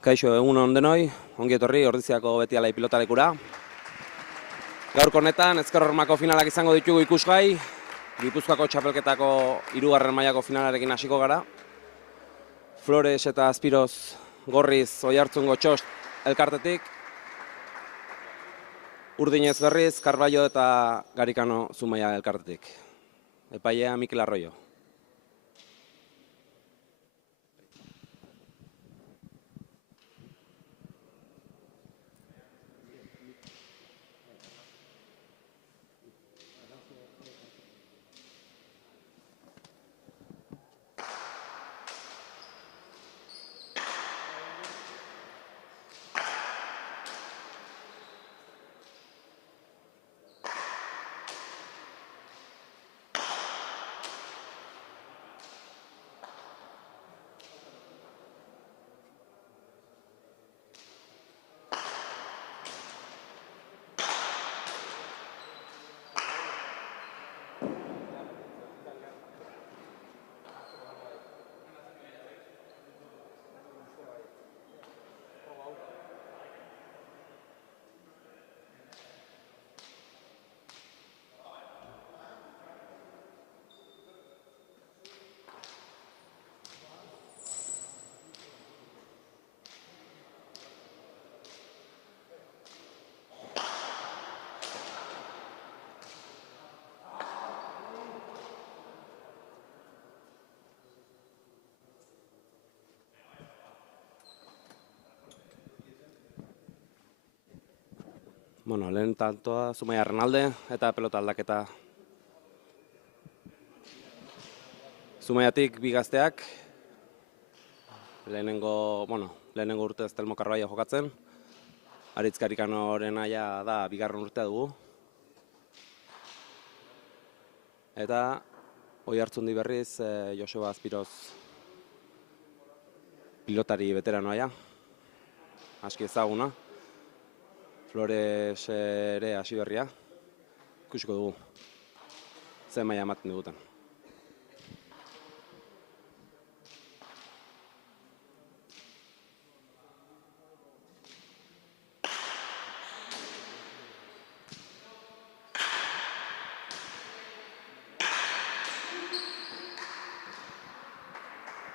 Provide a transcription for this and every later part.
Kaixo, egun on denoi, ongi etorri Ordiziako Betialai pilotalekura. Gaurko honetan, Ezker Hormako finalak izango ditugu ikusgai. Gipuzkoako txapelketako 3. mailako finalarekin hasiko gara. Flores eta Azpiroz Gorriz Oiartzungo Txost elkartetik. Urdinez Berriz, Karballo eta Garikano Zumaia elkartetik. Epailea Mikel Arroyo. Lehen tantoa Zumaia Renalde eta pelota aldaketa. Zumaiatik bi gazteak. Lehenengo urte Estelmo Karbaia jokatzen. Aritz Garikanoren aia da bigarren urtea dugu. Eta Oiartzundi Berriz Joseba Azpiroz pilotari veteranoa. Aski ezaguna. Flores ere hasi berria. Ikusiko dugu. Zer maila ematen duguten.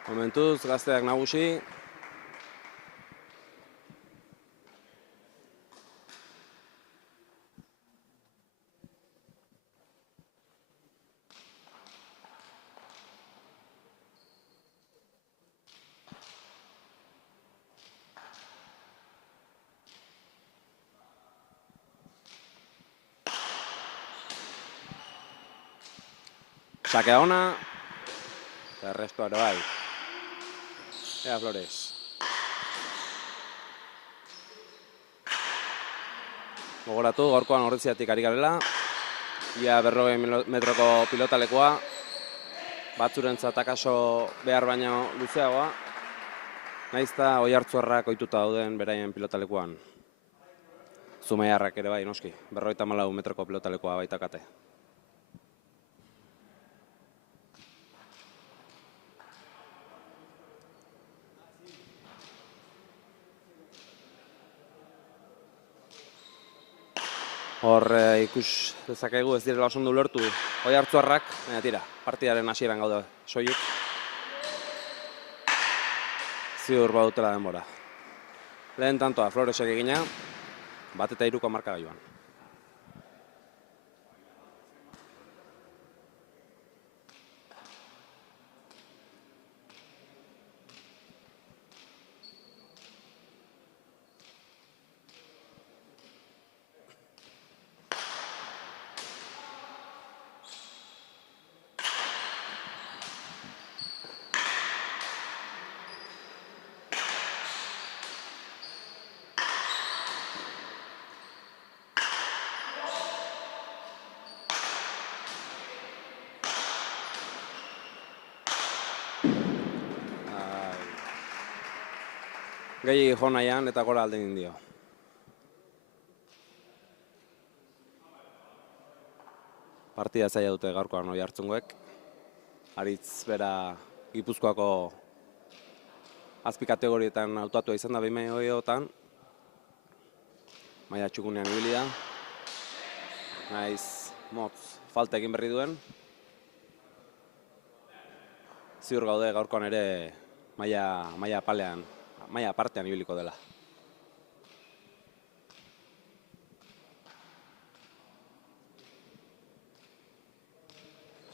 Momentuz, gazteak nagusi. Sakea ona, eta errestua ere bai. Ea Flores. Gogoratu, gaurkoan Ordiziatik ari garela. Ia 40 metroko pilotalekoa. Batzurentzat akaso behar baino luzeagoa. Naizta Oiartzuarrak ohituta dauden beraien pilotalekuan. Zumaiarrak ere bai, noski. 54 metroko pilotalekoa baitakate. Hor ikus dezakegu ez direla oso ondo ulertu Oiartzuarrak, baina tira, partidaren hasieran gaude soilik. Ziur badutela denbora. Lehen tantoa Floresek egina, 1-3 markagailuan. Gehi jo nahian eta gora alde egin dio. Partida zaila dute gaurkoan Oiartzungoek. Aritz bera Gipuzkoako azpi kategorietan hautatua izan da behin horietan. Maila txukunean ibili da. Naiz motz falta egin berri duen. Ziur gaude gaurkoan ere maila partean ibiliko dela.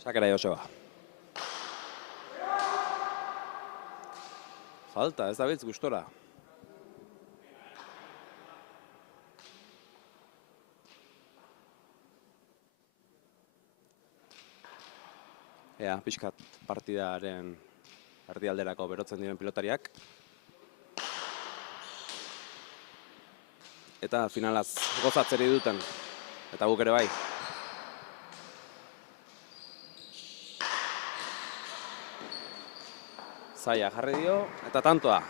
Sakera Joseba. Falta, ez da biltz gustora. Ea, pixkat partidaren erdialderako berotzen diren pilotariak. Eta finalaz gozatzeri duten, eta guk ere bai. Zaila jarri dio, eta tantoa.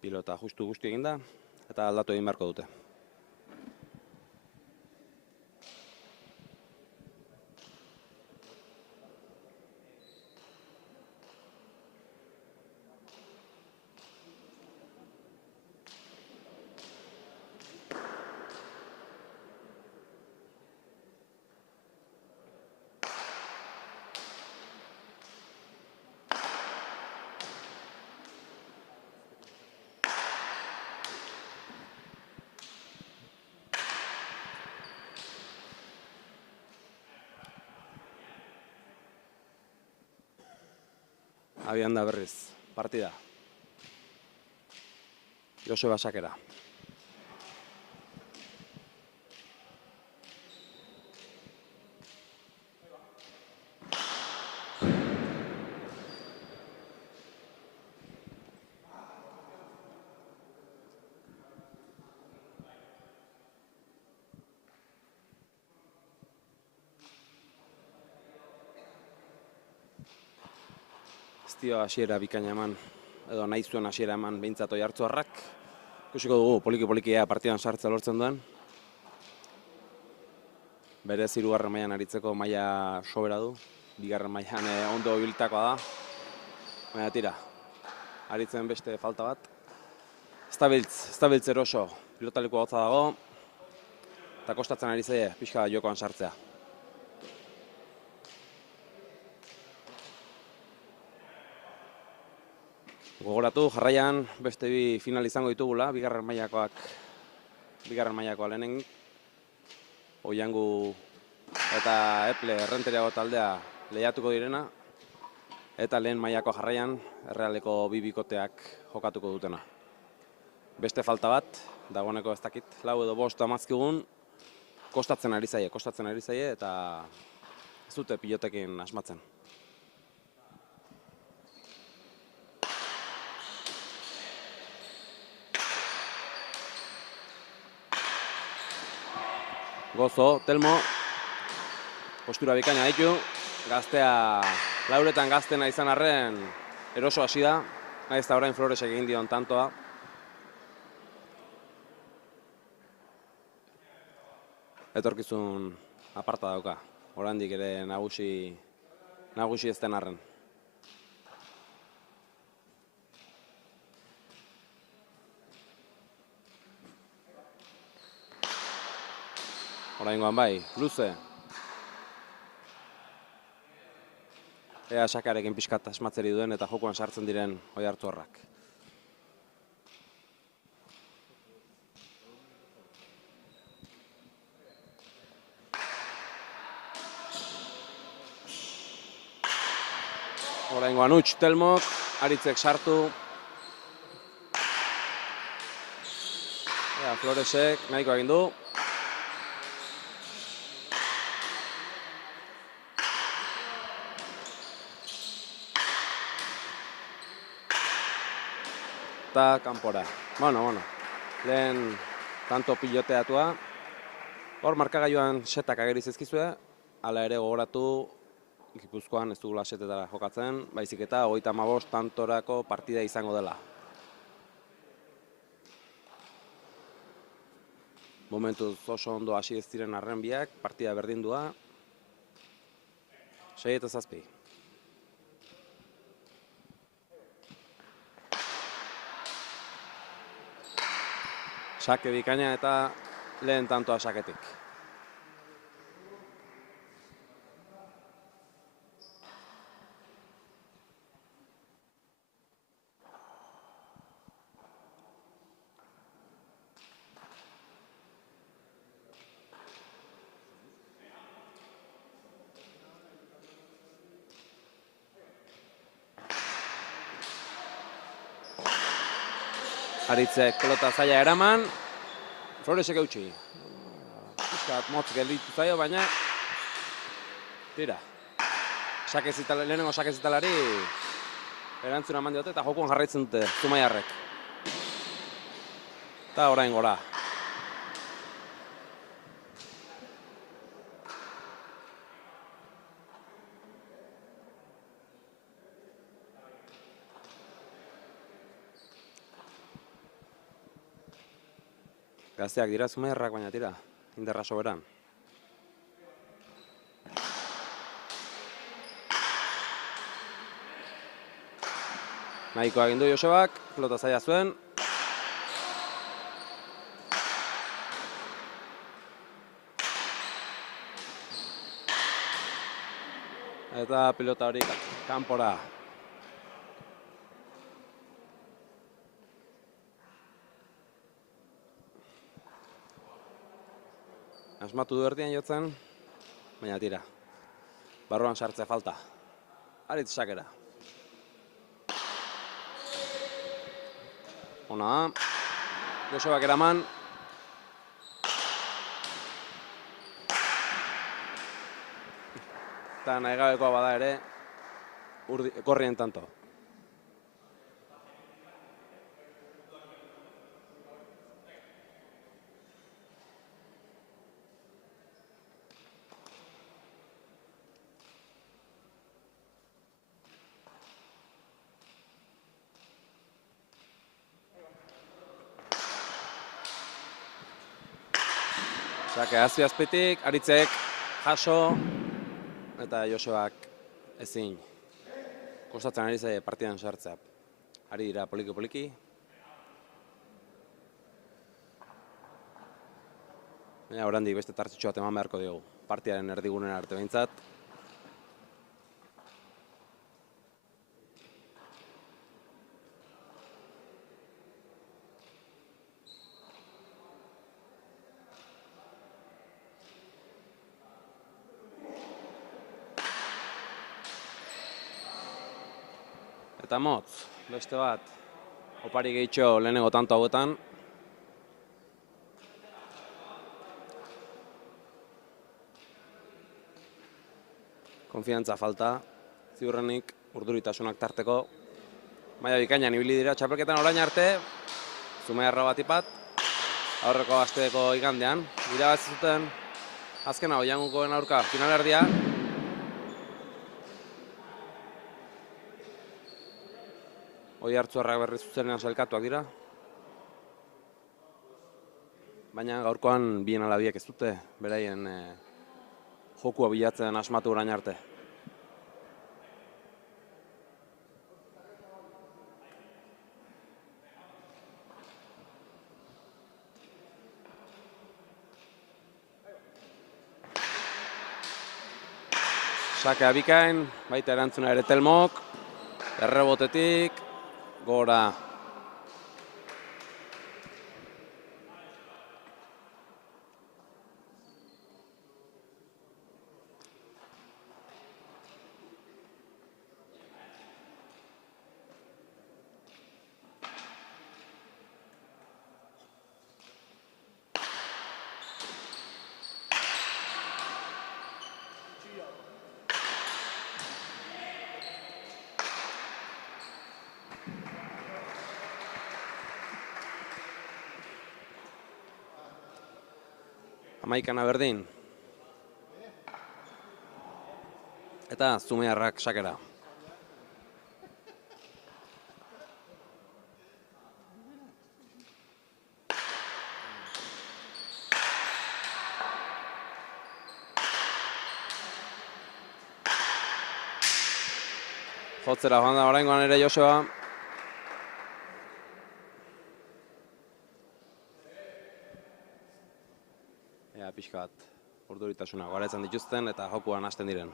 Pilota justu guzti egin da, eta aldatu egin beharko dute. Abian da berriz, partida. Joseba Sakera. Dio hasiera bikaina eman, edo nahi zuen hasiera eman behintzat Oiartzundarrak. Ikusiko dugu poliki-poliki partidan sartzea lortzen duen. Berez hirugarren mailan aritzeko maila sobera du. Bigarren mailan ondo ibilitakoa da. Baina tira, aritzen beste falta bat. Ez da biltz eroso, pilotaleko hotza dago. Eta kostatzen ari zaie, pixka jokoan sartzea. Gogoratu, jarraian beste bi final izango ditugula, bigarren mailakoa lehenengo. Oiangu eta Eple Errenteriago taldea lehiatuko direna. Eta lehen mailako jarraian, Errealeko bi bikoteak jokatuko dutena. Beste falta bat, dagoeneko ez dakit, 4 edo 5 amazkigun, kostatzen ari zaie eta ez dute pilotekin asmatzen. Gozo, Telmo, postura bikaina ditu, gaztea, lauretan gaztena izan arren eroso hasi da, nahiz eta orain Floresek egin dion tantoa. Etorkizun aparta dauka, oraindik ere nagusi ez den arren. Oraingoan bai, luze. Ea Sakarekin pixkat asmatzeri duen eta jokoan sartzen diren Oiartzundarrak. Oraingoan huts Telmok, Aritzek sartu. Ea Floresek nahiko egin du. Eta kanpora. Bueno. Lehen tanto piloteatua. Hor markagailuan setak ageri zaizkizue, hala ere gogoratu Gipuzkoan ez dugula setetara jokatzen, baizik eta 35 tantorako partida izango dela. Momentuz oso ondo hasi ez diren arren biak, partida berdindua. 6-7. Sake bikaina eta lehen tantoa saketik. Aritzek pelota zaila eraman, Floresek eutxi. Piskat motz gelditu zaio, baina tira. Lehenengo sakezitalari erantzuna eman diote eta jokuan jarraitzen dute Zumaiarrek. Eta orain gora. Gazteak dira Zumaiarrak, baina tira, indarra soberan. Nahikoa egin du Josebak, pelota zaila zuen. Eta pilota hori kanpora. Asmatu du erdian jotzen, baina tira. Barruan sartzea falta. Aritz sakera. Ona, Josebak eraman. Eta nahigabekoa bada ere, korrien tanto. Sake azpitik, Aritzek jaso eta Josebak ezin. Kostatzen ari zaie partidan sartzea. Ari dira poliki-poliki. Baina oraindik beste tartitxo bat eman beharko diogu. Partidaren erdigunen arte behintzat. Eta motz, beste bat, opari gehitxo lehenengo tanto hauetan. Konfiantza falta, ziurrenik urduritasunak tarteko. Maila bikainan ibili dira txapelketan orain arte, Zumaiarra bat ipat, aurreko asteko igandean. Irabazi zuten azkena Oiangukoen aurka finalerdia. Oiartzunarrak berriz zuzenean sailkatuak dira. Baina gaurkoan bien ala biek ez dute, beraien jokua bilatzen asmatu orain arte. Sakea bikain, baita erantzuna ere Telmok, errebotetik, gora. Amaikana berdin. Eta Zumaiarrak sakera. Jotzera joan da oraingoan ere Joseba. Ea pixka bat urduritasuna goretzen dituzten eta jokuan hasten diren.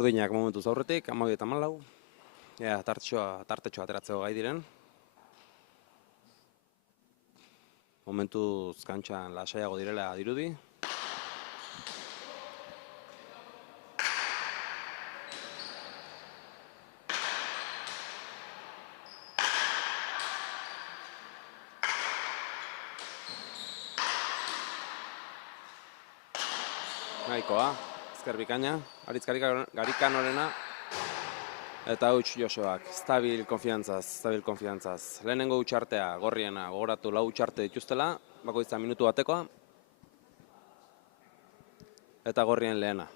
Urdinak momentuz aurretik, 12-14. Ea, tartetxoa ateratzeko gai diren. Momentuz kantxan lasaiago direla dirudi. Nahikoa, ezker bikaina, Aritz Garikanorena. Eta huts Josebak, stabil konfiantzaz. Lehenengo hutsartea, gorriena, gogoratu 4 hutsarte dituztela, bakoitza minutu batekoa. Eta gorrien lehena.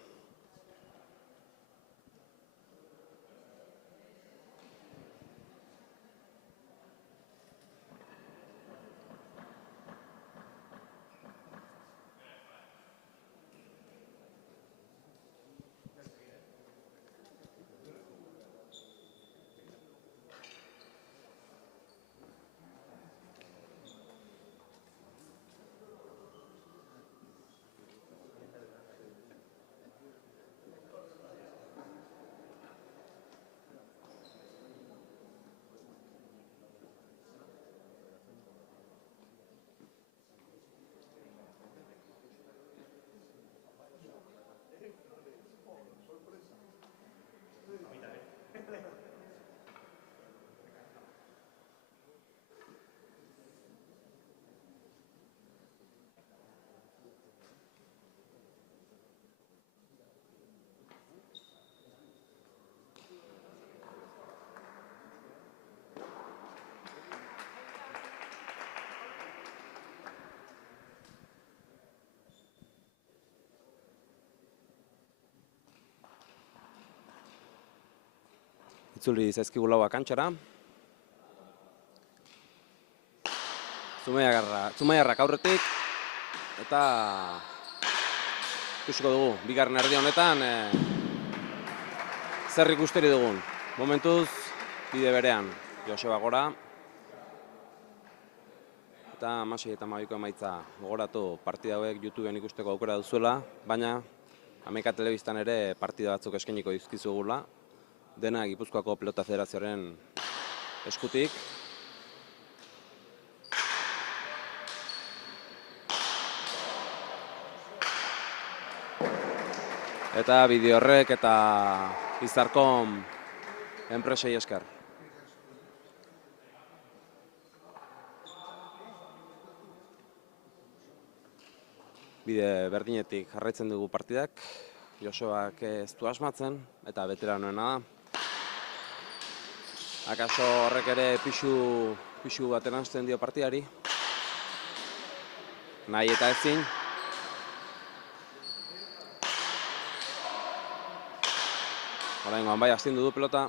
Itzuli zaizkigu lauak kantxara. Zumaiarrak aurretik. Eta ikusiko dugu, bigarren erdi honetan zer ikusteri dugun. Momentuz, bide berean, Joseba gora. Eta 16 eta 12ko emaitza gogoratu partida hauek YouTubeen ikusteko aukera duzuela, baina Hamaika Telebistan ere partida batzuk eskainiko dizkizugula. Dena Gipuzkoako Pelota Federazioaren eskutik. Eta bideo horrek eta Izarkom enpresei esker. Bide berdinetik jarraitzen dugu partidak. Josebak ez du asmatzen eta veteranoena da. Akaso horrek ere pixu baten hasten dio partidari. Nahi eta ezin. Oraingoan bai astindu du pelota.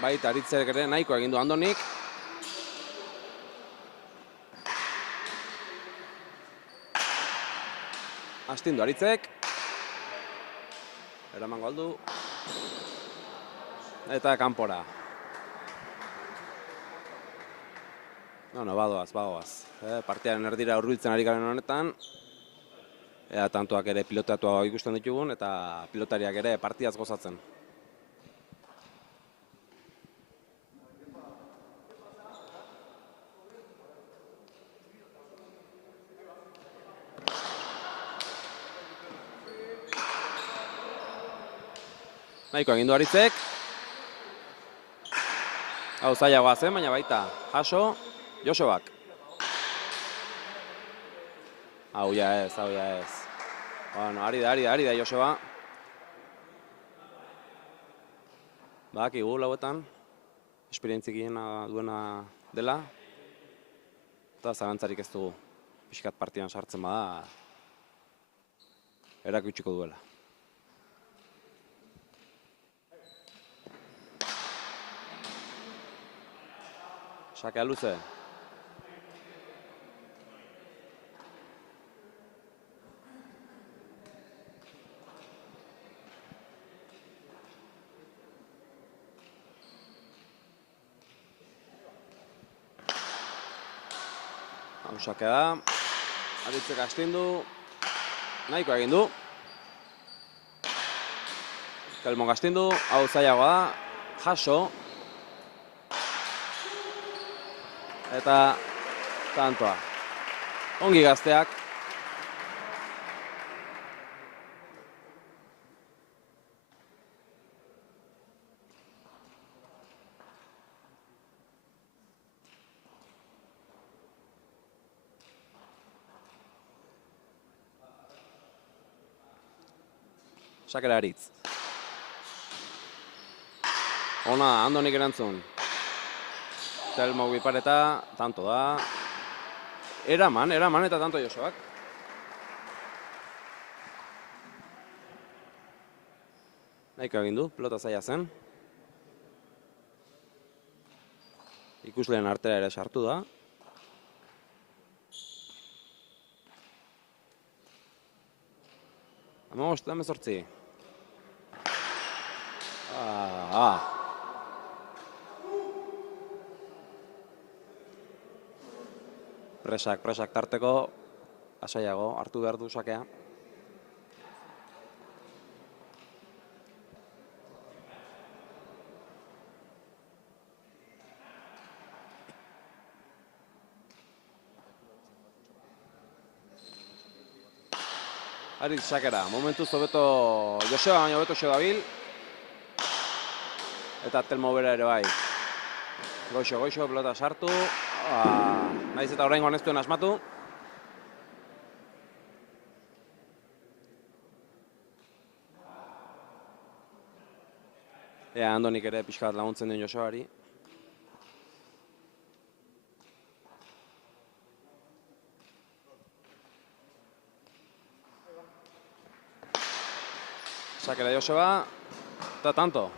Baita Aritzek ere nahiko egin du Andonik. Astindu Aritzek. Eramango aldu. Eta kanpora. Bagoaz. Partiaren erdira hurbiltzen ari garen honetan. Ea tantoak ere pilotatua ikusten ditugun eta pilotariak ere partidaz gozatzen. Nahiko egin du Aritzek. Hau zailagoa zen, baina baita jaso Josebak. Hau ja ez. Bueno, ari da Joseba. Badakigu lauetan, esperientzikiena duena dela. Eta zalantzarik ez dugu, pixkat partidan sartzen bada, erakutsiko duela. Sakea luze. Sakea da. Aritzek astindu. Nahiko egin du. Kelmon astindu. Hau zailagoa da. Jaso. Eta tantoa. Ongi gazteak. Sakera Aritz. Ona, Andonik erantzun. Telmo bipareta, tanto da. Eraman eta tanto Josoak. Nahiko egin du, pelota zaila zen. Ikusleen artera ere sartu da. Hamabost, hemezortzi. Presak tarteko, asaiago, hartu behar du sakea. Aritz sakera, momentuz hobeto Joseba baina hobeto dabil. Eta Telmo bera ere bai. Goixo, pelota sartu. Naiz eta oraingoan ez duen asmatu. Ea Andonik ere pixka bat laguntzen duen Josebari. Sakera Joseba, eta tanto.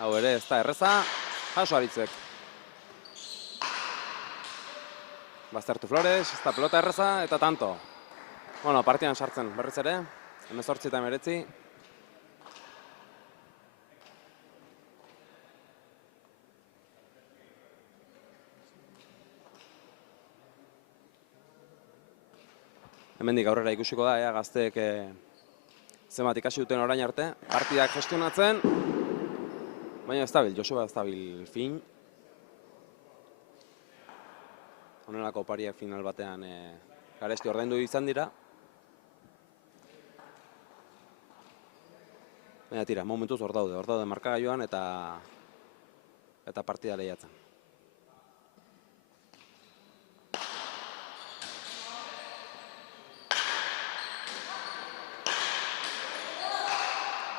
Hau ere ez da erreza, jaso Aritzek. Baztertu Flores, ez da pelota erreza eta tanto. Bueno, partidan sartzen berriz ere, 18 eta 19. Hemendik aurrera ikusiko da, gazteek zenbat ikasi duten orain arte. Partidak gestionatzen, baina ez dabil, Joseba ez dabil fin. Honelako pariak final batean garesti ordaindu izan dira. Baina tira, momentuz hor daude markagailuan eta partida lehiatzen.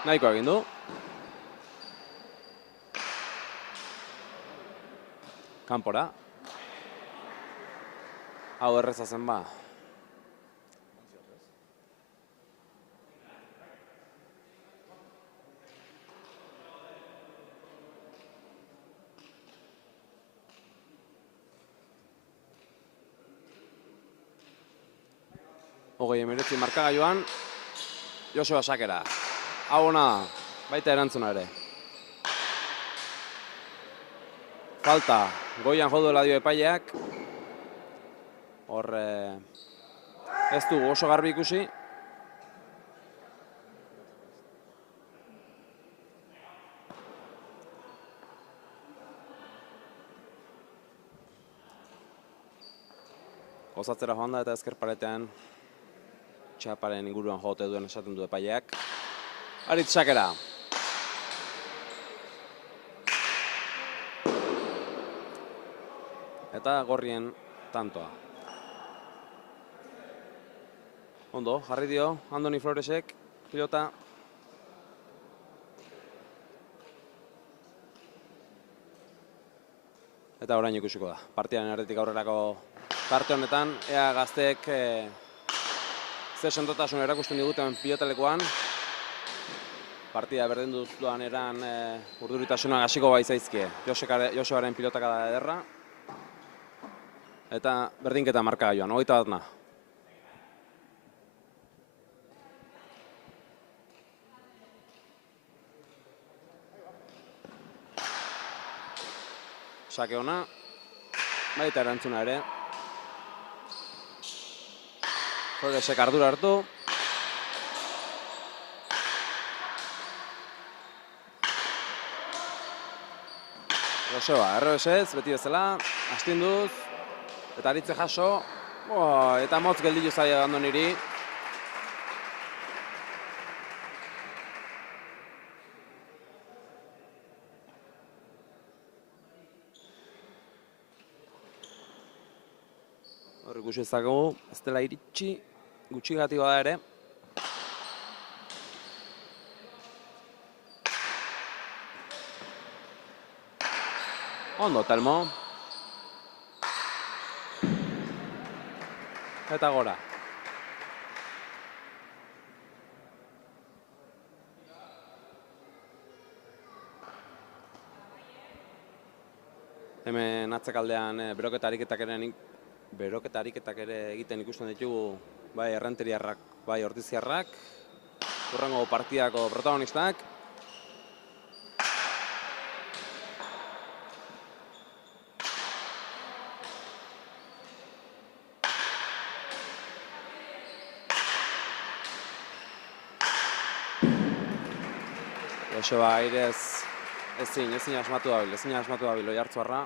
Nahiko egin du. Kanpora. Hau erreza zen ba. Hogei emeretzi markagailuan. Joseba Sakera. Hau ona da, baita erantzuna ere. Falta, goian joduela dio epaileak. Hor, ez du oso garbi ikusi. Gozatzera joan da eta ezker paretean txaparen inguruan jote duen esaten du epaileak. Aritz Sakera. Eta gorrien tantoa. Ondo, jarri dio Andoni Floresek, pilota. Eta orain ikusiko da. Partidan erretik aurrerako parte honetan, ea gazteek ze sendotasun erakusten diguten pilotalekuan. Partida berdin duzuan eran urduritasuna hasiko baizaizkie. Josebaren pilotaka da ederra. Eta berdinketa markagailuan, 21. Sake ona, baita erantzuna ere. Floresek ardura hartu. Joseba, errebesez, beti bezala, astinduz, eta aritze jaso, eta motz gelditu zaila Andoniri. Hor ikusi ezakegu, ez dela iritsi, gutxigatik bada ere. Ondo, Telmo. Eta gora. Hemen atzekaldean beroketa ariketak ere egiten ikusten ditugu bai errenteriarrak, bai ordiziarrak. Hurrengo partidako protagonistak. Joseba airez ezin asmatu dabil Oiartzuarra.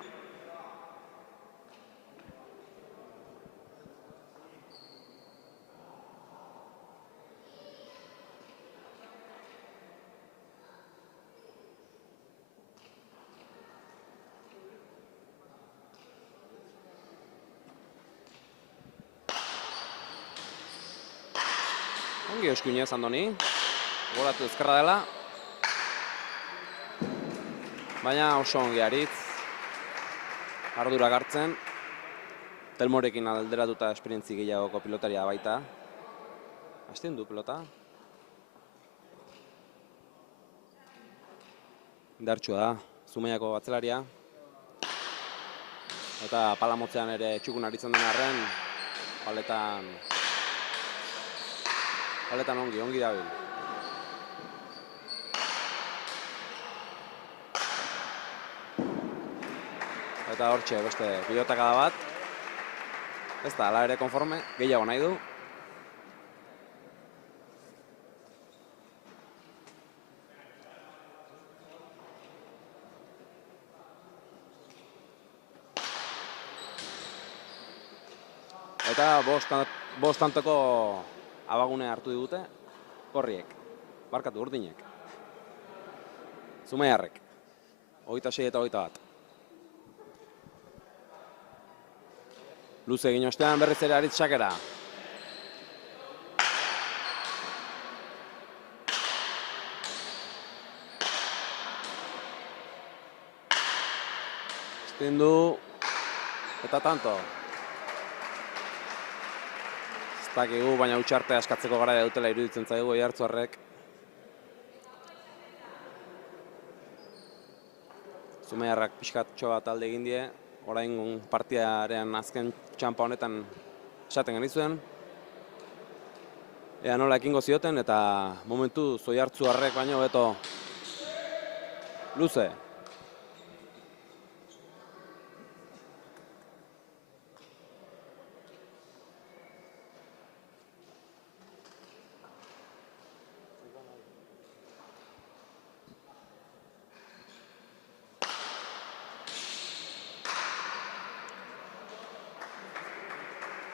Ongi eskuinez Andoni, goratu ezkerra dela. Baina oso ongi Aritz, ardurak hartzen, Telmorekin alderatuta esperientzi gehiagoko pilotaria baita. Hasten du pilota. Indartsua da, Zumaiako batzelaria. Eta palamotzean ere txukun aritzen den arren, paletan ongi dabil. Eta hortxe beste pilotakada bat. Ez da, ala ere konforme, gehiago nahi du. Eta bost tantoko abagune hartu digute, gorriek, barkatu urdinek. Zumaiarrek. 26 eta 21. Luze egin ostean berriz ere Aritz Sakera. Estindu eta tanto. Ez dakigu, baina utxarte askatzeko gara dutela iruditzen zaigu Oiartzunarrek. Zumaiarrak pixkatxo bat alde egin die, orain partiaren azken txampa honetan esaten genizuen. Ea nola ekingo zioten eta momentu Oiartzunarrek baino beto Luze.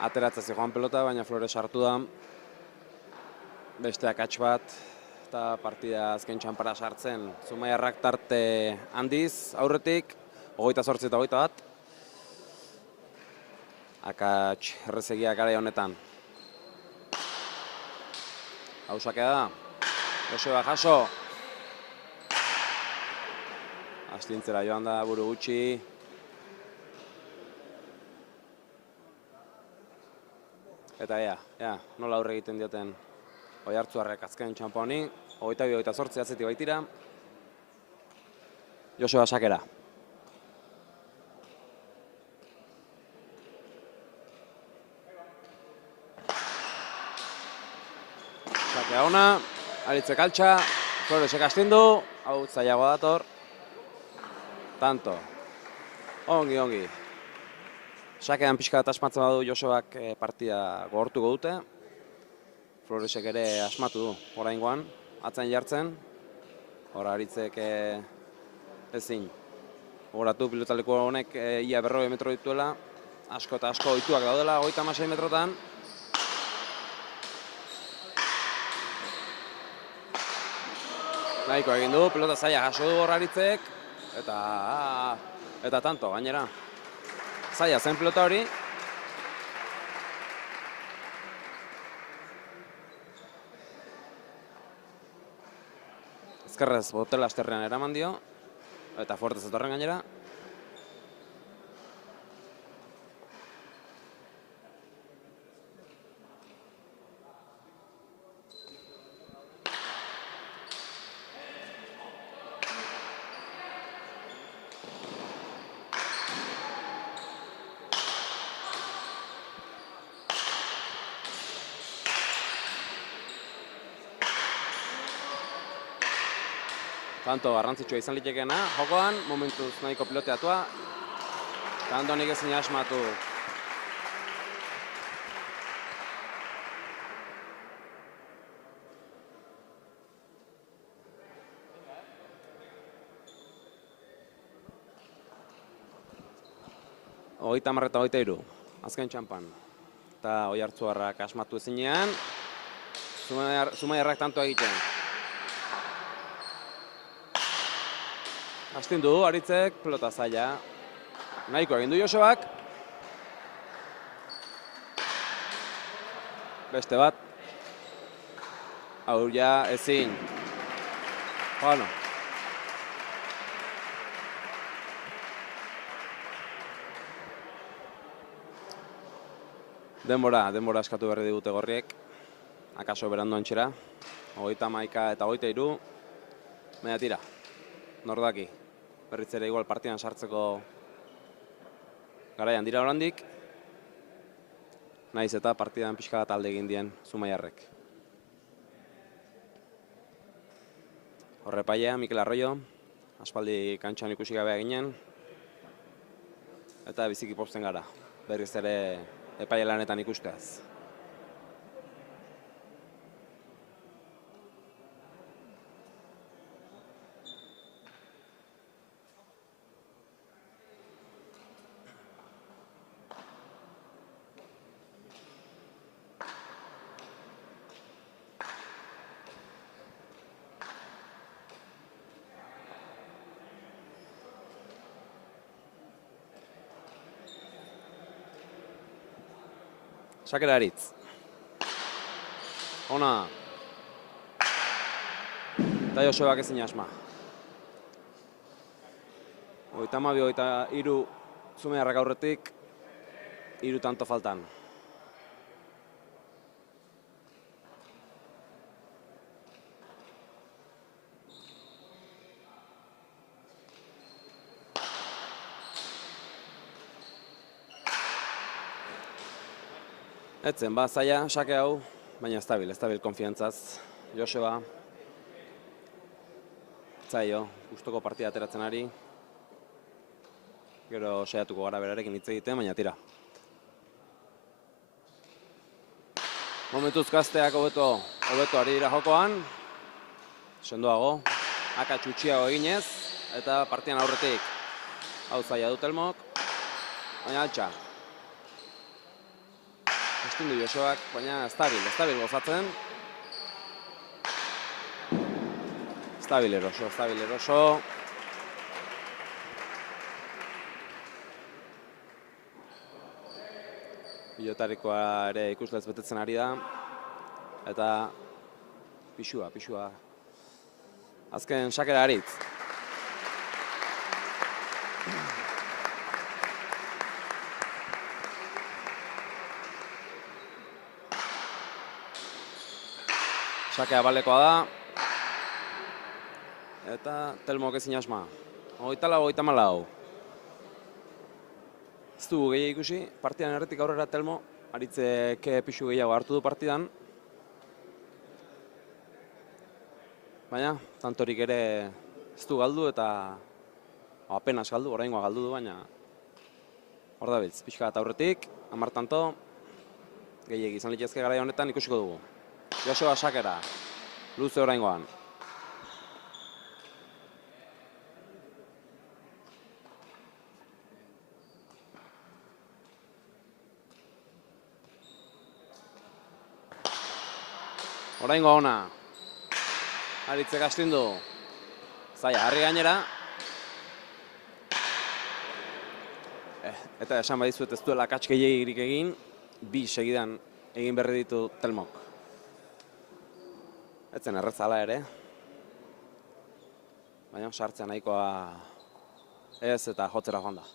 Ateratzea joan pelota, baina Flores hartu da. Beste akats bat, eta partida azken txanpara sartzen. Zumaiarrak tarte handiz, aurretik, 28 eta 21. Akats errezegia garai honetan. Hausakea da. Joseba jaso. Astintzera joan da, buru gutxi. Eta nola aurre egiten dioten Oiartzunarrek azken txampa honi. 22-28 atzetik baitira. Joseba Sakera. Sakea ona, Aritzek altxa, Floresek astindu, hau zailago dator. Tanto. Ongi. Sakean pixka bat asmatzen badu Josebak partida gogortuko dute. Floresek ere asmatu du oraingoan, atzain jartzen. Hora Aritzek ezin. Gogoratu pilotaleku honek ia 40 metro dituela. Asko eta asko ohituak daudela, 36 metrotan. Nahiko egin du, pilota zaila jaso du hor Aritzek. Eta tanto, gainera. Zaila zen pilota hori. Ezkerrez botela asterrean eraman dio. Eta fuerte zetorren gainera. Tanto garrantzitsua izan litekeena, jokoan, momentuz nahiko piloteatua. Eta Andonik ezin asmatu. Hogeita hamar eta 23, azken txampan. Eta Oiartzunarrak asmatu ezinean, Zumaiarrak tanto egiten. Astindu du, Aritzek, pelota zaila. Nahiko egin du Josebak. Beste bat. Hau ja ezin. Bueno. Denbora eskatu berri digute gorriek. Akaso berandu antxera. 31 eta 23. Baina tira. Nordaki. Berriz ere igual partidan sartzeko garaian dira oraindik. Naiz eta partidan pixka bat alde egin dien Zumaiarrek. Horrepaia, Mikel Arroyo, aspaldi kantxan ikusi gabea ginen. Eta biziki pozten gara, berriz ere epaile lanetan ikusteaz. Sakera Aritz. Ona. Eta Josebak ezin asma. 32-33 Zumaiarrak aurretik, 3 tanto faltan. Etzen, zaila, sake hau, baina estabil konfiantzaz. Joseba, zaio, gustoko partida ateratzen ari. Gero saiatuko gara berarekin hitz egiten, baina tira. Momentuz gazteak hobeto ari dira jokoan. Sendoago, akats utxiago eginez, eta partidan aurretik hau zaila du Telmok, baina altxa. Estindu Josebak, baina estabil gozatzen. Estabil eroso. Pilotarikoa ere ikuslez betetzen ari da. Eta pixua. Azken Sakera Aritz. Sakea balekoa da. Eta Telmok ezin asma. 34-34. Ez dugu gehiago ikusi, partidan erretik aurrera Telmo, Aritzek pixu gehiago hartu du partidan. Baina, tantorik ere ez du galdu eta apenas galdu, oraingoa galdu du, baina hor dabiltz, pixka bat aurretik, 10 tanto, gehiegi izan litezke garai honetan ikusiko dugu. Joseba Sakera, luze oraingoan. Oraingoa ona. Aritzek astindu. Zaila, harri gainera. Eta esan badizuet ez duela akats gehiegirik egin, 2 segidan egin berri ditu Telmok. Etzen erretzala ere. Baina sartzea nahikoa ez eta jotzera joan da.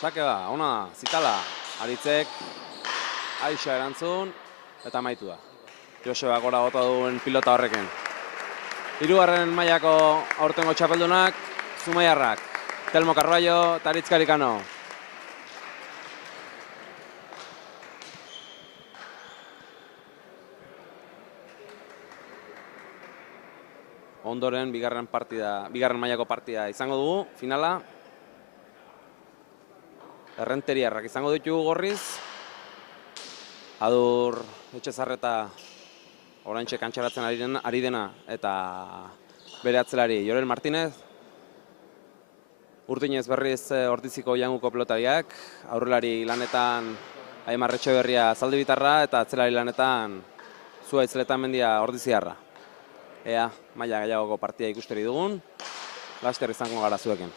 Sakea, ona, zitala, Aritzek, Aixa erantzun, eta amaitu da. Joseba gora bota duen pilota horrekin. 3. mailako aurtengo txapeldunak, Zumaiarrak, Telmo Carballo eta Aritz Karikano. Ondoren, bigarren mailako partida izango dugu, finala. Errenteriarrak izango ditugu Gorriz. Adur Etxezarreta oraintxe kantxaratzen ari dena eta bere atzelari Jorel Martinez. Urtinez berriz Ortiziko Janguko pelotariak, aurrelari lanetan Aimar Etxeberria Zaldibitarra eta atzelari lanetan Zuaitz Letamendia Ordiziarra. Ea, maila gehiagoko partida ikusteri dugun, laster izango gara zuekin.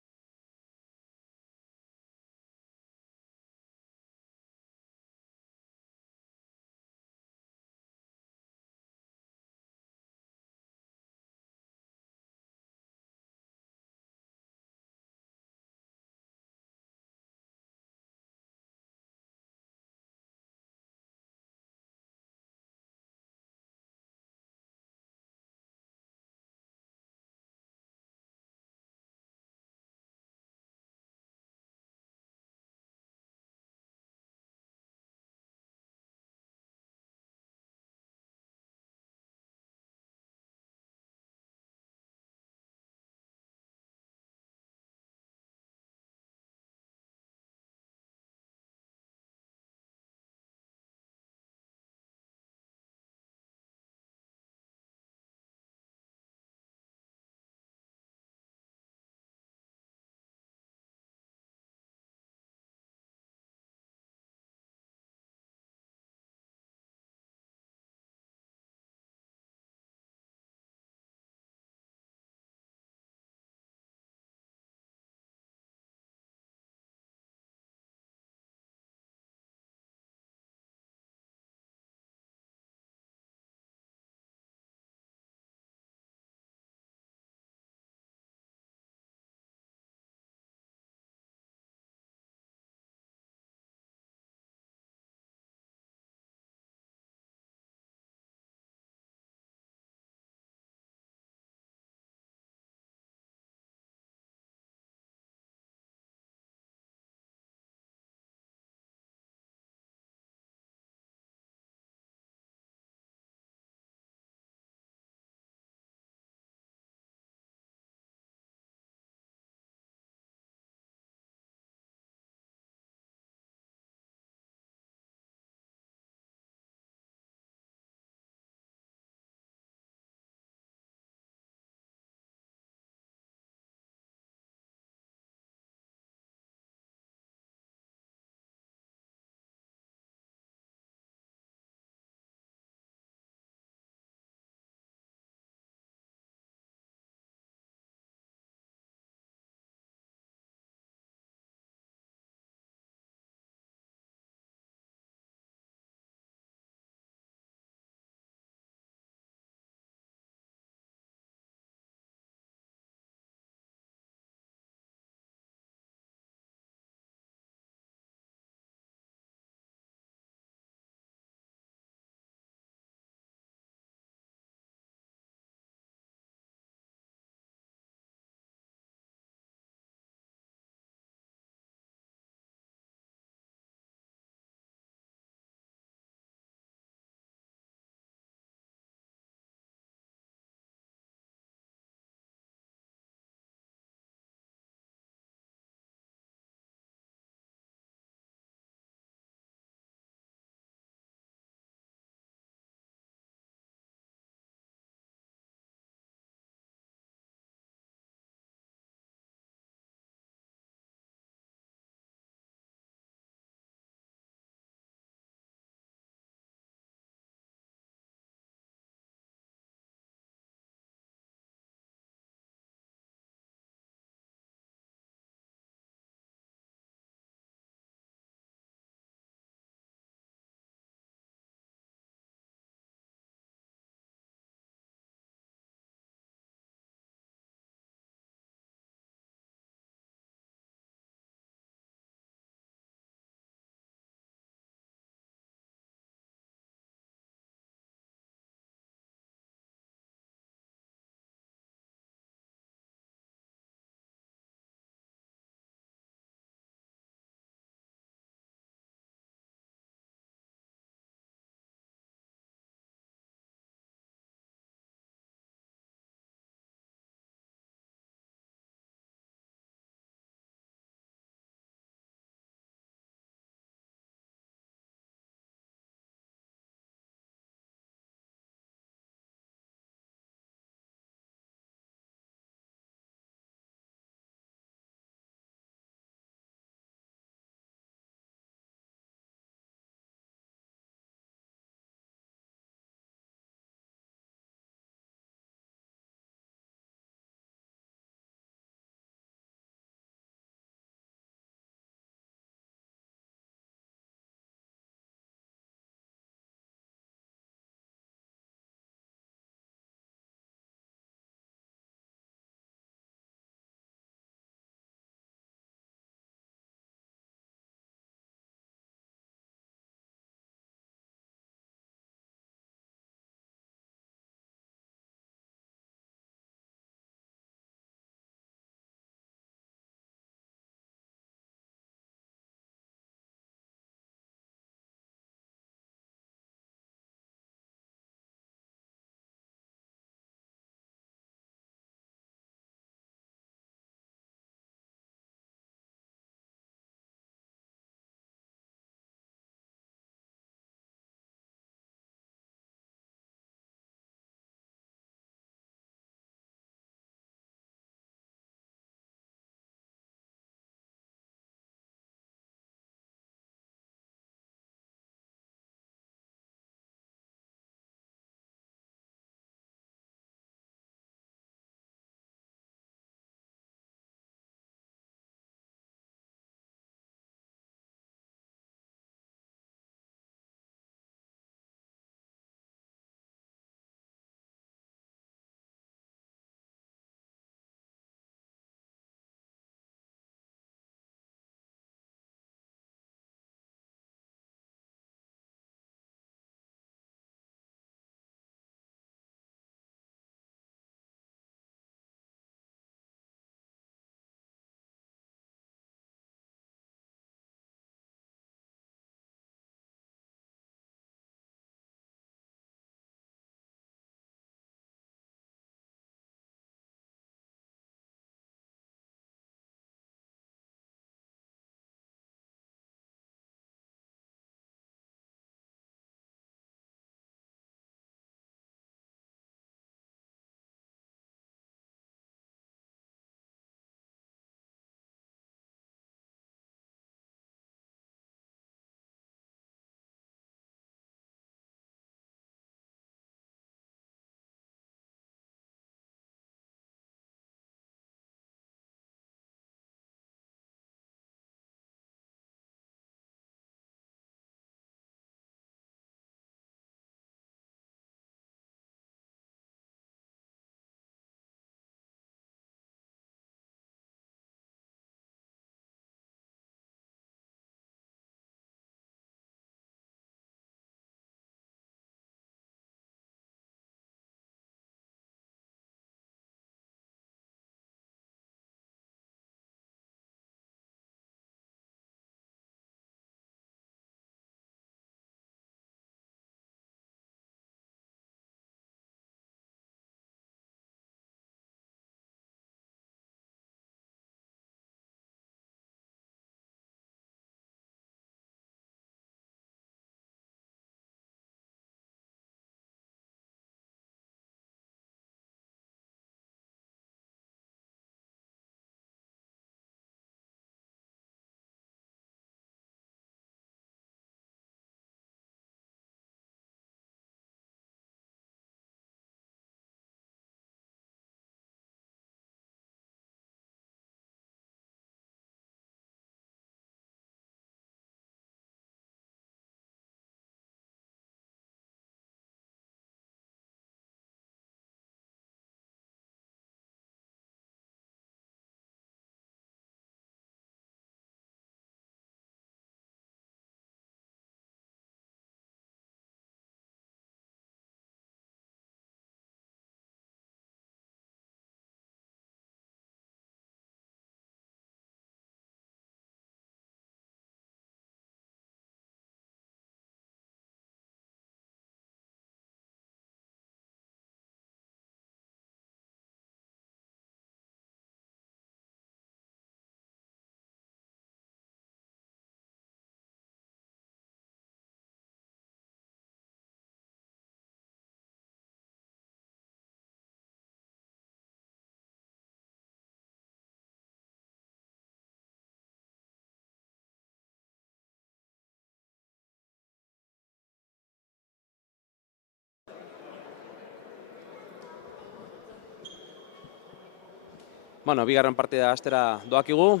Bueno, bigarren partida hastera doakigu.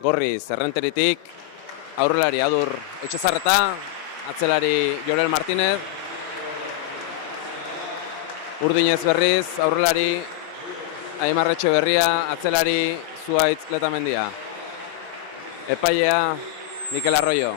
Gorriz, Errenteritik, aurrelari Adur Etxezarreta, atzelari Jorel Martinez, Urdinez berriz, aurrelari Aimar Etxeberria, atzelari Zuaitz Letamendia. Epailea Mikel Arroyo.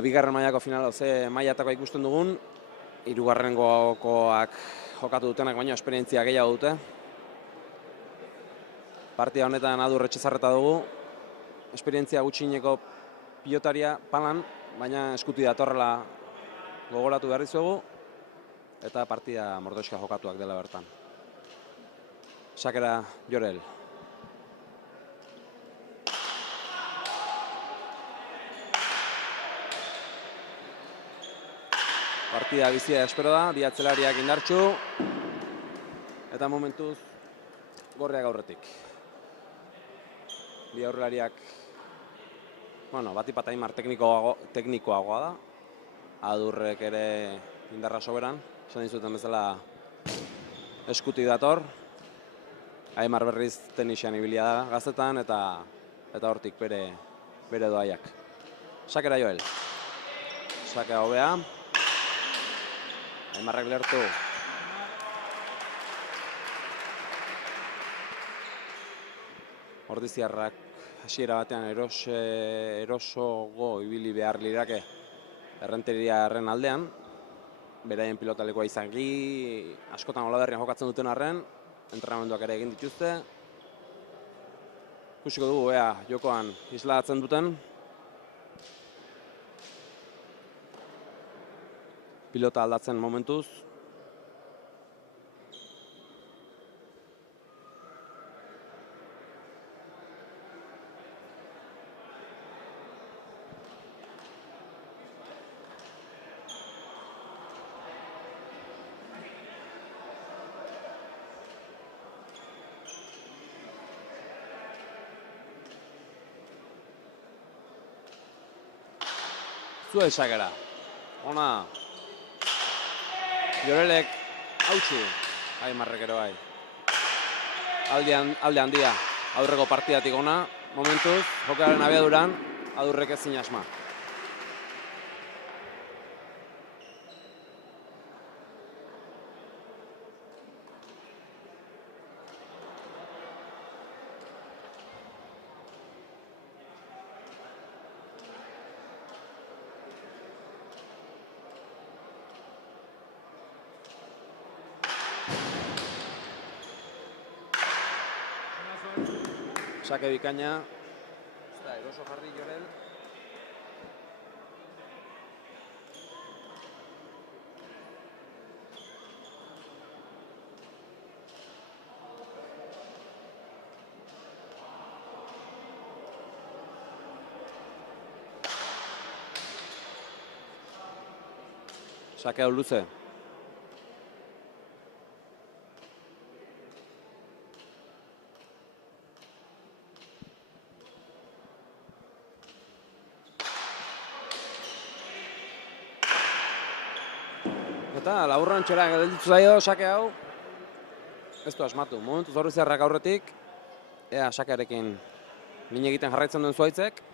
Bigarren mailako finala ze mailatakoa ikusten dugun, hirugarrengokoak jokatu dutenak baina esperientzia gehiago dute. Partida honetan Adur Etxezarreta dugu, esperientzia gutxineko pilotaria palan, baina eskuti datorrela gogoratu behar dizuegu, eta partida mordoxka jokatuak dela bertan. Sakera Jorel. Partida bizia espero da, bi atzelariak indartsu, eta momentuz gorriak aurretik. Bi aurrelariak, batipat Aimar teknikoagoa da, Adurrek ere indarra soberan, esan dizuten bezala eskutik dator, Aimar berriz tenisian ibilia da gaztetan, eta hortik bere doaiak. Sakera Joel, sakera hobea. Aimarrak lertu. Ordiziarrak hasiera batean erosogo ibili behar lirake Errenteriaren aldean. Beraien pilotalekoa izangi, askotan Olaberrian jokatzen duten arren, entrenamenduak ere egin dituzte. Ikusiko dugu, jokoan islatzen duten. Pilota aldatzen momentuz. Zuel sakera. Ona. Jorelek hautsu, Aimarrek ere bai. Alde handia, aurreko partidatik ona, momentuz, jokearen abiaduran, Adurrek ezin asma. Sake bikaina. Ez da, eroso jarri Jorel. Sake hau luze. Eta laburran txera gelditu zaio sake hau. Ez du asmatu, momentuz Ordiziarrak aurretik. Ea sakearekin min egiten jarraitzen duen Zuaitzek.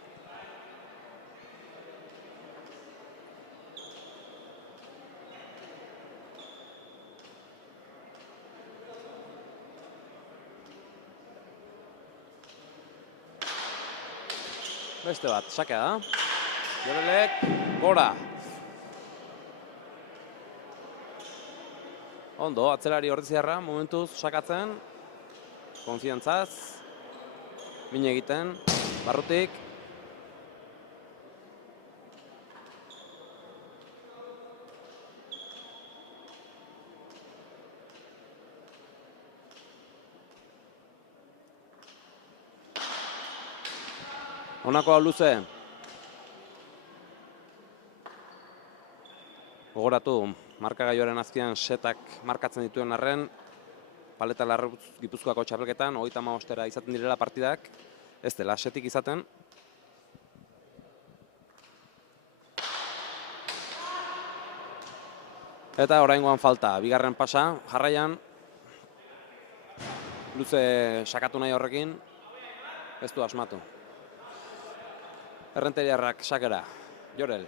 Beste bat, sakea da. Jorelek, gora. Ondo, atzelari ordiziarra, momentuz sakatzen. Konfiantzaz. Bine egiten, barrutik. Honako hau luze. Gogoratu, markagailuaren azpian setak markatzen dituen arren, Paleta Larruz Gipuzkoako txapelketan, 35 izaten direla partidak, ez dela setik izaten. Eta oraingoan falta, bigarren pasa, jarraian, luze sakatu nahi horrekin, ez du asmatu. Errenteriarrak sakera, Jorel.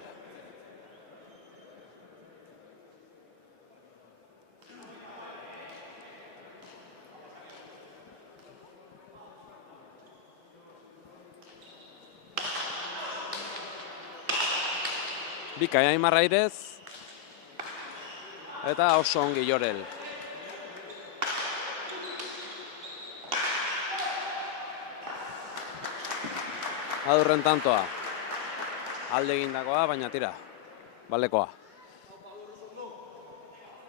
Bika Aimar Airez, eta oso ongi Jorel. Adurren tantoa. Alde egindakoa, baina tira, balekoa.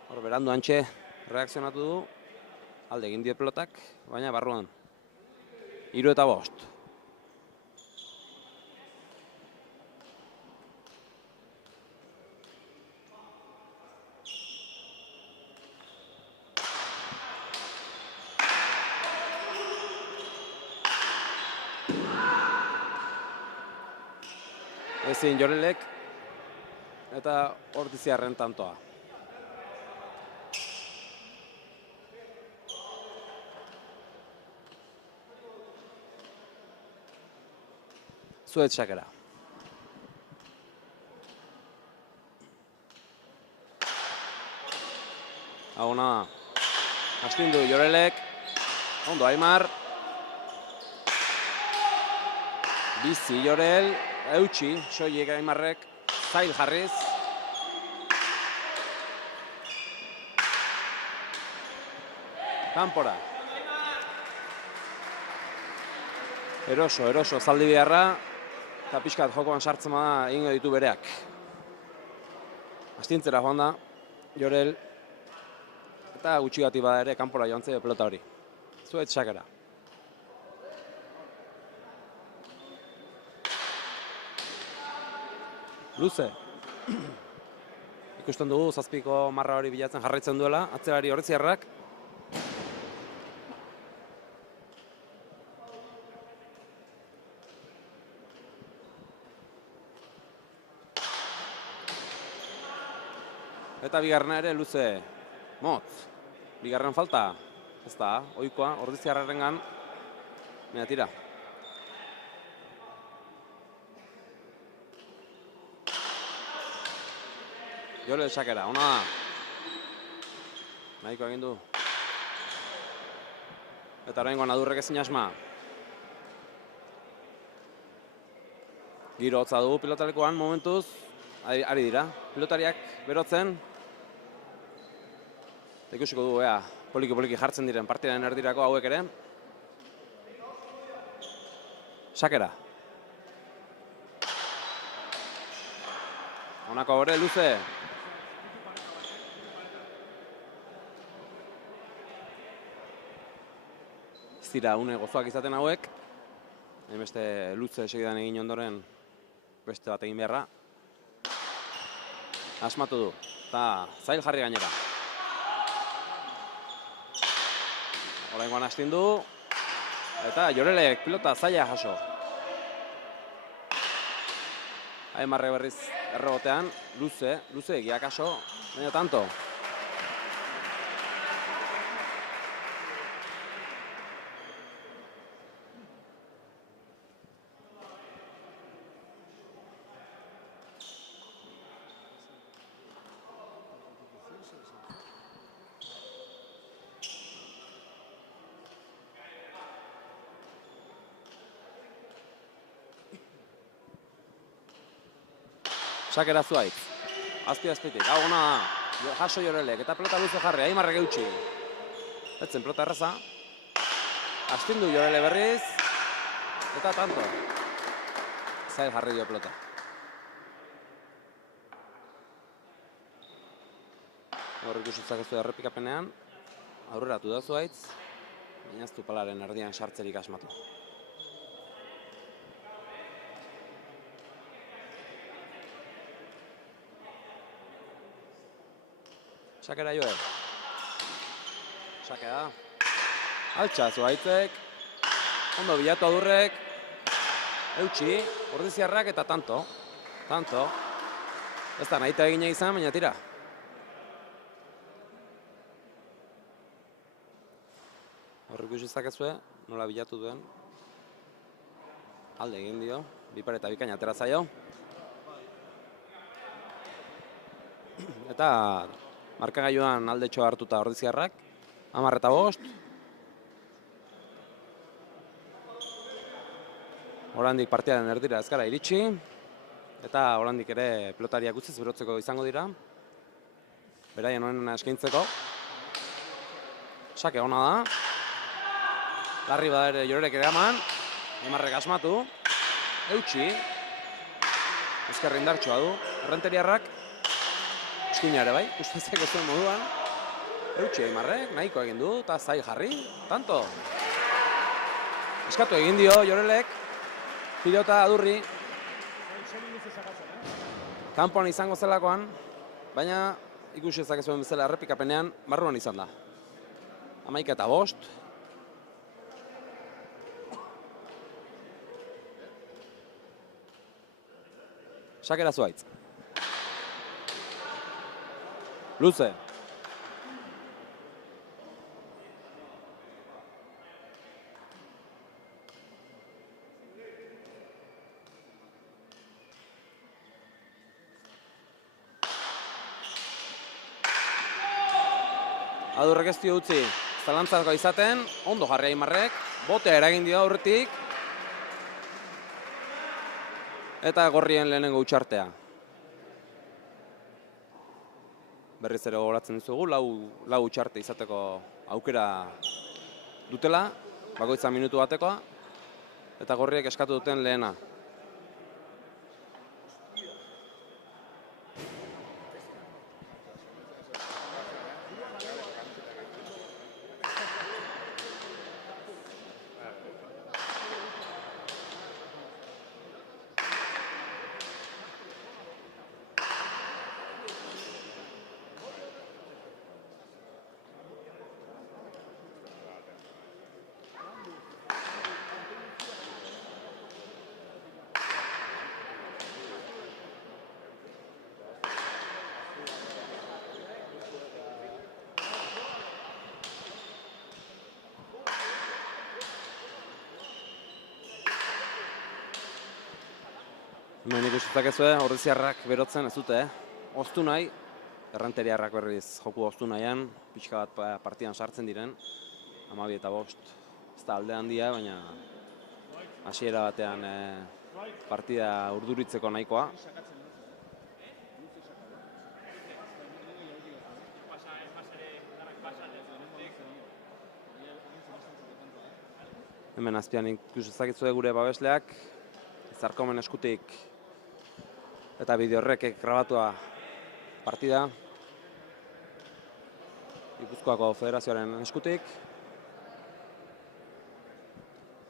Hor berandu antxe reakzionatu du, alde egin die pelotak, baina barruan. 3 eta 5. Ezin Jorelek eta Ordiziarren tantoa. Zuet sakera. Hau na, astindu Jorelek, ondo Aimar. Bizi Jorel. Eutxi, soilik Aimarrek, zail jarriz. Kanpora. Eroso, zaldi beharra. Eta pixkat jokoan sartzen bada egingo ditu bereak. Astintzera joan da, Jorel. Eta gutxi gati bada ere, kanpora joan zaio pelota hori. Zuet sakera. Luze. Ikusten dugu, zazpiko marra hori bilatzen jarraitzen duela, atzelari Ordiziarrak. Eta bigarrena ere luze, motz. Bigarren falta, ez da, ohikoa, Ordiziarrarengan. Mira, tira. Jorel sakera, ona da. Nahiko egin du. Eta oraingoan Adurrek ezin asma. Giro hotza dugu pilotalekuan momentuz. Ari dira, pilotariak berotzen. Ikusiko dugu, poliki jartzen diren partidaren erdirako hauek ere. Sakera. Honako hori luze. Zira une gozoak izaten hauek. Beste luze segidan egin ondoren beste bat egin beharra. Asmatu du. Eta zail jarri gainera. Oraingoan astindu. Eta Jorelek pilota zaila jaso. Aimarre berriz errebotean. Luze egiak jaso. Baina tanto. Sakera Zuaitz. Azpi-azpitik, hau gona da. Jaso Jorelek, eta pelota luze jarri, Aimarrek eutxi. Etzen pelota erraza. Astindu Jorele berriz. Eta tanto. Zail jarri dio pelota. Hor ikusitzak ez du errepikapenean. Aurreratu da Zuaitz. Baina ez du palaren erdian sartzerik asmatu. Sakera Joel. Sakea. Altxa Zuaitzek. Ondo bilatu Adurrek. Eutxi. Ordiziarrak eta tanto. Tanto. Ez da nahita egine izan, baina tira. Horrik ikusizakezue, nola bilatu duen. Alde egin dio. Bipar eta bikaina atera zaio. Eta markagailuan aldetxo hartuta Ordiziarrak, 10-5. Horandik partidaren erdira ez gara iritsi, eta horandik ere pelotariak utziz berotzeko izango dira. Beraien honen eskaintzeko. Sake ona da. Larri bada ere Jorelek eraman, Aimarrek asmatu. Eutxi. Ezker indartxoa du. Errenteriarrak. Eskuina ere bai, ustezeko zuen moduan. Eutxi Aimarrek, nahiko egin du, eta zai jarri, tanto. Eskatu egin dio Jorelek, pilota Adurri. Kanpoan izango zelakoan, baina ikusi ezakezuen bezala errepikapenean, barruan izan da. 11-5. Sakera Zuaitz. Luze. Adurrek ez dio utzi zalantzako izaten, ondo jarri Aimarrek, botea eragin dio aurretik, eta gorrien lehenengo utxartea. Berriz ere gogoratzen dizugu, lau utxarte izateko aukera dutela, bakoitza minutu batekoa, eta gorriek eskatu duten lehena. Hemen ikusizakezue, Ordiziarrak berotzen ez dute, oztu nahi, Errenteriarrak berriz joku oztu nahian, pixka bat partidan sartzen diren, 12-5. Ez da alde handia, baina hasiera batean partida urduritzeko nahikoa. Hemen azpian ikusizakezue gure babesleak, Zarkomen eskutik eta bideo horrekek grabatua partida. Gipuzkoako Federazioaren eskutik.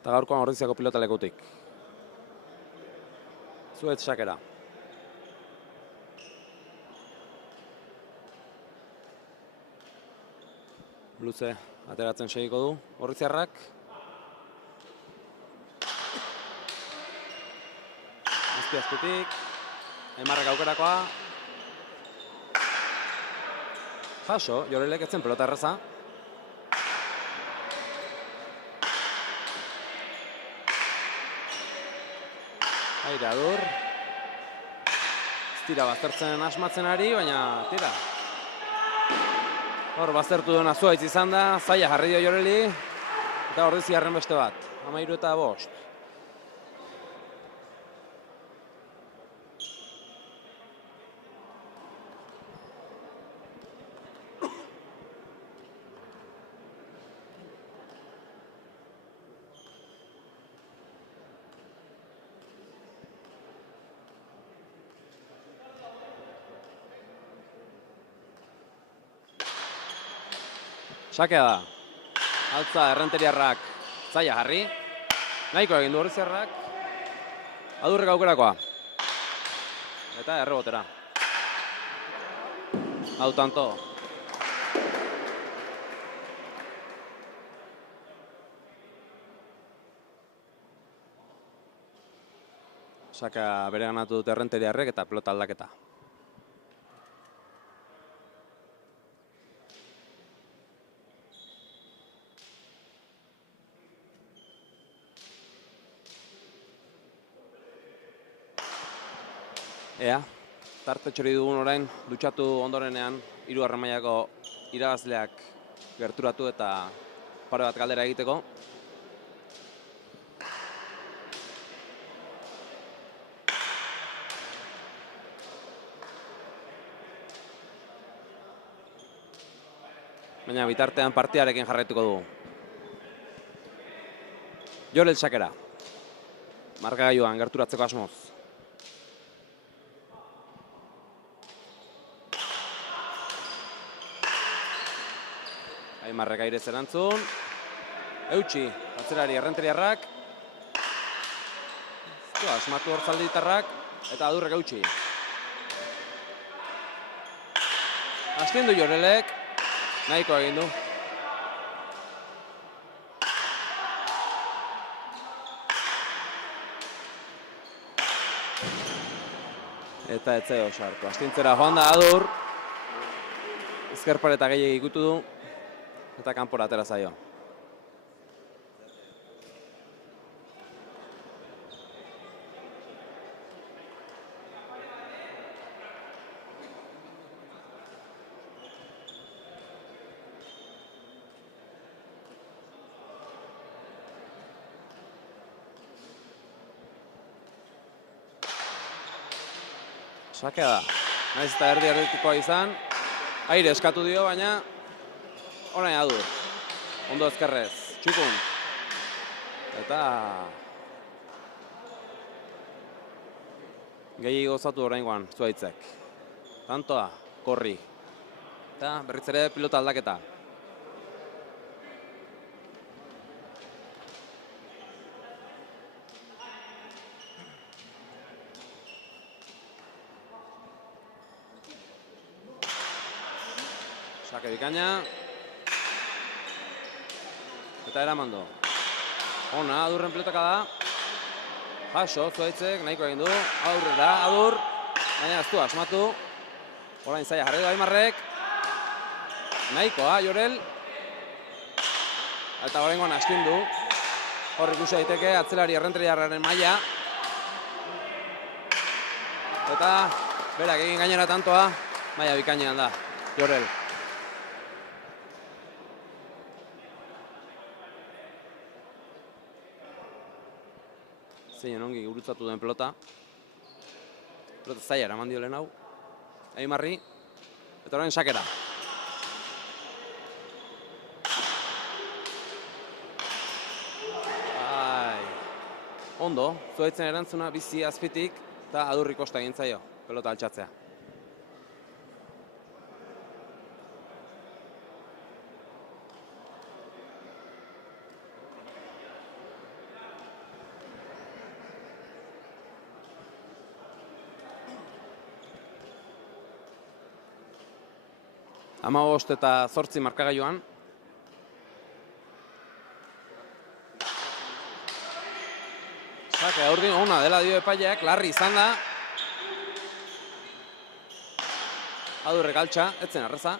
Eta gaurkoan Ordiziako pilotalekutik. Zuaitz Sakera. Luze ateratzen segiko du Ordiziarrak. Azpitik, Aimarrek aukerakoa. Jaso, Jorelek etzen pelota erraza. Aire Adur. Ez dira baztertzen asmatzen ari, baina tira. Hor baztertu duena Zuaitz izan da, zaila jarri dio Joreli. Eta Ordiziarren beste bat, 13-5. Sakea da. Altza errenteriarrak zaila jarri. Nahiko egin du ordiziarrak. Adurrek aukerakoa. Eta errebotera. Hau tanto. Saka bere ganatu dute errenteriarrek eta pelota aldaketa. Ea, tarte txori dugun orain, dutxatu ondorenean, 3. mailako irabazleak gerturatu eta pare bat galdera egiteko. Baina bitartean partidarekin jarraituko dugu. Jorel Sakera. Markagailuan gerturatzeko asmoz. Aimarrek airez erantzun. Eutxi, atzerari errenteriarrak. Asmatu hor zalditarrak. Eta Adurrek eutxi. Astindu Jorelek. Nahiko egin du. Eta etzeo sartu. Astintzera joan da Adur. Ezkerpareta gehiagik ikutu du. Eta kanpora atera zaio. Sakea da. Naiz eta erdi-erdikoa izan. Aire eskatu dio, baina orain Adur. Ondo ezkerrez. Txukun. Eta gehi gozatu oraingoan Zuaitzek. Tantoa, korri. Eta berriz ere pilota aldaketa. Sake bikaina. Eta eramando. Ona, Adurren pelotaka da. Jaso, Zuaitzek, nahiko egin du. Aurrera, Adur. Baina ez du asmatu. Orain zaila jarri du Aimarrek. Nahikoa, Jorel. Eta oraingoan astindu. Hor ikusi daiteke atzelari errenteriarraren maila. Eta berak egin gainera tantoa. Maila bikainean da, Jorel. Zeinen ongi gurutzatu duen pelota. Pelota zaila eraman dio lehen hau. Aimarri. Eta orain Sakera. Ondo, Zuaitzen erantzuna bizi azpitik eta Adurri kosta egin zaio pelota altxatzea. Hamabost eta 8 markagailuan. Sake aurdin ona dela dio epaileak, larri izan da. Adurrek altxa, etzen erreza.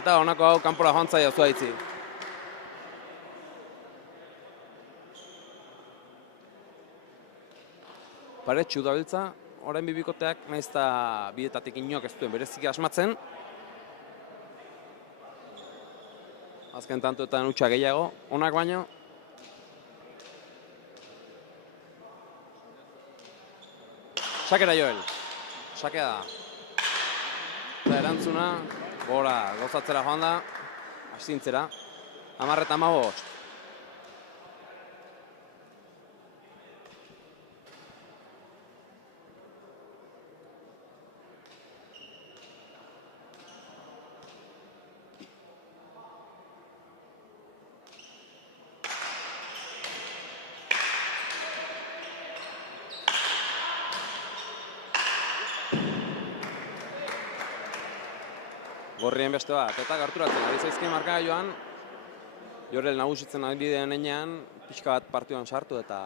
Eta honako hau kanpora joan zaio Zuaitzi. Paretxu dabiltza, orain bibikoteak nahiz eta bietatik inoak ez duen bereziki asmatzen. Azken tantoetan utxa gehiago, onak baino. Sakera Joel, sakea da. Eta erantzuna, gora gozatzera joan da, astintzera, 10 eta 15. gorrien beste bat, eta gerturatzen ari zaizkien markagailuan, Jorel nagusitzen ari den enean, pixka bat partioan sartu eta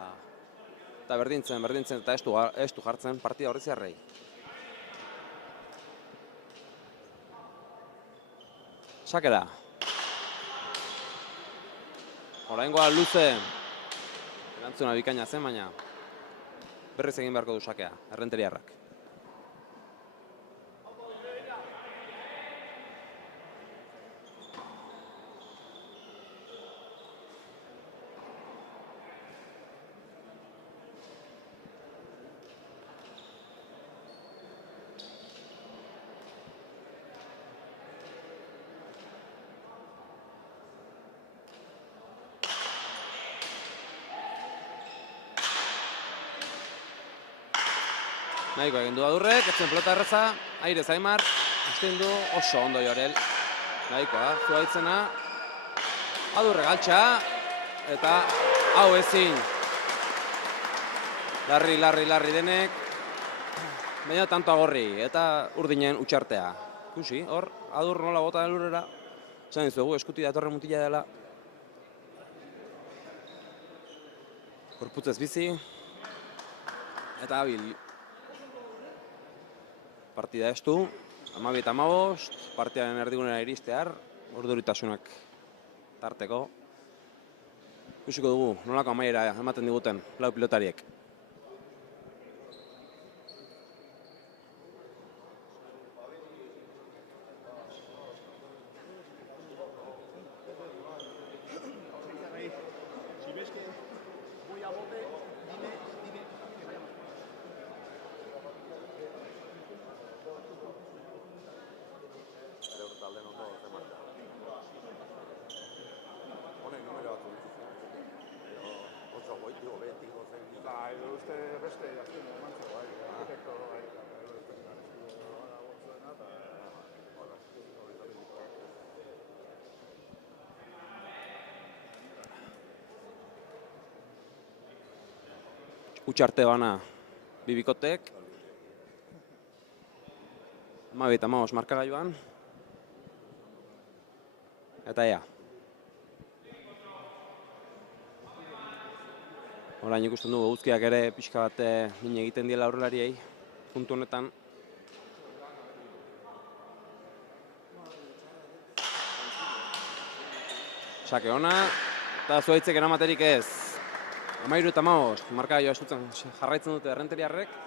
berdintzen, eta ez du jartzen partida Ordiziarrei. Sakera. Oraingoa luze. Erantzuna bikaina zen, baina berriz egin beharko du sakea, Errenteriarrak. Nahiko egin du Adurrek, etzen pelota erreza, Airez Aimar, hasten du oso ondo Jorel. Nahikoa, zuaitzena, Adurre galtxa, eta hau ezin. Larri denek, baina tantoa gorri, eta urdinen utxartea. Ikusi, hor, Adur nola bota lurrera, esan dizuegu, eskuti datorren mutila dela. Korputzez bizi, eta abil. Partida estu, 12-15, partiaren erdigunera iristear, orduritasunak tarteko. Ikusiko dugu, nolako amaiera ematen diguten lau pilotariek. Utxarte bana bibikotek. 12-15 markagailuan. Eta ea. Orain ikusten dugu guzkiak ere pixka bat min egiten diela aurrelariei puntu honetan. Sake ona, eta zuaitzek eramaterik ez. 13-15 markagailua estutzen jarraitzen dute Errenteriarrek.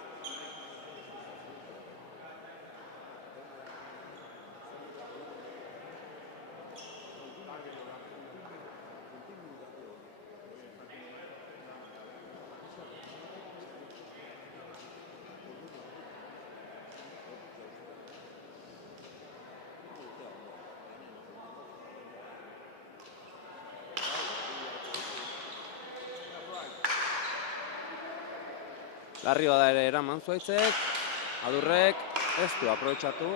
Larri bada ere eraman zuaitzek, Adurrek ez du aprobetxatu,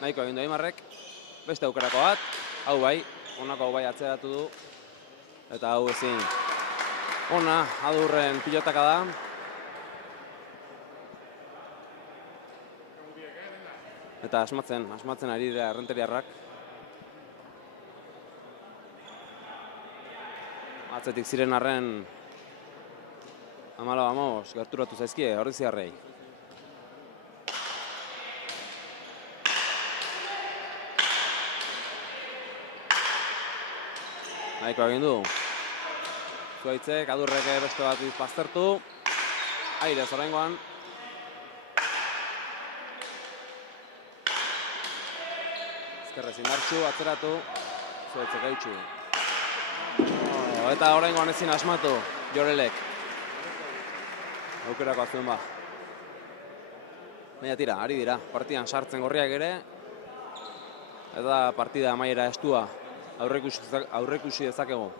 nahiko egin du Aimarrek, beste aukerako bat, hau bai, honako hau bai atzeratu du, eta hau ezin. Ona, Adurren pilotaka da. Eta asmatzen ari dira Errenteriarrak. Atzetik ziren arren 14-15 gerturatu zaizkie Ordiziarrei. Nahiko egin du. Zuaitzek, Adurrek beste bat baztertu. Airez oraingoan. Ezkerrez indartsu, atzeratu. Zuaitzek eutxu. Eta oraingoan ezin asmatu Jorelek. Aukerako azuen ba. Baina tira, ari dira, partidan sartzen gorriak ere. Eta partida amaiera estua aurrekusi dezakegu.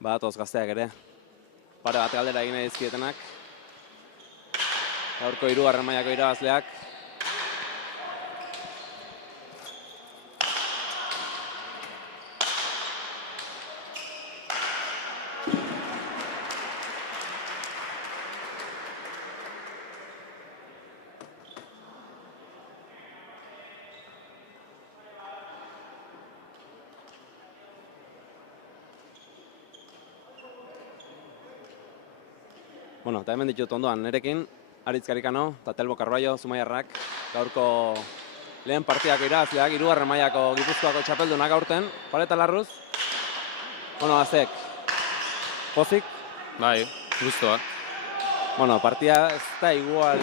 Badatoz gazteak ere. Pare bat galdera egin nahi dizkietenak. Gaurko 3. mailako irabazleak. Bueno, eta hemen ditut ondoan, nerekin, Aritz Garikano eta Telmo Carballo, Zumaiarrak, gaurko lehen partidako irabaziak, 3. mailako Gipuzkoako txapeldunak aurten, Paleta Larruz. Bueno, azek, pozik? Bai, guztua. Bueno, partida ez da igual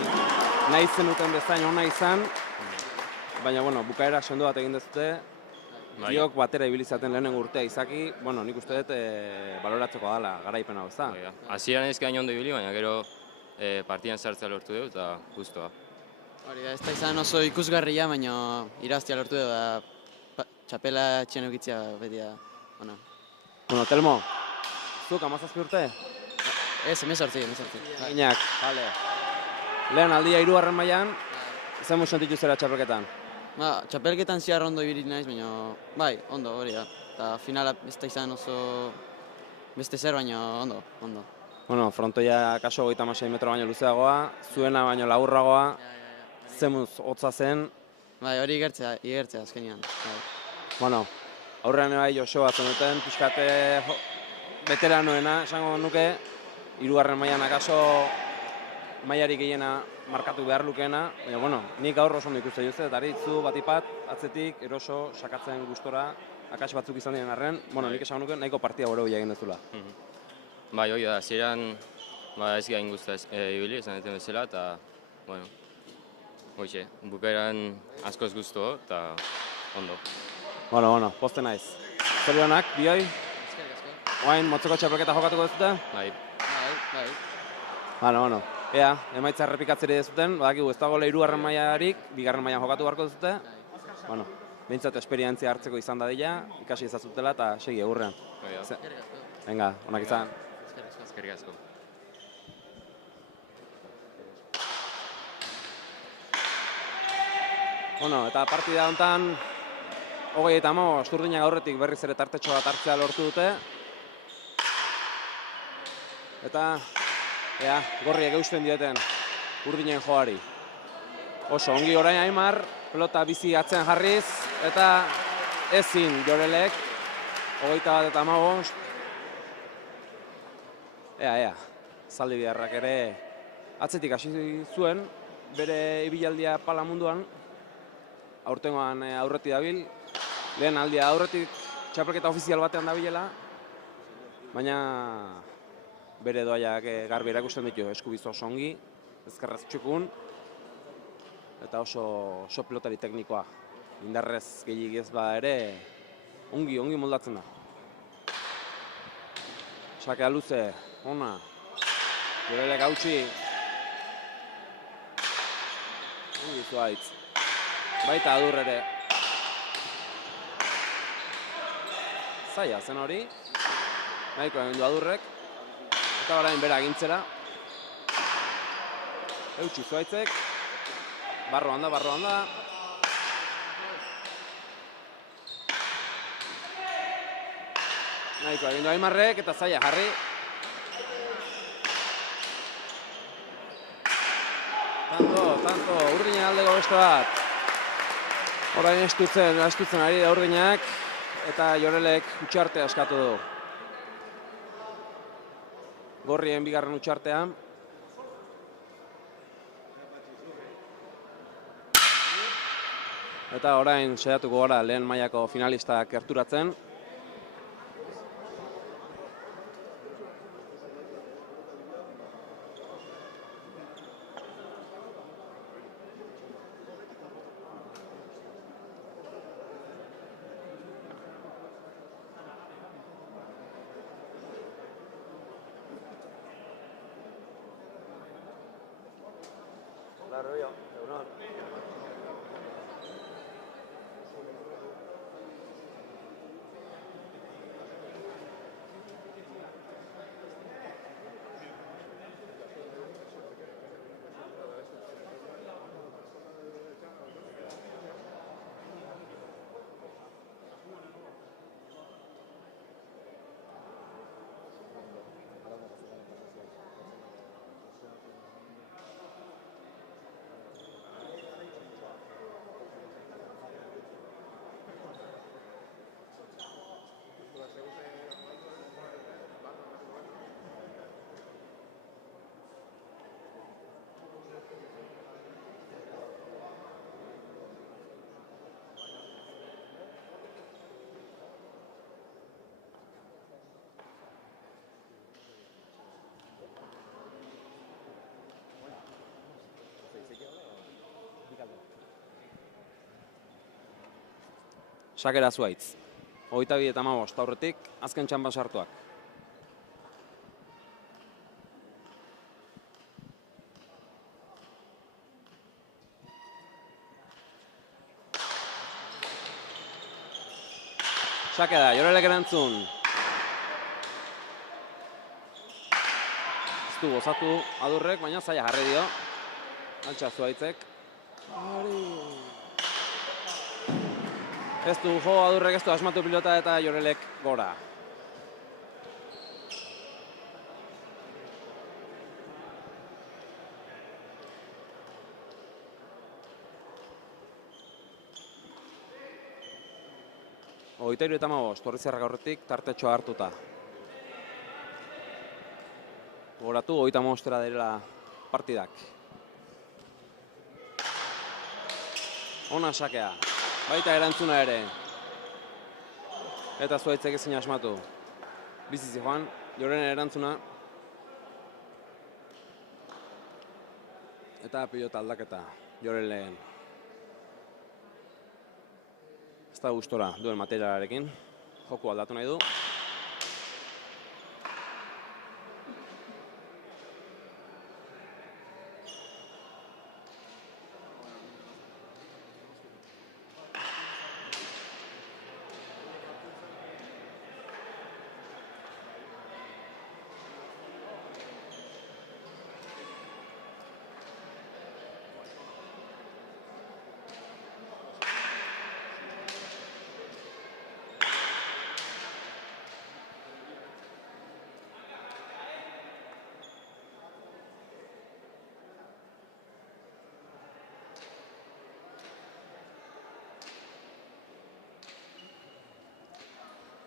nahi zenuten bezain ona izan, baina, bueno, bukaera sendo bat egin dezute, biok batera ibilizaten lehenengo urtea izaki, bueno, nik uste dut baloratzeko dela, garaipena hau, ez da? Hasieran ez gain ondo ibili, baina gero partidan sartzea lortu dugu eta guztua. Hori, ez da izan oso ikusgarria, baina iraztia lortu dugu da txapela etxean eukitzea beti da. Bueno, Telmo, zuk 17 urte? Ez, 18. Ginak, bale. Lehen aldia 3. mailan, zen mu sentitu zera txapelketan? Txapelketan ziar ondo ibili naiz, baina bai, ondo hori da. Eta finala ez da izan oso beste zer, baina ondo. Bueno, frontoia kaso 36 metro baino luzeagoa, zuena baino laburragoa, zemuz hotza zen. Bai, hori igertzea azkenean. Bueno, aurrean bai Joseba zenuten, pixkate veteranoena, esango nuke, 3. mailan akaso mailarik gehiena markatu behar lukeena, baina, bueno, nik gaur oso ondo ikusten dut, eta aritzu batipat, atzetik, eroso, sakatzen gustora, akas batzuk izan diren arren, bueno, nik esango nuke nahiko partida boro bila egin dezula. Bai, hori da, hasieran ez gain guztua ibili, esan duten bezala, eta, bueno, hoxe, bukaeran askoz guztua, eta ondo. Bueno, poste naiz. Zorionak, bioi? Oain, motzeko txapelketa jokatuko dezute? Bai. Bueno, ea, emaitza errepikatzeri dezuten, badakigu ez dago 3. mailarik, 2. mailan jokatu beharko dezute. Bueno, behintzat esperientzia hartzeko izan dadila, ikasi ezazutela eta segi egurrean. Venga, onak izan. Eskerrik asko. Bueno, eta partida honetan, 35, Urdinak aurretik berriz ere tartetxo bat hartzea lortu dute. Eta, ea, gorriek eusten dioten Urdinen joari. Oso, ongi orain Aimar, pelota bizi atzen jarriz, eta ezin Jorelek, 21-15. Ea, Zaldi Bidarrak ere atzetik hasi zuen, bere ibilaldia pala munduan, aurtengoan aurretik dabil, lehen aldia aurretik txapelketa ofizial batean dabilela, baina bere doaiak garbi erakusten ditu, eskubiz oso ongi, ezkerraz txukun, eta oso pelotari teknikoa. Indarrez gehiagik ez ba ere, ongi moldatzen da. Sakea luze, ona, Jorelek hautsi. Ongi zuaitz. Baita adur ere. Zaila zen hori. Nahiko egin du adurrek. Eta orain bera gintzera. Eutsi zuaitzek. Barroan da. Nahiko egin du Aimarrek eta zaila jarri. Tanto, Urdinen aldeko beste bat. Orain estutzen ari da Urdinak eta Jorelek utxarte askatu du. Gorrien 2. utxartean. Eta orain saiatuko gara lehen mailako finalistak gerturatzen. Sakera Zuaitz. 22-15 aurretik, azken txanpan sartuak. Sake da, Jorelek erantzun. Ez du gozatu Adurrek, baina zaila jarri dio. Altxa Zuaitzek. Ez du jo Adurrek, ez du asmatu pilota eta Jorelek gora. Hogeita hiru eta hamabost, Ordiziarrak aurretik tartetxoa hartuta. Gogoratu, 35 direla partidak. Ona sakea, baita erantzuna ere. Eta Zuaitzek ezin asmatu. Bizizi joan, Jorenen erantzuna. Eta pilota aldaketa, Joren lehen. Ez da gustora duen materialarekin, joku aldatu nahi du.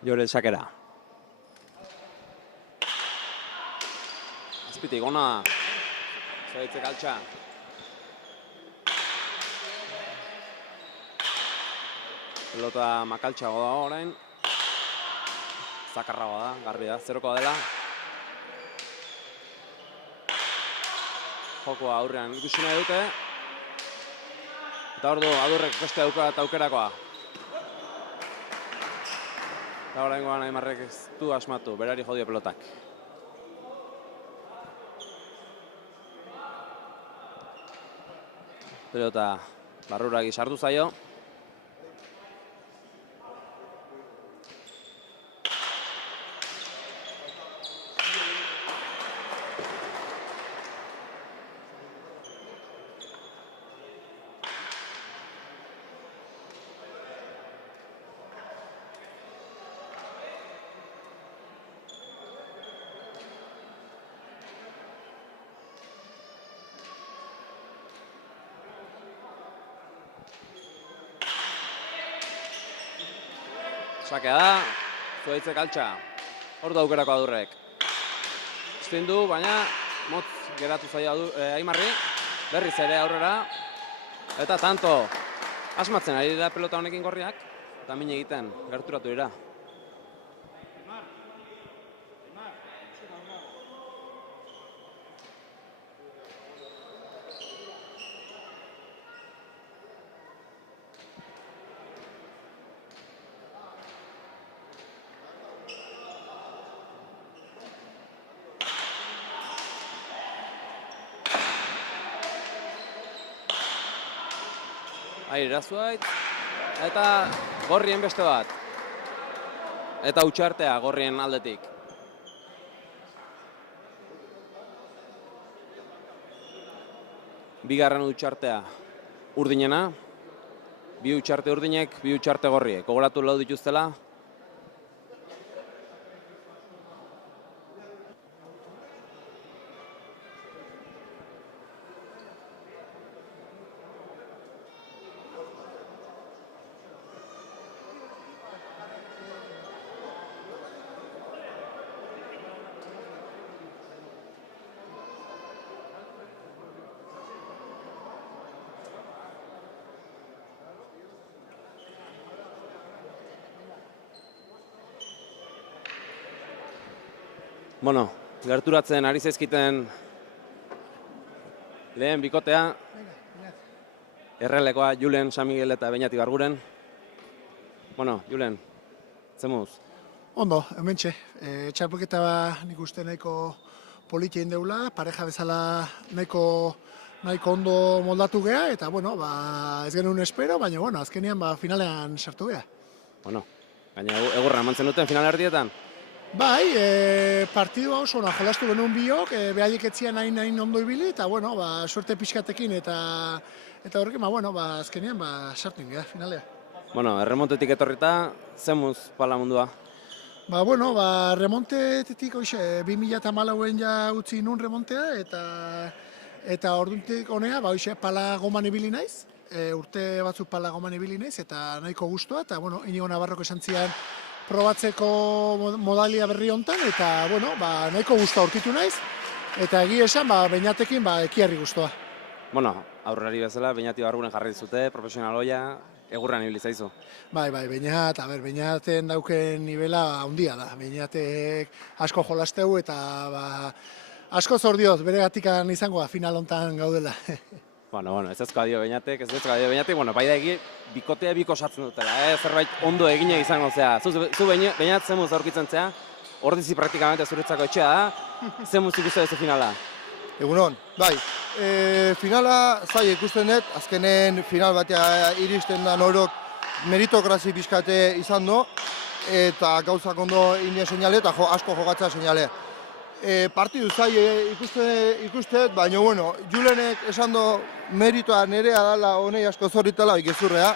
Jorel sakera. Azpitik, ona. Zuaitzek altxa. Pelota makaltxago da orain. Zakarragoa da, garbi da, zerokoa dela. Jokoa aurrean ikusi nahi dute. Eta ordu, Adurrek beste aukerakoa. Eta oraingoan Aimarrek ez du asmatu, berari jodio pelotak. Pelota barruragi sartu zaio. Sakea da, Zuaitzek altxa, hor da aukerako Adurrek. Estin du, baina motz geratu zaio Aimarri, berriz ere aurrera, eta tanto asmatzen ari dira pelota honekin gorriak, eta min egiten gerturatu dira. Aire Zuaitz, eta gorrien beste bat. Eta utxartea gorrien aldetik. Bigarren utxartea urdinena, bi utxarte urdinek, bi utxarte gorriek. Gogoratu lau dituztela. Bueno, gerturatzen ari zaizkiten lehen bikotea, Errelekoa Julen San Miguel eta Beñati Barguren. Bueno, Julen, zemuz? Ondo, hementxe. Txapelketa nik uste nahiko politia indeula, pareja bezala nahiko ondo moldatu gea, eta bueno, ez genuen espero, baina bueno, azkenean finalean sartu gea. Bueno, baina egurra eman zenuten final erdietan? Bai, partidua oso ona jolastu genuen biok, behaiek etzian hain ondo ibili, eta bueno, suerte pixkatekin, eta horrekin, bueno, azkenean sartu ingea, finalea. Bueno, erremontetik etorrita, zemuz pala mundua? Bueno, remontetik, 2014en ja utzi nun remontea, eta orduntik honea, pala goman ibili naiz, urte batzuk pala goman ibili naiz, eta nahiko gustua, eta bueno, Inigo Navarrok esan zian probatzeko modalia berri hontan, eta bueno, nahiko gustua aurkitu naiz, eta egia esan, Beñatekin ekiarri gustua. Bueno, aurrari bezala, Beñati bargunen jarri zute, profesional hoia, egurran ibili zaizu. Bai, Beñaten dauken nivela handia da. Beñatek asko jolasteu eta asko zordioz, bere gatikan izango final hontan gaudela. Bueno, ez ezko adio Beñatek, bueno, bai da bikotea biko osatzen dutela, zerbait ondo egine izango zea. Zu Beñat zemuz aurkitzen zea, ordizi praktikamente zuretzako etxea da, zemuz ikusten duzu finala? Egunon, bai, finala zai ikusten dut, azkenen final batea iristen da norok meritokrazi pixkate izan du, eta gauzak ondo ine seinale eta asko jogatza seinale. Partidu zai ikustet, baina bueno, Julenek esan du meritoa nerea dela honei asko zorritela ikizurrea.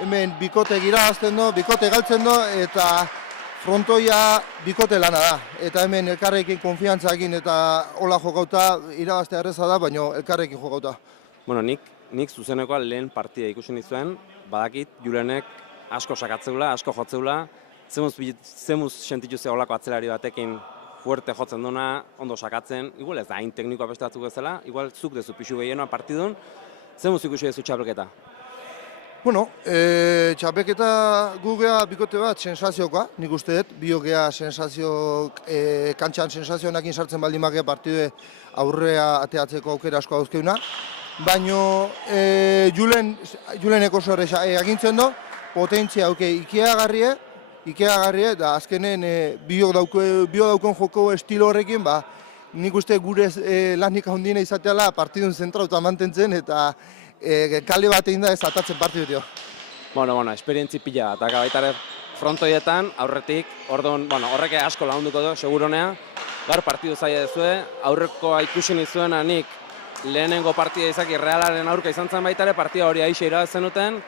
Hemen bikote girazten du, bikote galtzen du, eta frontoia bikote lana da. Eta hemen elkarrekin konfiantzakin eta hola jokauta irabaztea erreza da, baina elkarrekin jokauta. Bueno, nik zuzenekoa lehen partida ikusi nizuen, badakit Julenek asko sakatzeula, asko jotzeula, zemuz sentitu ze holako atzelari batekin fuerte jotzen duna, ondo sakatzen, igual ez da hain teknikoa beste batzuk bezala, igual zuk dezu pixu gehienoa partidun, zemuz ikusi dezu txapelketa? Bueno, txapelketa gugea bikote bat sensaziokoa, nik uste dut, biokea sensazioak, kantxan sensazioenakin sartzen baldin makea partidu aurrea ateatzeko aukera asko dauzkeuna, baina Julenek oso erresa agintzen du, potentzia auke ikeagarrie, da azkenen biok daukon joko estilo horrekin, nik uste gure lanik handina izateala partidun zentrauta mantentzen eta kale bat egin da ez atatzen partidu. Bueno, esperientzi pila bat, eta baita ere frontoietan, aurretik, horrek asko lagunduko du, seguronea, gaur partidu zaila dezue, aurrekoa ikusi nizuena nik lehenengo partida izaki Realaren aurka izan zen baita ere, partida hori aixe irabazen uten,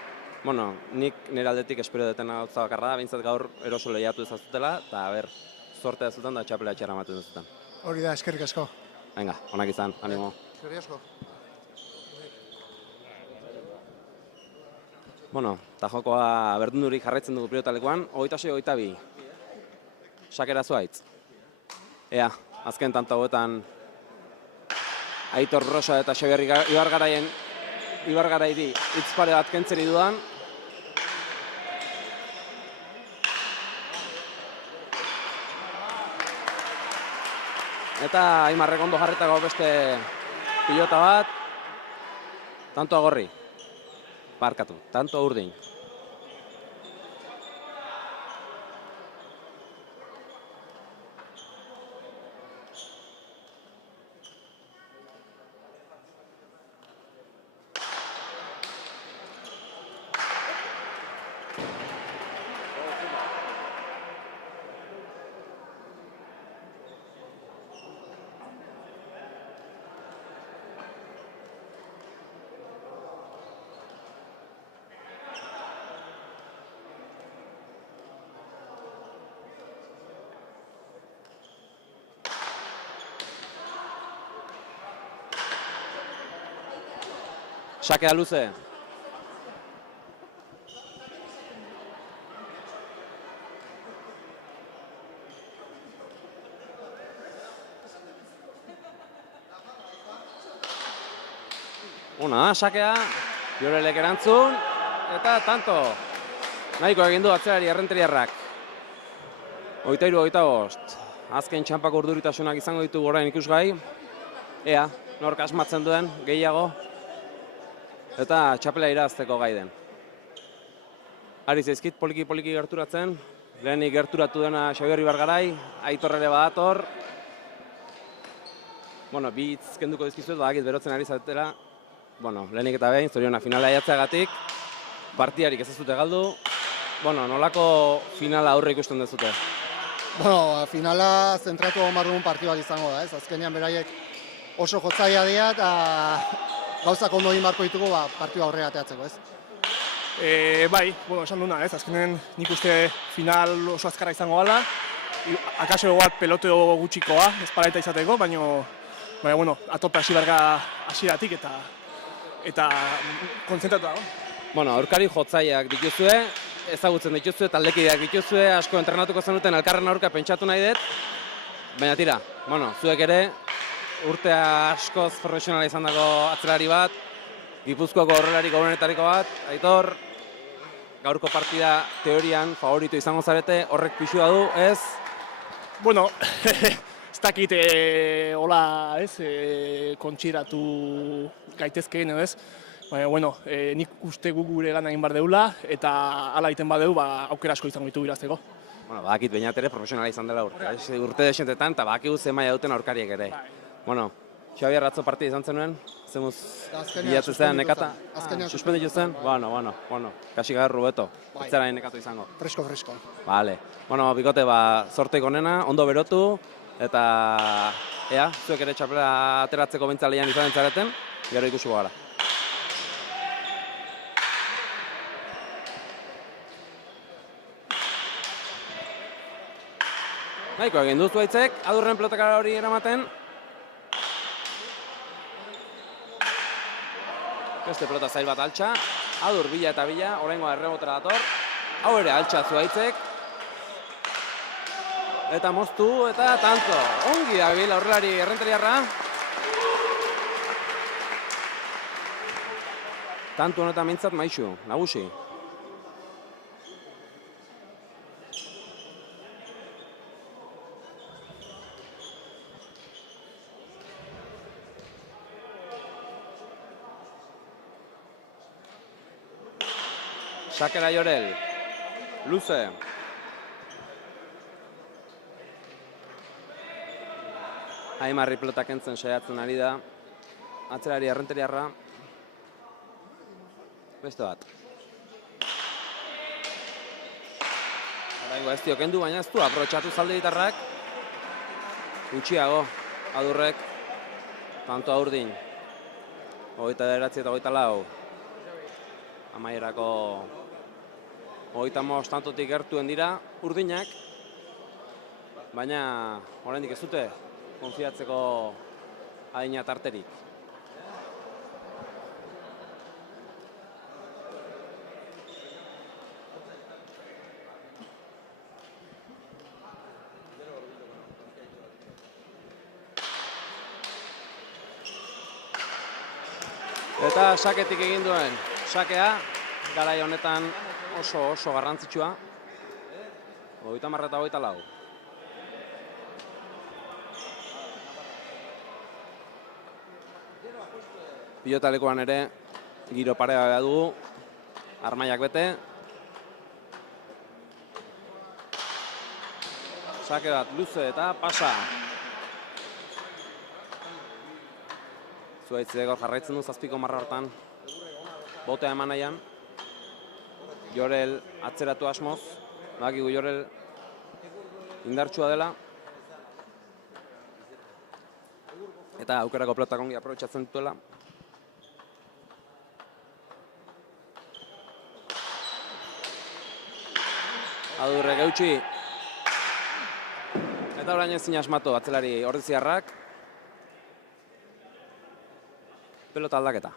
bueno, nik nire aldetik espero duten gautza bakarra da, behintzat gaur eroso lehiatu ezazutela, eta zorte dezuten da txapela etxera ematen dezuten. Hori da, eskerrik asko. Venga, onak izan, animo. Eskerrik asko. Bueno, eta jokoa berdundurik jarraitzen dugu pilotalekuan, 26-22. Sakera zuaitz. Ea, azken tanto hauetan Aitor Rosa eta Xabier Ibargarairi hitz pare bat kentzeri dudan. Eta Aimarrek ondo jarretako beste pilota bat. Tanto agorri. Barkatu, tanto urdin. Sakea luze. Ona, sakea, Jorelek erantzun, eta tanto. Nahiko egin du atzelari Errenteriarrak. 23-25. Azken txampako urduritasunak izango ditugu orain ikusgai. Ea, nork asmatzen duen, gehiago. Eta txapela irazteko gai den. Ari zaizkit poliki gerturatzen. Lehenik gerturatu dena Xabier Ibargarai, Aitor ere badator. Bueno, bi hitz kenduko dizkizuet, badakit berotzen ari zatela. Bueno, lehenik eta behin, zorionak finala jatzeagatik. Partidarik ez dute galdu. Bueno, nolako finala aurre ikusten dezute? Bueno, finala zentratu marrun partidu bat izango da, ez? Azkenean beraiek oso jotzaia dira eta gauzak ondo egin beharko ditugu partidu aurrera ateatzeko, ez? Bai, bueno, esan duna, ez? Azkenen nik uste final oso azkarra izango gala. Akaso bat peloteo gutxikoa, ez paraita izateko, baina bueno, atope hasi berga hasieratik eta kontzentratu dago. Bueno, aurkari jotzaileak dituzue, ezagutzen dituzue, taldekideak dituzue, asko entrenatuko zenuten elkarren aurka pentsatu nahi dut. Baina tira, bueno, zuek ere urtea askoz profesionala izandako atzelari bat, Gipuzkoako aurrelari gobernetariko bat, Aitor, gaurko partida teorian favorito izango zarete, horrek pixua du, ez? Bueno, ez dakit hola, ez, kontxiratu gaitezkeen, ez? Baina, bueno, nik uste gure lan egin bar deula, eta hala egiten badeu, aukera asko izango ditu irazteko. Bueno, badakit bainat ere profesionala izan dela urte desentetan, eta badakigu ze maila duten aurkariek ere. Bueno, Xabier atzo partida izan zenuen, zemuz bilatzen zen nekata? Suspenditu zen? Bueno, kasi garru beto, ez zera nekatu izango. Fresko. Vale, bueno, bikote, zorteik onena, ondo berotu, eta ea, zuek ere txapela ateratzeko bentzalean izan entzareten, gero ikusi gara. Nahiko egin duzu aitzek, adurren pelotakara hori eramaten. Beste pelota zail bat altxa, adur bila eta bila, oraingoa errebotera dator. Hau ere altxa zu aitzek. Eta moztu eta tanto. Ongi dabil aurrelari errentariarra. Tanto honetan mintzat maixu, nagusi. Sakera Jorel, luze. Aimarri pelota kentzen saiatzen ari da. Atzerari errenteriarra. Beste bat. Oraingo ez dio kendu, baina ez du aprobetxatu zalde gitarrak. Gutxiago, adurrek. Tanto aurdin. 29 eta 24. Amaierako 35 tantotik gertuen dira urdinak, baina oraindik ez dute konfiatzeko adina tarterik. Eta saketik egin duen sakea, garai honetan oso garrantzitsua. 30 eta 24. Pilotalekuan ere giro parea dugu, armaiak bete. Sake bat luze eta pasa. Zuaitzek hor jarraitzen du zazpiko marra hortan. Botea eman nahian. Jorel atzeratu asmoz. Badakigu Jorel indartsua dela. Eta aukerako pelotak ongi aprobetxatzen dituela. Adurrek eutxi. Eta orain ezin asmatu atzelari ordiziarrak. Pelota aldaketa.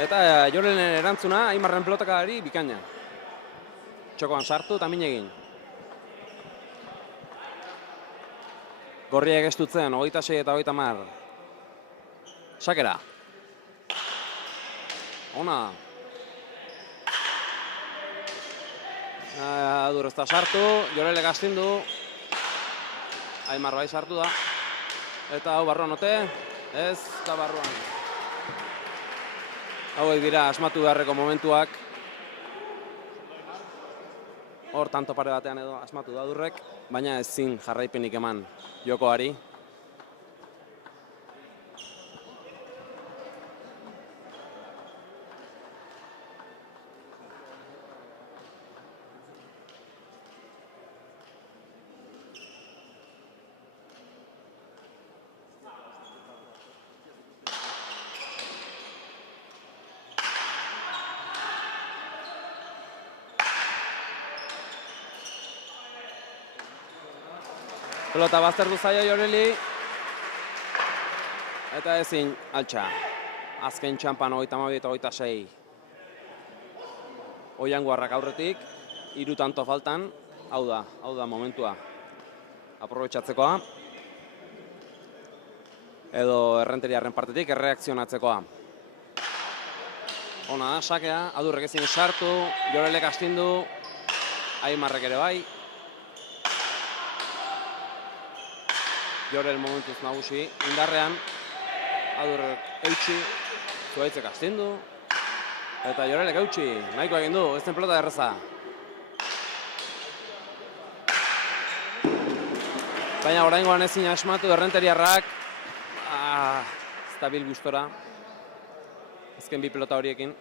Eta Jorelen erantzuna, Aimarren pelotakari bikaina. Txokoan sartu eta min egin. Gorriak estutzen, 26 eta 30. Sakera. Ona. Adur ez da sartu, Jorelek astindu. Aimar bai sartu da. Eta hau barruan ote, ez da barruan. Hauek dira asmatu beharreko momentuak. Hor tanto pare batean edo asmatu da Adurrek, baina ezin jarraipenik eman jokoari. Pelota bazterdu zaio Joreli. Eta ezin altxa. Azken txampan 32 eta 26. Oianguarrak aurretik, 3 tanto faltan. Hau da momentua. Aprobetxatzekoa. Edo Errenteriarren partetik erreakzionatzekoa. Ona da, sakea, Adurrek ezin sartu, Jorelek astindu, Aimarrek ere bai. Jorel momentuz nagusi indarrean, Adurrek eutxi, Zuaitzek astindu, eta Jorelek eutxi, nahiko egin du, ez den pelota erreza. Baina oraingoan ezin asmatu Errenteriarrak, ez da bil gustora, azken bi pelota horiekin.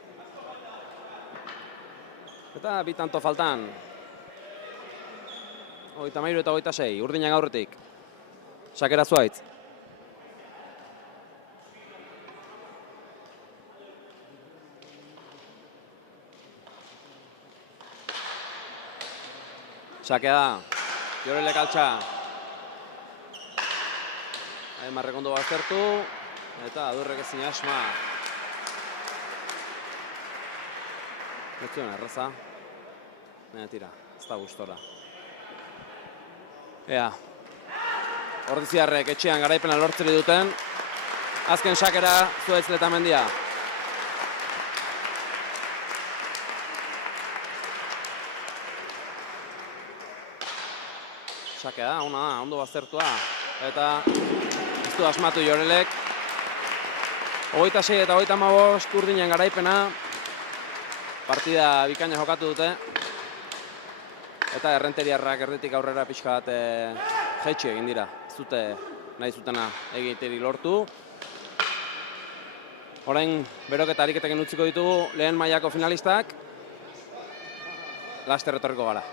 Eta bi tanto faltan. 33 eta 26, urdinak aurretik. Sakera Zuaitz. Sakea da, Jorelek altxa. Aimarrek ondo baztertu, eta Adurrek ezin asma. Ez zuen erraza. Baina tira, ez da gustora. Ea, Ordiziarrek etxean garaipena lortzeri duten. Azken sakera Zuaitz Letamendia. Sakea da, ona da, ondo baztertua. Eta ez du asmatu Jorelek. 26 eta 35 urdinen garaipena. Partida bikaina jokatu dute. Eta Errenteriarrak erditik aurrera pixka bat jaitsi egin dira. Ez dute nahi zutena egiteri lortu. Orain beroketa ariketekin utziko ditugu lehen mailako finalistak. Laster etorriko gara.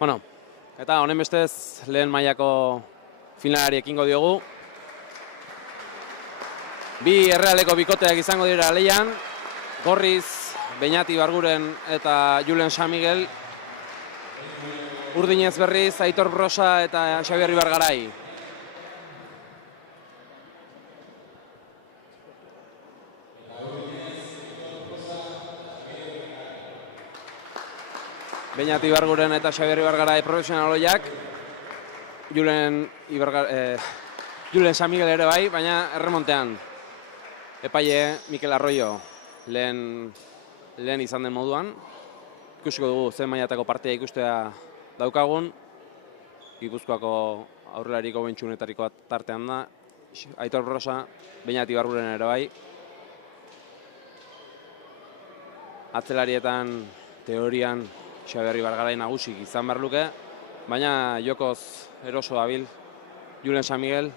Bueno, eta honen bestez lehen mailako finalari ekingo diogu. Bi errealeko bikoteak izango dira leian, Gorriz, Beñati Barguren eta Julen San Miguel. Urdinez berriz, Aitor Brosa eta Xabier Ibargarai. Beñati Barguren eta Xabier Ibargarai profesionaloiak. Julen San Miguel ere bai, baina erremontean. Epaile Mikel Arroyo lehen izan den moduan. Ikusiko dugu zen mailatako partia ikustea daukagun. Gipuzkoako aurrelariko bentsunetariko tartean da. Aitor Brosa, Beñati Barguren ere bai. Atzelarietan teorian Xabier Ibargarai nagusik izan behar luke, baina jokoz eroso dabil Julen San Miguel.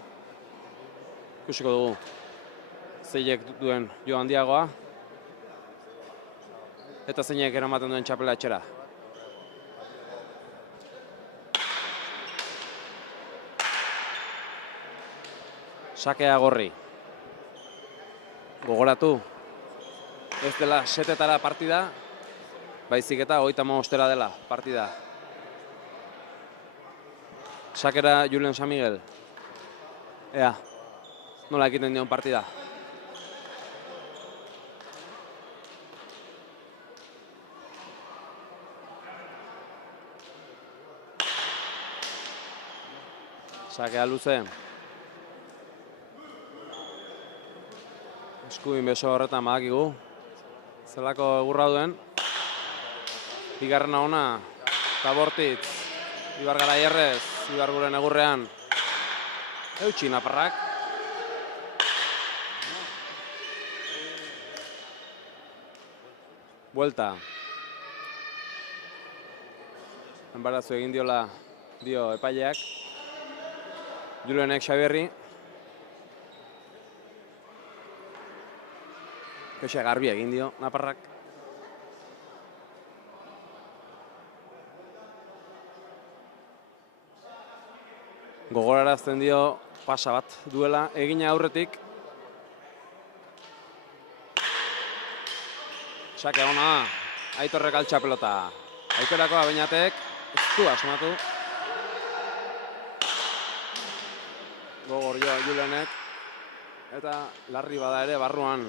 Ikusiko dugu zeinek duen jo handiagoa eta zeinek eramaten duen txapela etxera. Sakea Gorri. Gogoratu, ez dela setetara partida, baizik eta 35 dela partida. Sakera Julen San Miguel. Ea, nola egiten dion partida. Sakea luze. Eskuin beso horretan badakigu. Zelako egurra duen. Bigarrena ona, Tabortitz, Ibargarai errez, Ibarguren egurrean. Eutxi naparrak. Buelta. Enbarazu egin dio epaileak. Julenek Xabierri. Keixa garbi egin dio naparrak. Gogorarazten dio pasa bat duela egina aurretik. Sake ona, Aitorrek altxa pelota. Aukerakoa Beñatek, ez du asmatu. Gogor jo Julenek, eta larri bada ere barruan.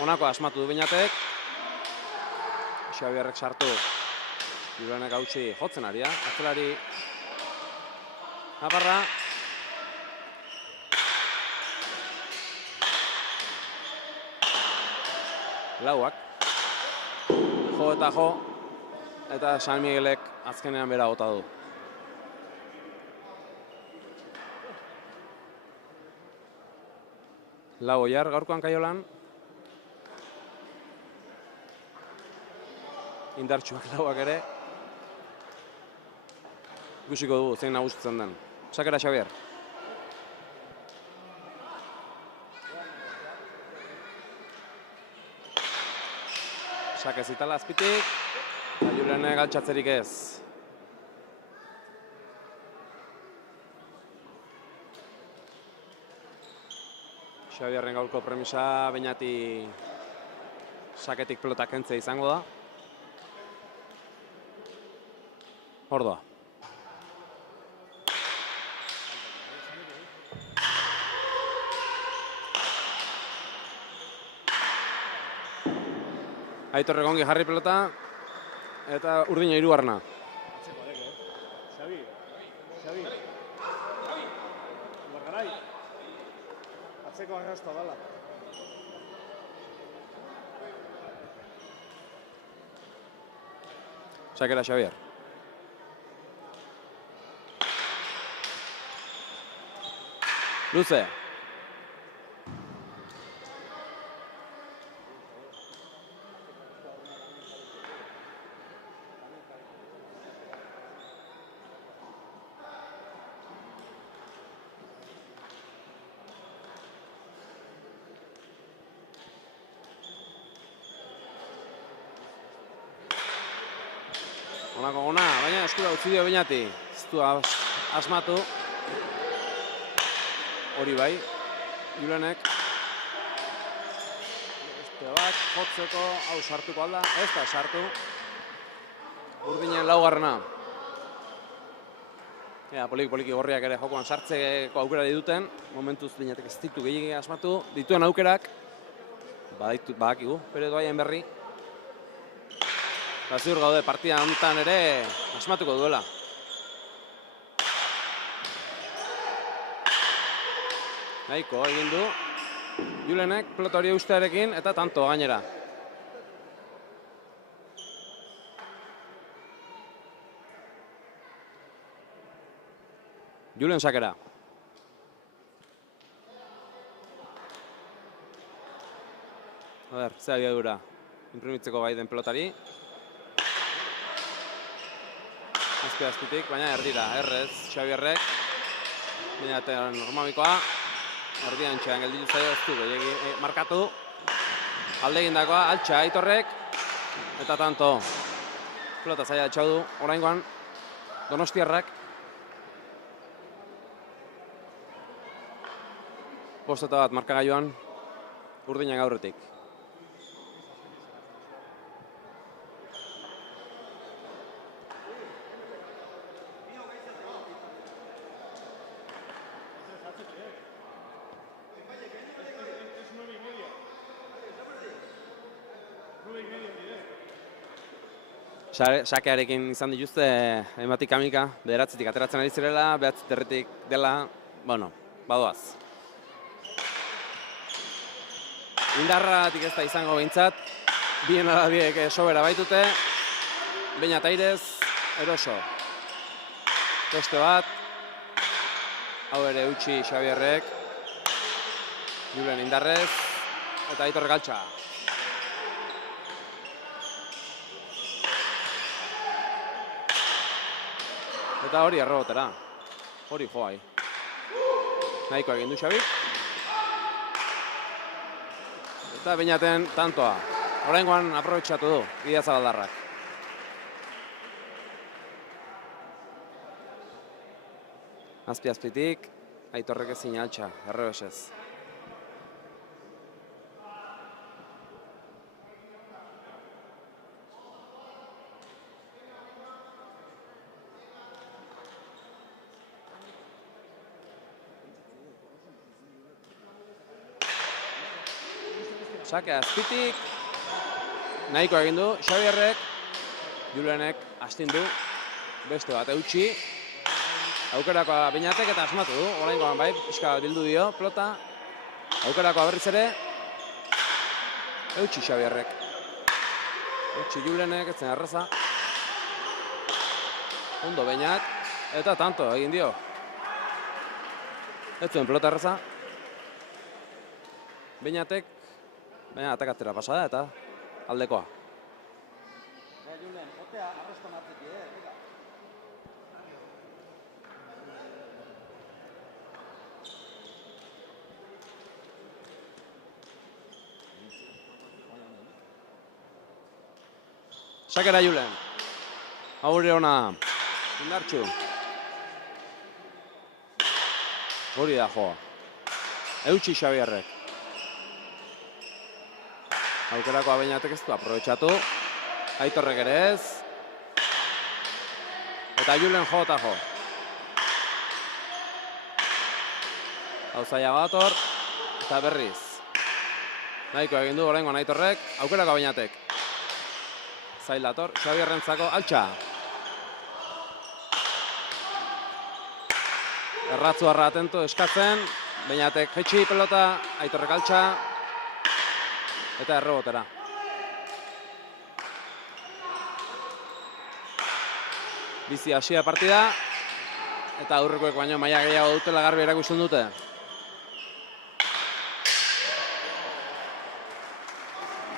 Honako asmatu du Beñatek. Xabierrek sartu. Julenek hautsi jotzen aria, atzelari Naparra. Lauak. Jo eta jo. Eta San Miguelek azkenean bera bota du. Lau oiar gaurkoan Kaiolan. Indartsuak lauak ere. Ikusiko dugu zein nagusitzen den. Sakera Xabier. Sake zitala azpitik. Eta Julenek altxatzerik ez. Xabierren gaurko premisa Beñati saketik pelota kentzea izango da. Ordoa. Aitorrek ongi jarri pelota, eta Urdina hirugarrena. Xabi. Ibargarai. Atzeko arrasta dala. Sakera Xabier. Luze. Honako gona, baina eskura utzi dio Beñati. Ez du asmatu. Hori bai, Julenek. Beste bat, jotzeko, hau sartuko alda, ez da sartu. Urdinen laugarrena. Poliki gorriak ere jokoan sartzeko aukera dituten. Momentuz Beñatek ez ditu gehiagia asmatu. Dituen aukerak, badakigu, bere doaien berri. Eta ziur gaude partida honetan ere asmatuko duela. Nahiko egin du Julenek pelota hori ustearekin eta tanto gainera. Julen sakera. A ber, ze abiadura inprimitzeko gai den pelotari. Azpitik, baina erdira, errez, Xabierrek. Baina normamikoa. Erdian txean gelditu zaio ez du, markatu. Alde egindakoa, altxa Aitorrek. Eta tanto. Pelota zaila txaudu, oraingoan Donostiarrak. Posteta bat markagailuan Urdinak aurretik. Sakearekin izan dituzte hainbatik kamika, bederatzitik ateratzen ari zirela, behatzitik dela, bueno, badoaz. Indarratik ez da izango behintzat, bien alabiek sobera baitute, Beñat airez, eroso. Beste bat, hau ere utzi Xabierrek, Julen indarrez, eta Aitorrek altxa. Eta hori errobotera, hori joai. Nahikoa egin du Xabik. Eta Beñaten tantoa. Oraingoan aprobetxatu du, Idiazabaldarrak. Azpi-azpitik, Aitorrek ezin altxa, errebesez. Sake azpitik, nahiko egin du, Xabierrek, Julenek astindu, beste bat eutxi, aukerakoa Beñatek eta asmatu du, oraingoan bai, pixka bildu dio, pelota, aukerakoa berriz ere, eutxi Xabierrek, eutxi Julenek, etzen erraza, ondo Beñat, eta tanto egin dio, ez zuen pelota erraza, Beñatek, baina atakatzera pasada eta aldekoa. Sakera Julen. Aurre ona. Indartxu. Hori da joa. Eutxi Xabierrek. Aukerakoa Beñatek ez du aprobetxatu. Aitorrek ere ez. Eta Julen jo eta jo. Hau zaila bator. Eta berriz. Nahiko egin du oraingoan Aitorrek. Aukerakoa Beñatek. Zailator, Xabierrentzako altxa. Erratzuarra atento eskatzen. Beñatek jetxi pelota. Aitorrek altxa. Eta errebotera. Bizi hasia partida. Eta aurrekoek baino maila gehiago dutela garbi erakusten dute.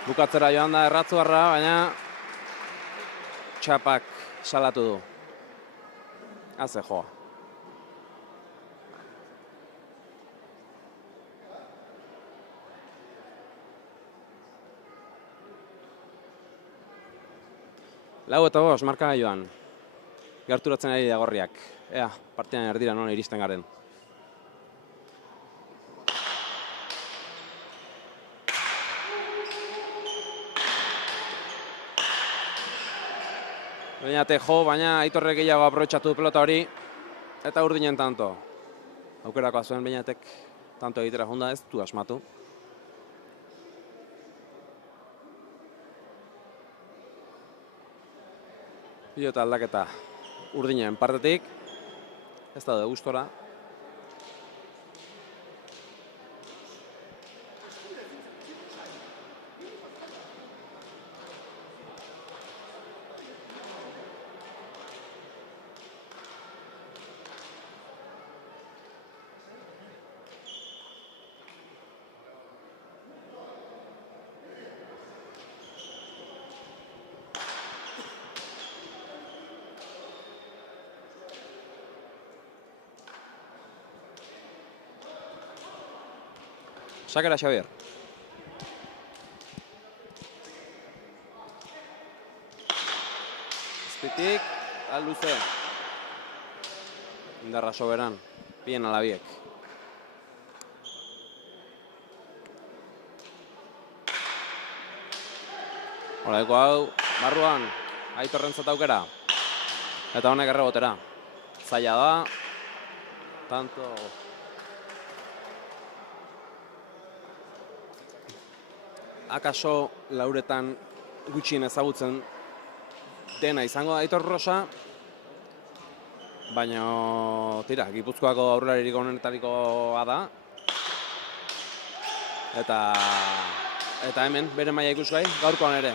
Bukatzera joan da Erratzuarra, baina txapak salatu du. Haze joa. Lau eta bost, marka joan. gerturatzen ari da gorriak. Ea, partidan erdira non iristen garen. Beñate jo, baina Aitorrek gehiago aprobetxatu du pelota hori, eta urdinen tanto. Aukerakoa zuen Beñatek tanto egitera jonda ez du asmatu. Pilota aldaketa urdinen partetik, ez daude gustora. Sakera Xabier. Azpitik, luze. Indarra soberan, bien alabiek. Horaiko hau, barruan, Aitorrentzat aukera. Eta honek errebotera. Zaila da, tanto... Akaso lauretan gutxien ezagutzen dena izango da Aitor Rosa, baina tira, Gipuzkoako aurrelaririk onenetarikoa da. Eta hemen, bere maila ikusgai, gaurkoan ere.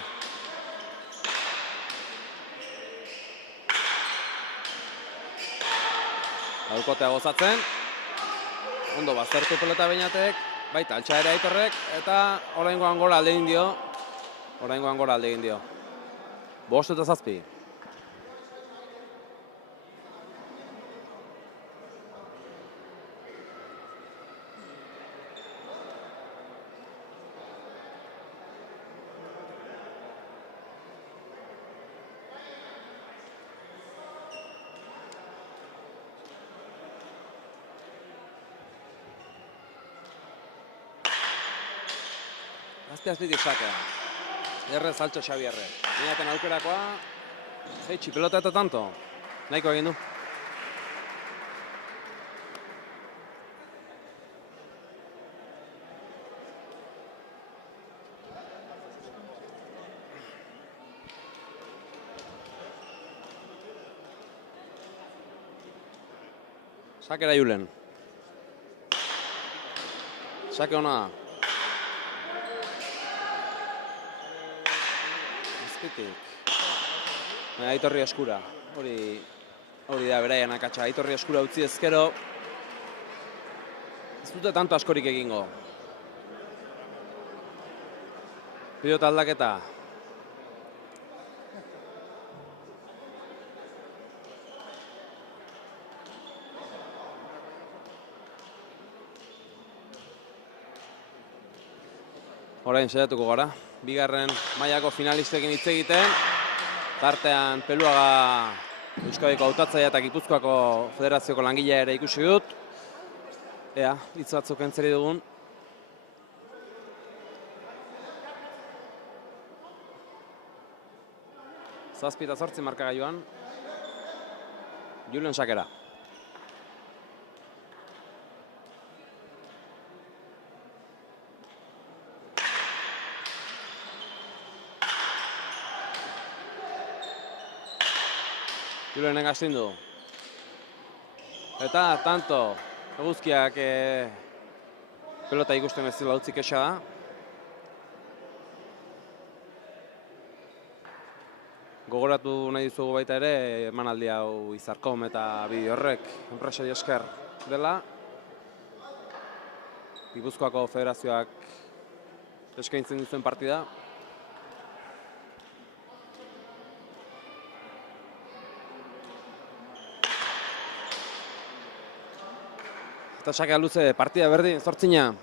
Gaurkotea gozatzen, ondo baztertu pelota Beñatek, baita altxa ere Aitorrek, eta oraingoan gora alde egin dio. Oraingoan gora alde egin dio. 5-7. Azpitik sakea. Errez altxo Xabierre. Beñaten aukerakoa. Zeitsi, pelota eta tanto. Nahiko egin du. Sakera Julen. Sake hona da. Aitorri eskura, hori da beraian akatsa, Aitorri eskura utzi ezkero, ez dute tanto askorik egingo. Pilota aldaketa. Orain saiatuko gara, bigarren mailako finalistekin hitz egiten. Tartean Peluaga Euskadiko hautatzailea eta Gipuzkoako Federazioko langilea ere ikusi dut. Ea, hitz batzuk entzeri dugun. Zazpi eta 8 markagailuan. Julen Sakera. Julenen gaztin du. Eta, tanto, eguzkiak pelota ikusten ez zela utzik esa da. Gogoratu nahi dizugu baita ere, emanaldi hau Izarkom eta Bideo horrek enpresari esker dela. Gipuzkoako Federazioak eskaintzen duzuen partida. Eta sakea luze, partida berdin, 8.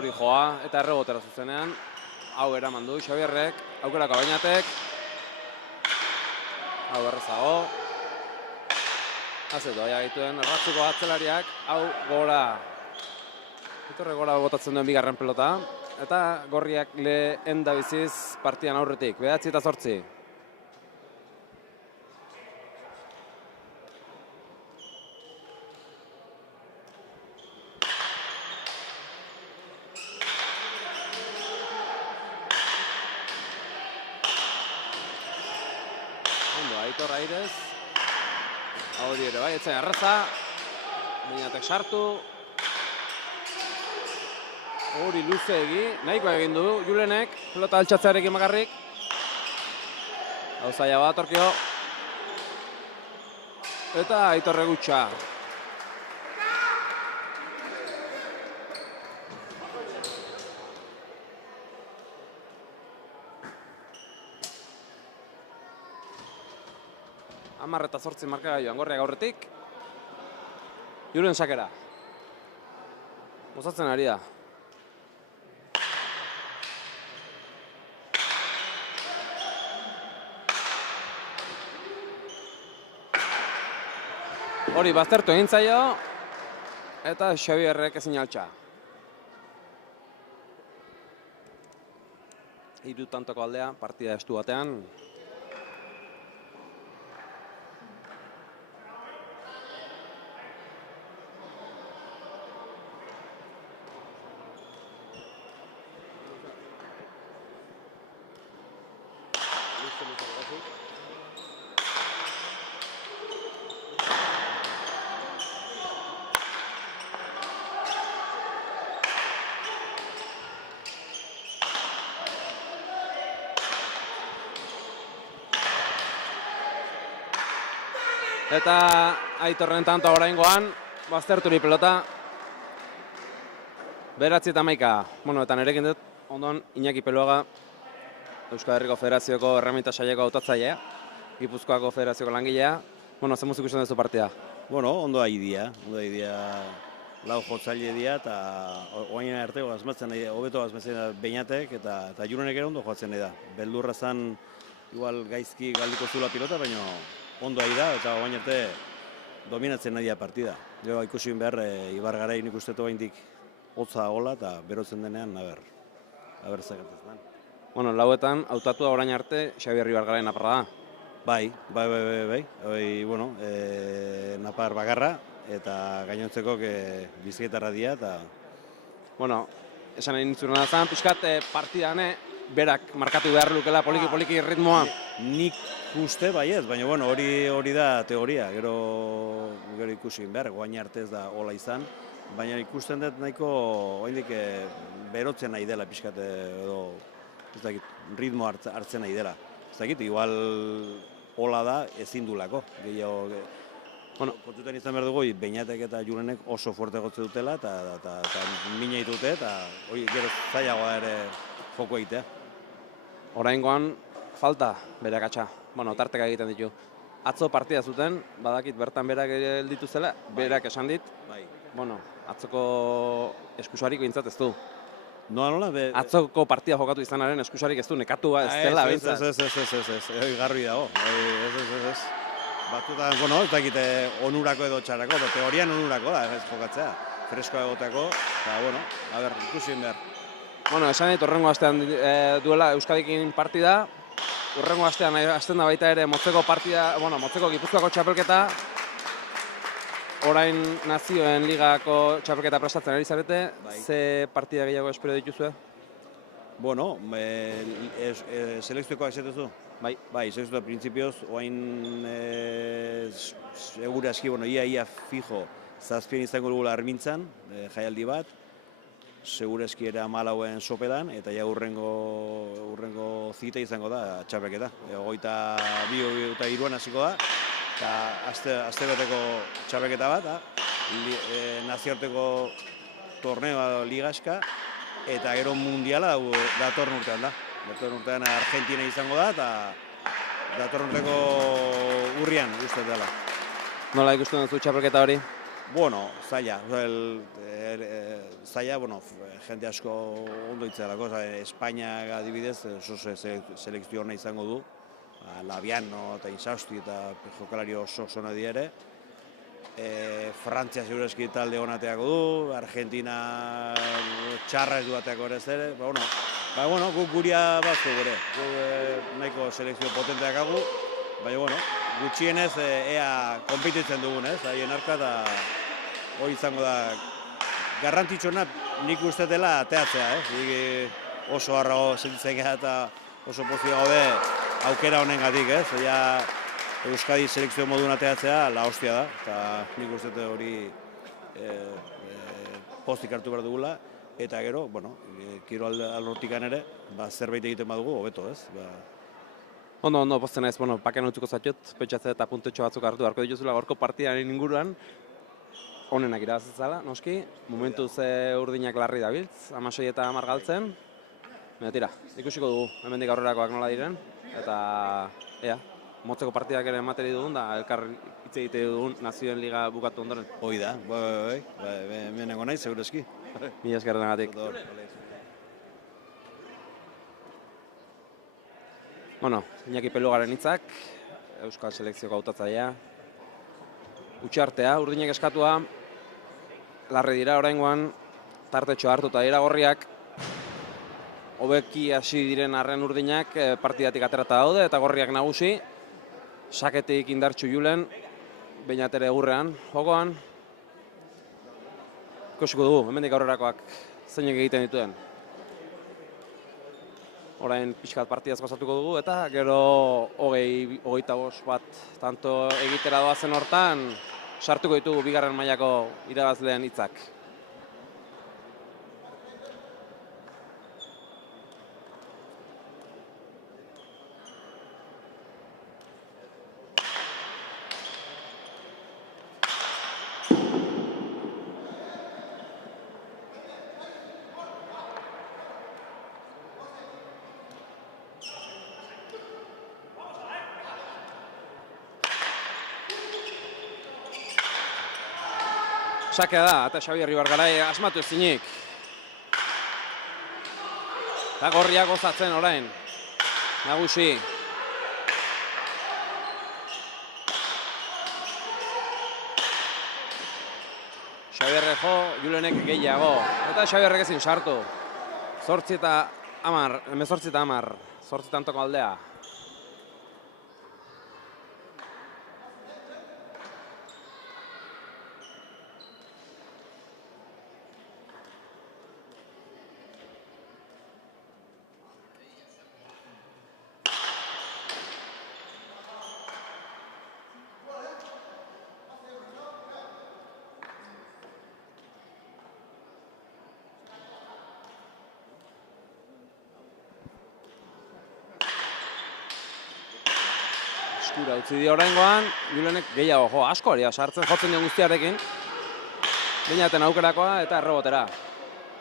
hori joa eta errebotera zuzenean. Hau eraman du Xabierrek, aukerako Bainatek. Hau errezago. Azetu, aia gaituen erratzuko atzelariak, hau gora. Etorre gora botatzen duen bigarren pelota. Eta gorriak lehen da biziz partian aurretik, 9-8. Ondo, Aitor Airez. Hori ere bai, etzen erraza. Bainatek sartu. Hori luzeegi, nahikoa egin du Julenek, pelota altxatzearekin bakarrik. Hau zaila bat, Orkio. Eta Aitorre gutxa. Hamar eta 8 markagailuan Gorriak aurretik. Julen sakera. Gozatzen ari da. Hori baztertu egin zaio, eta Xabierrek ezin altxa. 3 tantoko aldea, partida estu batean. Eta Aitorren tanto oraingoan, bazterturi pelota. 9-11. Bueno, eta nerekin dut, ondoan Iñaki Peluaga, Euskal Herriko Federazioko Erreminta Saileko hautatzailea, Gipuzkoako Federazioko langilea. Bueno, zen muzik ikusten duzu partida? Bueno, ondo ari dira, lau jotzaile dira, eta oainen arte hobeto azmatzen Beinatek, eta Julenek ere ondo joatzen da. Beldurra zan, igual gaizki galdiko zula pilota, baina ondo ari da, eta oain arte dominatzen nahi da partida. Gero ikusin behar, Ibar Garai nik ustetu baindik hotza gola, eta berotzen denean, aber zagertatzen. Bueno, lauetan, hautatua orain arte, Xabier Ibar Garai naparra da. Bai. Bueno, napar bagarra, eta gainontzeko biziketarra dira, eta... Bueno, esan egin nintzuna da zan, pixkat partidan, berak markatu behar lukela poliki ritmoa. Nik uste baiez, baina bueno, hori da teoria, gero ikusi behar, guain arte ez da hola izan, baina ikusten dut nahiko oraindik berotzen nahi dela pixkat edo ez dakit, ritmo hartzen nahi dela. Ez dakit, igual hola da ezin dulako. Bueno, kontutan izan behar dugu, Beinatek eta Julenek oso fuerte gotze dutela eta mina ditute eta hori gero zailagoa ere joko egitea. Oraingoan falta berak atxa. Bueno, tarteka egiten ditu. Atzo partida zuten, badakit bertan berak gelditu zela, berak esan dit. Bai. Bueno, atzoko eskusarik behintzat ez du. Nola? Atzoko partida jokatu izanaren eskusarik ez du, nekatua ez dela behintzat. Ez, garbi dago. Ez. Batzutan, bueno, ez dakite onurako edo txarako, teorian onurako da, ez jokatzea. Freskoa egoteko, eta, bueno, ikusin behar. Bueno, esan dit, horrengo astean duela Euskadikin partida. Horrengo astean hasten da baita ere Motzeko partida, Motzeko Gipuzkoako txapelketa. Orain Nazioen Ligako txapelketa prestatzen ari zarete. Ze partida gehiago espero dituzue? Bueno, selekziokoak zetezu? Bai, selekzioa printzipioz, oain segura eski, ia fijo, zazpien izango dugula Armintzan, jaialdi bat, segura eski ere 14 sopedan, eta ja urrengo zita izango da txapelketa. 22 eta 3 hasiko da, eta aste beteko txapelketa bat, nazioarteko torneo ligaska, eta gero mundiala datorren urtean da. Datorren urtean Argentina izango da, eta datorren urteko urrian uste dela. Nola ikusten duzu txapelketa hori? Bueno, zaila, zaila, bueno, jende asko ondo itzelako, Espainia adibidez, oso selekzio hona izango du, Labiano eta Insausti eta jokalari oso zona ere. Frantzia segurazki talde honateako du, Argentina txarra ez du bateako ere ere, bueno, guk guria bazko gure, nahiko selekzio potenteak agu, baina, gutxienez ea konpititzen dugun, haien arka, eta hori izango da garrantzitsuena nik uste dela ateatzea, oso harrago sentitzen gara eta oso pozio gaude aukera honengatik, Euskadi selekzio modun ateatzea la hostia da, eta nik uste hori postik hartu behar dugula, eta gero, kiro alortikan ere, zerbait egiten badugu, hobeto, ez? Ondo, pozten naiz, paken utzuko zatxot, pentsatzea eta puntetxo batzuk hartu beharko dituzula gorko partidaren inguruan. Honenak irabazitzala, noski, momentuz urdinak larri dabiltz, 16 eta 10 galtzen. Baina tira, ikusiko dugu, hemendik aurrerakoak nola diren, eta motzeko partidak ere emateri dugun, da elkar hitz egite dugun Nazioen Liga bukatu ondoren. Hoi da, hemenengo nahi, segurazki. Mila eskerrenagatik. Iñaki Pelugaren hitzak, Euskal Selekzioko hautatzailea. Utxartea, urdinek eskatua, larri dira oraingoan, tartetxo hartu eta dira gorriak, hobeki hasi diren arren urdinak partidatik aterata daude eta gorriak nagusi, saketik indartxu julen, bainatere egurrean, jokoan. Ikusiko dugu, hemendik aurrerakoak zeinek egiten dituen. Orain pixkat partidaz gozatuko dugu eta gero 25 bat tanto egitera doazen hortan sartuko ditugu bigarren mailako irabazleen hitzak. Sakea da, eta Xabier Ibargarai asmatu ezinik. Eta gorriak gozatzen orain. Nagusi. Xabierrek jo, Julenek gehiago. Eta Xabierrek ezin sartu. 8 eta 10. 8 tantoko aldea. Eskura utzi dio oraingoan, Julenek gehiago asko ari sartzen jotzen dio guztiarekin. Beinaten aukerakoa eta errebotera.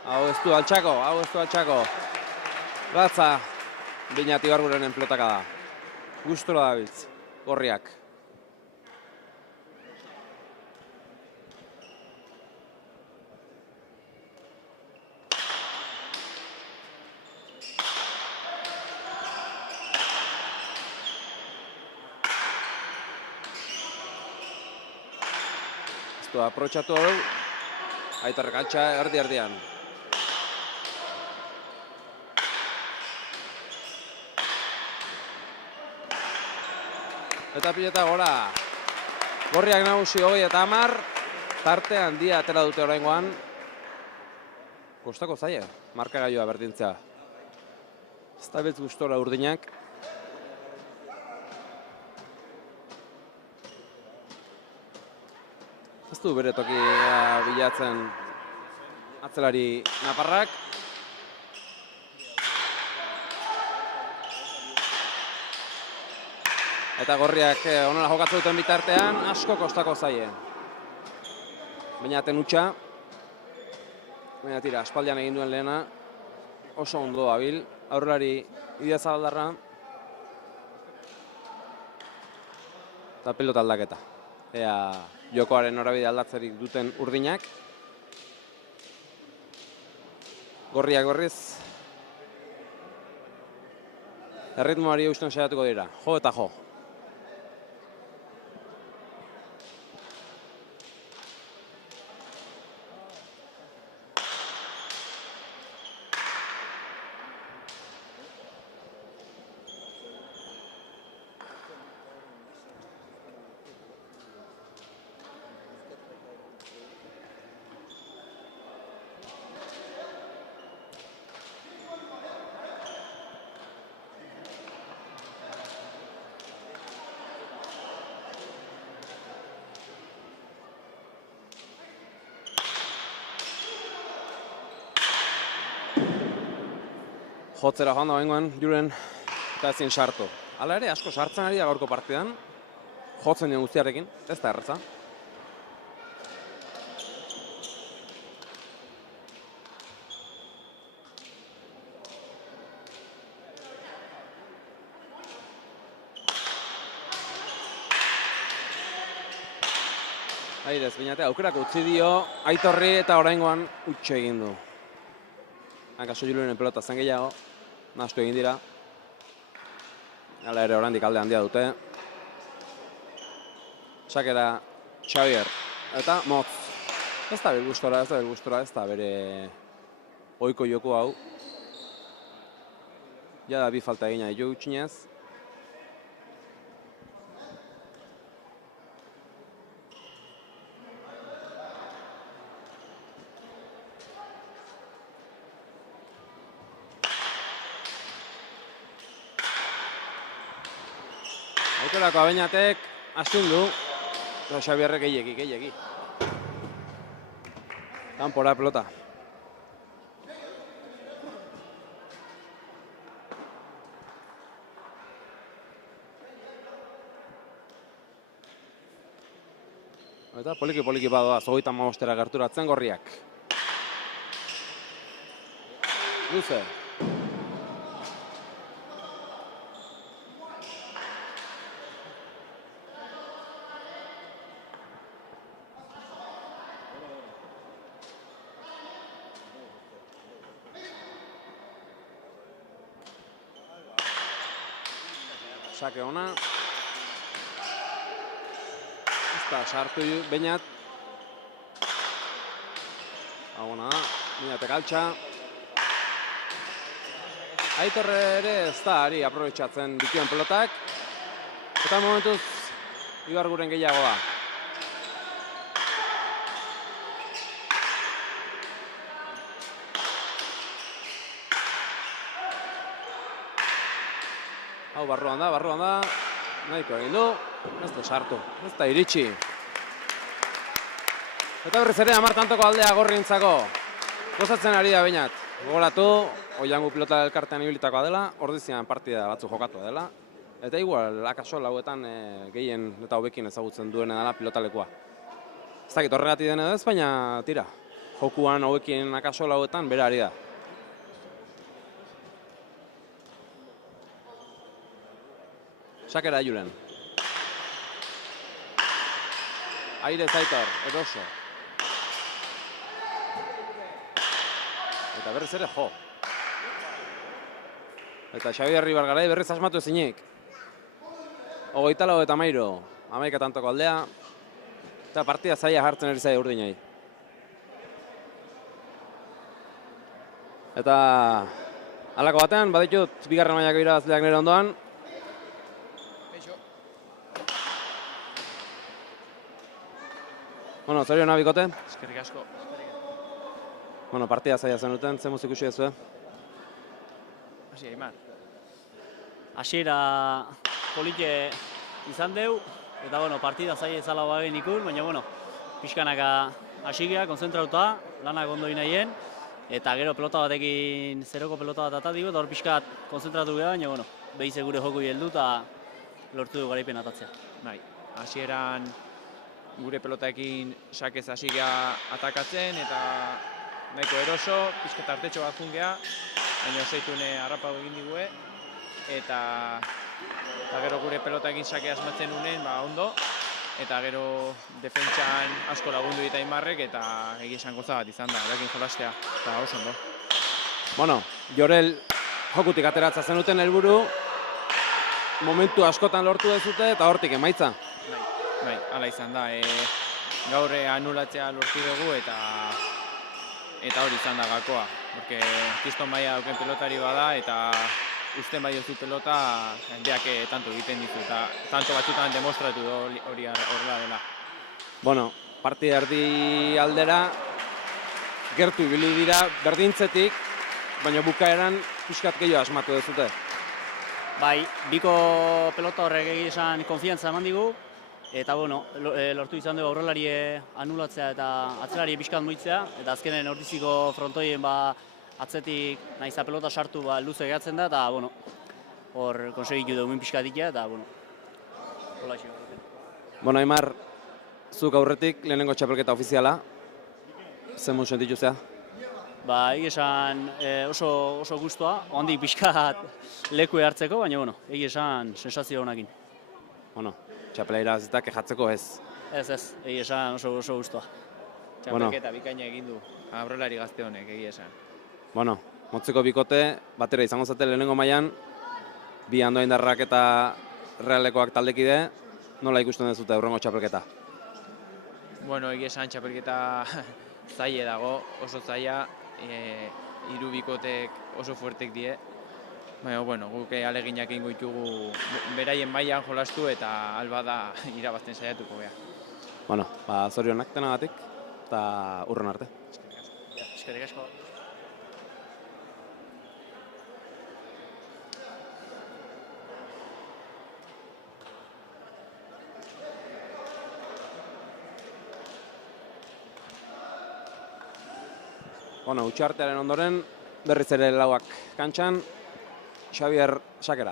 Hau ez du altxako. Gatza, Beñat Ibargurenen pelotaka da. Gustura dabiltz, gorriak. Aprobetxatu hau, Aitarrek altxa erdi-erdian. Eta pileta gora. Gorriak nagusi 20 eta 10, tarte handia atera dute oraingoan. Kostako zaie, markagailua berdintzea. Ez da betz gustora urdinak. Ez du bere tokia bilatzen atzelari naparrak. Eta gorriak onela jokatzen duten bitartean, asko kostako zaie. Beñaten utxa. Baina tira, aspaldian egin duen lehena, oso ondo abil. Aurrelari Idia Zabaldarra. Eta pelota aldaketa. ea jokoaren norabide aldatzerik duten urdinak. Gorriak gorriz. Erritmoari eusten saiatuko dira. Jo eta jo. Jotzera joan da bengoen Julen eta ezin sartu. Hala ere, asko sartzen ari da gaurko partidan. Jotzen dion guztiarekin, ez da erraza. Airez, bainate, aukerak utzi dio Aitorri eta oraingoan utxe egin du. Akaso Julenen pelota zen gehiago, nahastu egin dira. Hala ere oraindik alde handia dute. Sakera Xavier eta Motz. Ez da gustora, ez da bere ohiko joko hau. Ja da bi falta egina ditu gutxienez. Aukerako Abeñatek astundu, eta Xabierrek gehiegi. Kanpora pelota. Eta poliki badoa, 35 gerturatzen Gorriak. Luze. Sake ona. Ez da, sartu Beñat. Agona da, Beñatek altxa. Aitorre ere ez da, ari aprobetxatzen dituen pelotak. Eta momentuz, Ibarguren gehiago da. Hau barruan da, nahiko egin du, ez da sartu, ez da iritsi. Eta berriz ere 10 tantoko aldea Gorrientzako. Gozatzen ari da Beñat. Gogoratu, Oiangu pilota elkartean ibilitakoa dela, ordizian partida batzu jokatu dela. Eta igual, akaso lauetan gehien eta hobekin ezagutzen duena dela pilotalekua. Ez dakit horregatik den edo ez, baina tira. Jokuan hobekin akaso lauetan bera ari da. Sakera Julen. Airez Aitor, eroso. Eta berriz ere jo. Eta Xabier Ibargarai berriz asmatu ezinik. 24 eta 11 tantoko aldea. Eta partida zaila jartzen ari zaila urdinei. Eta halako batean, baditut bigarren mailako irabazleak nire ondoan. Bueno, zoriona bikote? Eskerrik asko. Bueno, partida zaila zen duten, zen muzik ikusi duzu, Hasi, Aimar. Hasiera polite izan deu, eta bueno, partida zaila ezala bagen ikur, baina bueno, pixkanaka hasigia, konzentrauta, lanak ondo nahien, eta gero pelota batekin, zeroko pelota bat atatiko, eta hor pixkat konzentratu gara, baina bueno, behize gure joku heldu eta lortu du garaipen atatzea. Bai, hasieran gure pelotaekin sakez hasi gara atakatzen eta nahiko eroso, pixka tartetxo bat jungea, baina zeitune harrapago egin digue, eta gero gure pelotaekin sake asmatzen unen, ondo, eta gero defentsan asko lagundu dit Aimarrek, eta egia esan goza bat izan da, berekin jolastea, eta oso ondo. Bueno, Jorel jokutik ateratza zenuten helburu, momentu askotan lortu dezute eta hortik emaitza. Bai, hala izan da. Gaur anulatzea lortu dugu eta hori izan da gakoa. Porque kriston maila dauken pelotari bada eta uzten bai duzu pelota beak tanto egiten dizu eta tanto batzutan demostratu hori horrela dela. Bueno, partida erdi aldera gertu ibili dira berdintzetik, baina bukaeran pixkat gehiago asmatu dezute. Bai, biko pelota horrek esan konfiantza eman digu, eta bueno, lortu izan dugu aurrelari anulatzea eta atzelari pixkat moitzea, eta azkenen ordiziko frontoien atzetik nahiza pelota sartu luze gehatzen da, eta bueno, hor konsegitu dugu pixkat ikia, eta bueno, hola xo. Bueno, Aimar, zuk aurretik lehenengo txapelketa ofiziala, zen mun sentitu zea? Ba, esan oso gustua, ondik pixkat leku hartzeko, baina bueno, esan sensazio honakin. Bueno, txapela irabazita kejatzeko ez. Ez, esan oso gustua. Txapelketa bikaina egin du aurrelari gazte honek, egia esan. Bueno, motzeko bikote, batera izango zate lehenengo mailan, bi Andoaindarrak eta Realekoak taldekide, nola ikusten dezute aurrengo txapelketa? Bueno, egia esan txapelketa zaila dago, oso zaila, hiru bikotek oso fuertek die, baina, bueno, guk aleginak egingo ditugu beraien mailan jolastu eta albada irabazten saiatuko gea. Bueno, zorionak denagatik, eta urren arte. Eskerrik asko. Bueno, utxartearen ondoren, berriz ere lauak kantxan, Xabier Sakera.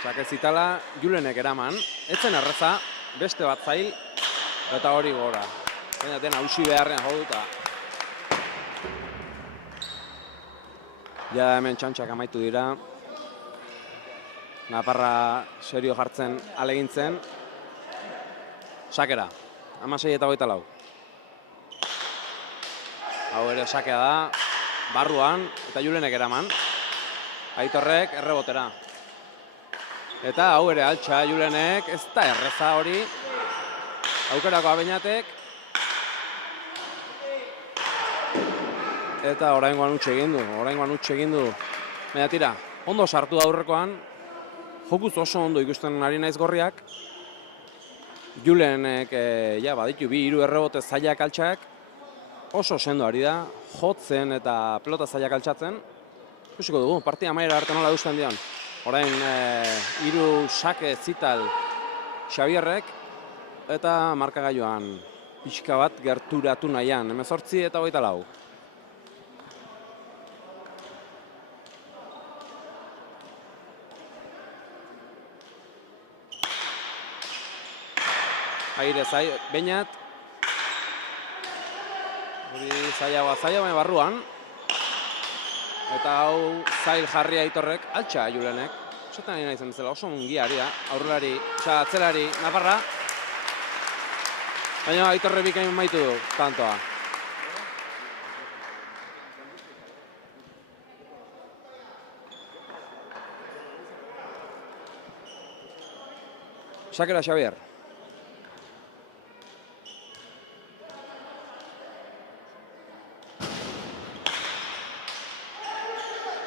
Sake zitala, Julenek eraman, etzen erreza, beste bat zail, eta hori gora. Zainaten hausi beharrean joduta. Ja hemen txantxak amaitu dira. Naparra serio jartzen alegintzen. Sakera. 16-24. Hau ere sakea da, barruan, eta Julenek eraman. Aitorrek errebotera. Eta hau ere altxa Julenek, ez da erreza hori. Aukerako Abeñatek. Eta oraingoan utxe egin du, Baina tira, ondo sartu da aurrekoan, jokuz oso ondo ikusten ari naiz gorriak. Julenek baditu 2-3 errebote zailak altxak, oso sendo ari da, jotzen eta pelota zailak altxatzen. Ikusiko dugu, partida amaiera arte nola duzten dion. Orain 3 sake zital Xabierrek, eta markagailuan pixka bat gerturatu nahian, 18 eta 24. Aire zai, Beñat. Hori zailagoa, baina barruan. Eta hau zail jarri Aitorrek, altxa Julenek. Esaten ari nahi bezala, oso ongi ari da. Aurrelari, atzelari, Naparra. Baina Aitorrek bikain maitu du, tantoa. Sakera Xabier.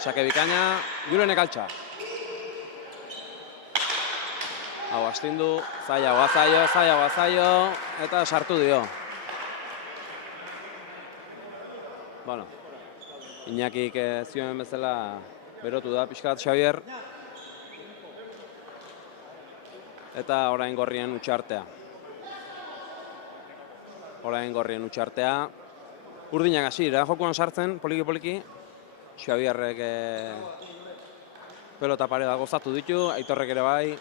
Sake bikaina, Julenek altxa. Hau astindu, zaila, eta sartu dio. Bueno, Iñakik zioen bezala berotu da pixkat Xabier. Eta orain gorrien utxartea. Urdinak hasi dira, jokuan sartzen, poliki-poliki. Xabierrek pelota pareda gozatu ditu, Aitorrek ere bai.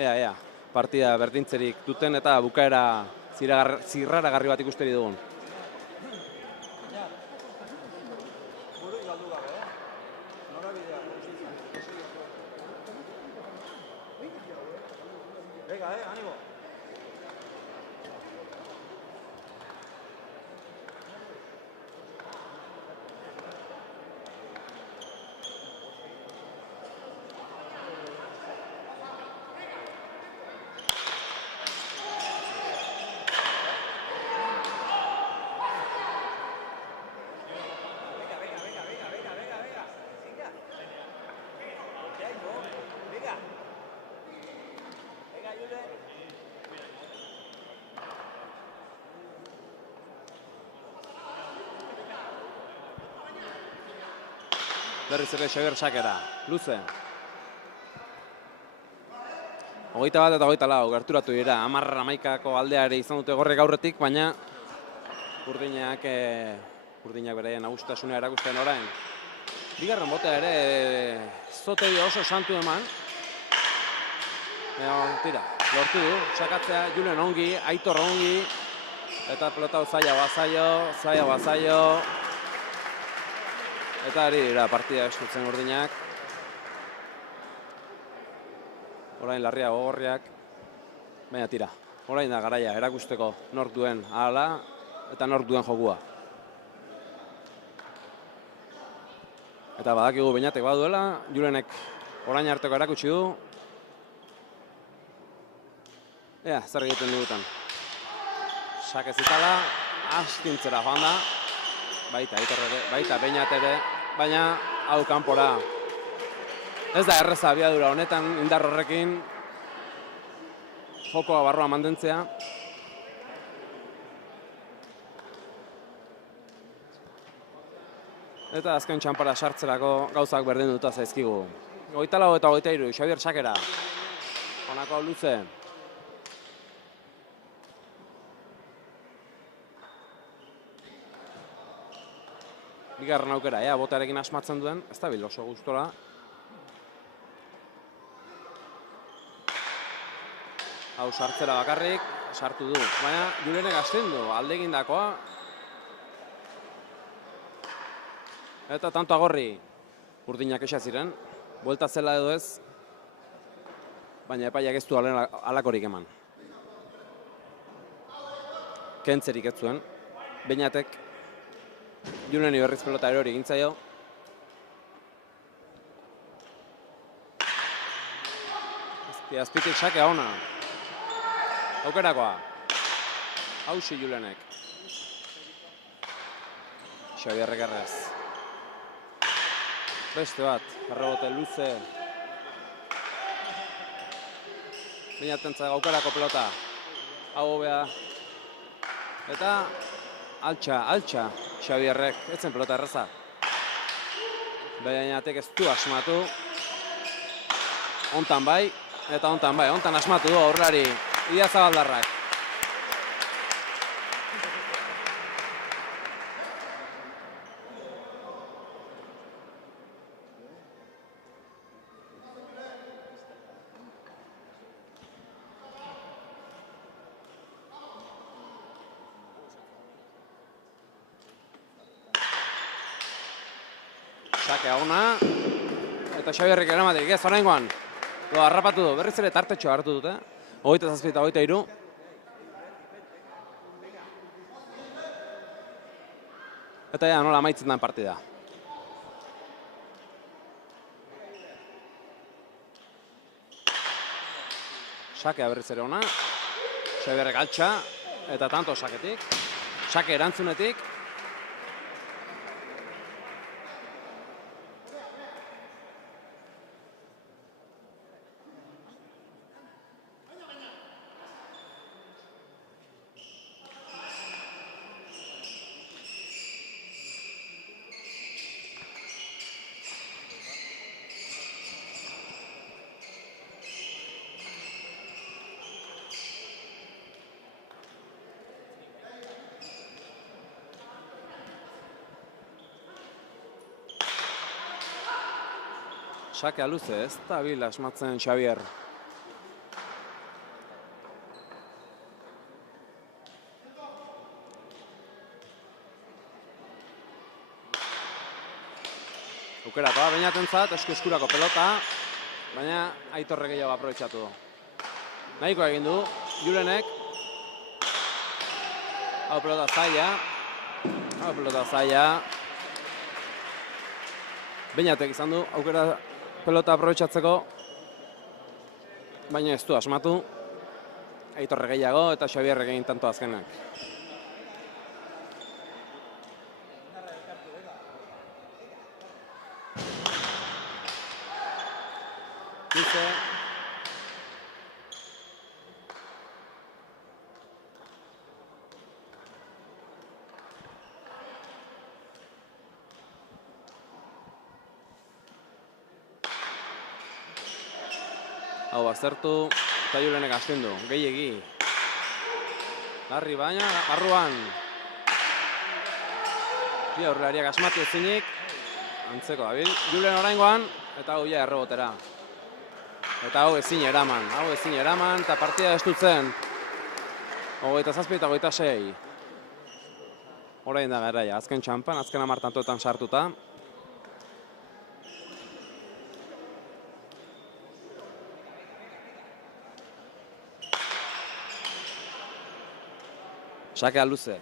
Ea, partida berdintzerik duten eta bukaera zirraragarri bat ikusteri dugun. Berriz ere Xabier Sakera, luze. 21 eta 24 gerturatu dira, 10-11ko aldeari izan dute gorrek aurretik, baina urdinak beraien nagusitasuna erakusten orain. Bigarren botea ere Zotegi oso santu eman. Tira, lortu du, sakatzea Julen ongi, Aitor ongi, eta pelota zaila bazaio. Eta ari dira partida estutzen urdinak. Orain larria gogorriak. Baina tira, orain da garaia erakusteko nork duen ahala eta nork duen jokua. Eta badakigu Beñatek baduela, Julenek orain arteko erakutsi du. Ea, zer egiten digutan. Sake zitala, astintzera joan da. Baita Beñat ere, baina hau kanpora. Ez da erreza abiadura honetan indar horrekin jokoa barroa mantentzea. Eta azken txanpara sartzerako gauzak berdin duta zaizkigu. 24 eta 23, Xabier Sakera. Honako luze. Bigarren aukera, botarekin asmatzen duen, ez da bil oso gustora. Hau sartzera bakarrik, sartu du, baina Julenek hasten du, alde egindakoa. Eta tanto agorri urdinak exa ziren, buelta zela edo ez, baina epaiak ez du halakorik eman. Kentzerik ez zuen, Beñatek Juleni berriz pelota erori egin zaio. Azpitik sakea ona. Aukerakoa. Hausi Julenek. Xabierrek errez. Beste bat, errebote luze. Beñatentzat aukerako pelota. Hau hobea. Eta altxa. Xabierrek, etzen pelota erraza. Beñatek ez du asmatu. Hontan bai, eta hontan bai. Hontan asmatu du aurrelari Idiazabaldarrak. Sakea ona, eta Xabierrek eramatik, ez oraingoan. Harrapatu du, berriz ere tartetxoa hartu dute. 27 eta 23. Eta ja, nola amaitzen den partida. Sakea berriz ere ona. Xabierrek altxa, eta tanto saketik. Sake erantzunetik. Sakea luze, ez da bil asmatzen Xabier. Aukerakoa Beñatentzat, esku-eskurako pelota. baina Aitorre gehiago aprobetxatu du. Nahiko egin du, Julenek. Hau pelota zaila. Beñatek izan du, aukera pelota aprobetxatzeko, baina ez du asmatu. Aitorre gehiago eta Xabierrek egin tanto azkenak. Dice. Hau baztertu, eta Julenek hasten du, gehiegi. Larri baina, barruan. Bi aurrelariak asmatu ezinik, antzeko dabil. Julen oraingoan, eta hau ja errebotera. Eta hau ezin eraman, eta partida estutzen. 27 eta 26. Orain da garaia, azken txampan, azken 10 tantoetan sartuta. Sakea luze.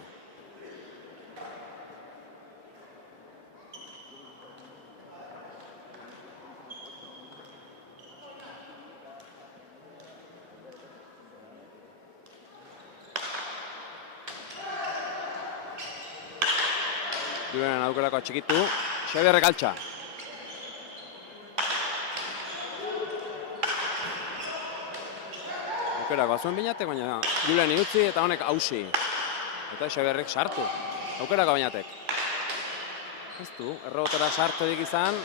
Julenen aukerako atxikitu, Xabierrek altxa. Aukerako azuen Beñatek, baina Juleni utzi eta honek hausi. Eta Xabierrek sartu, aukerako Beñatek. Ez du, errebotera sarturik izan.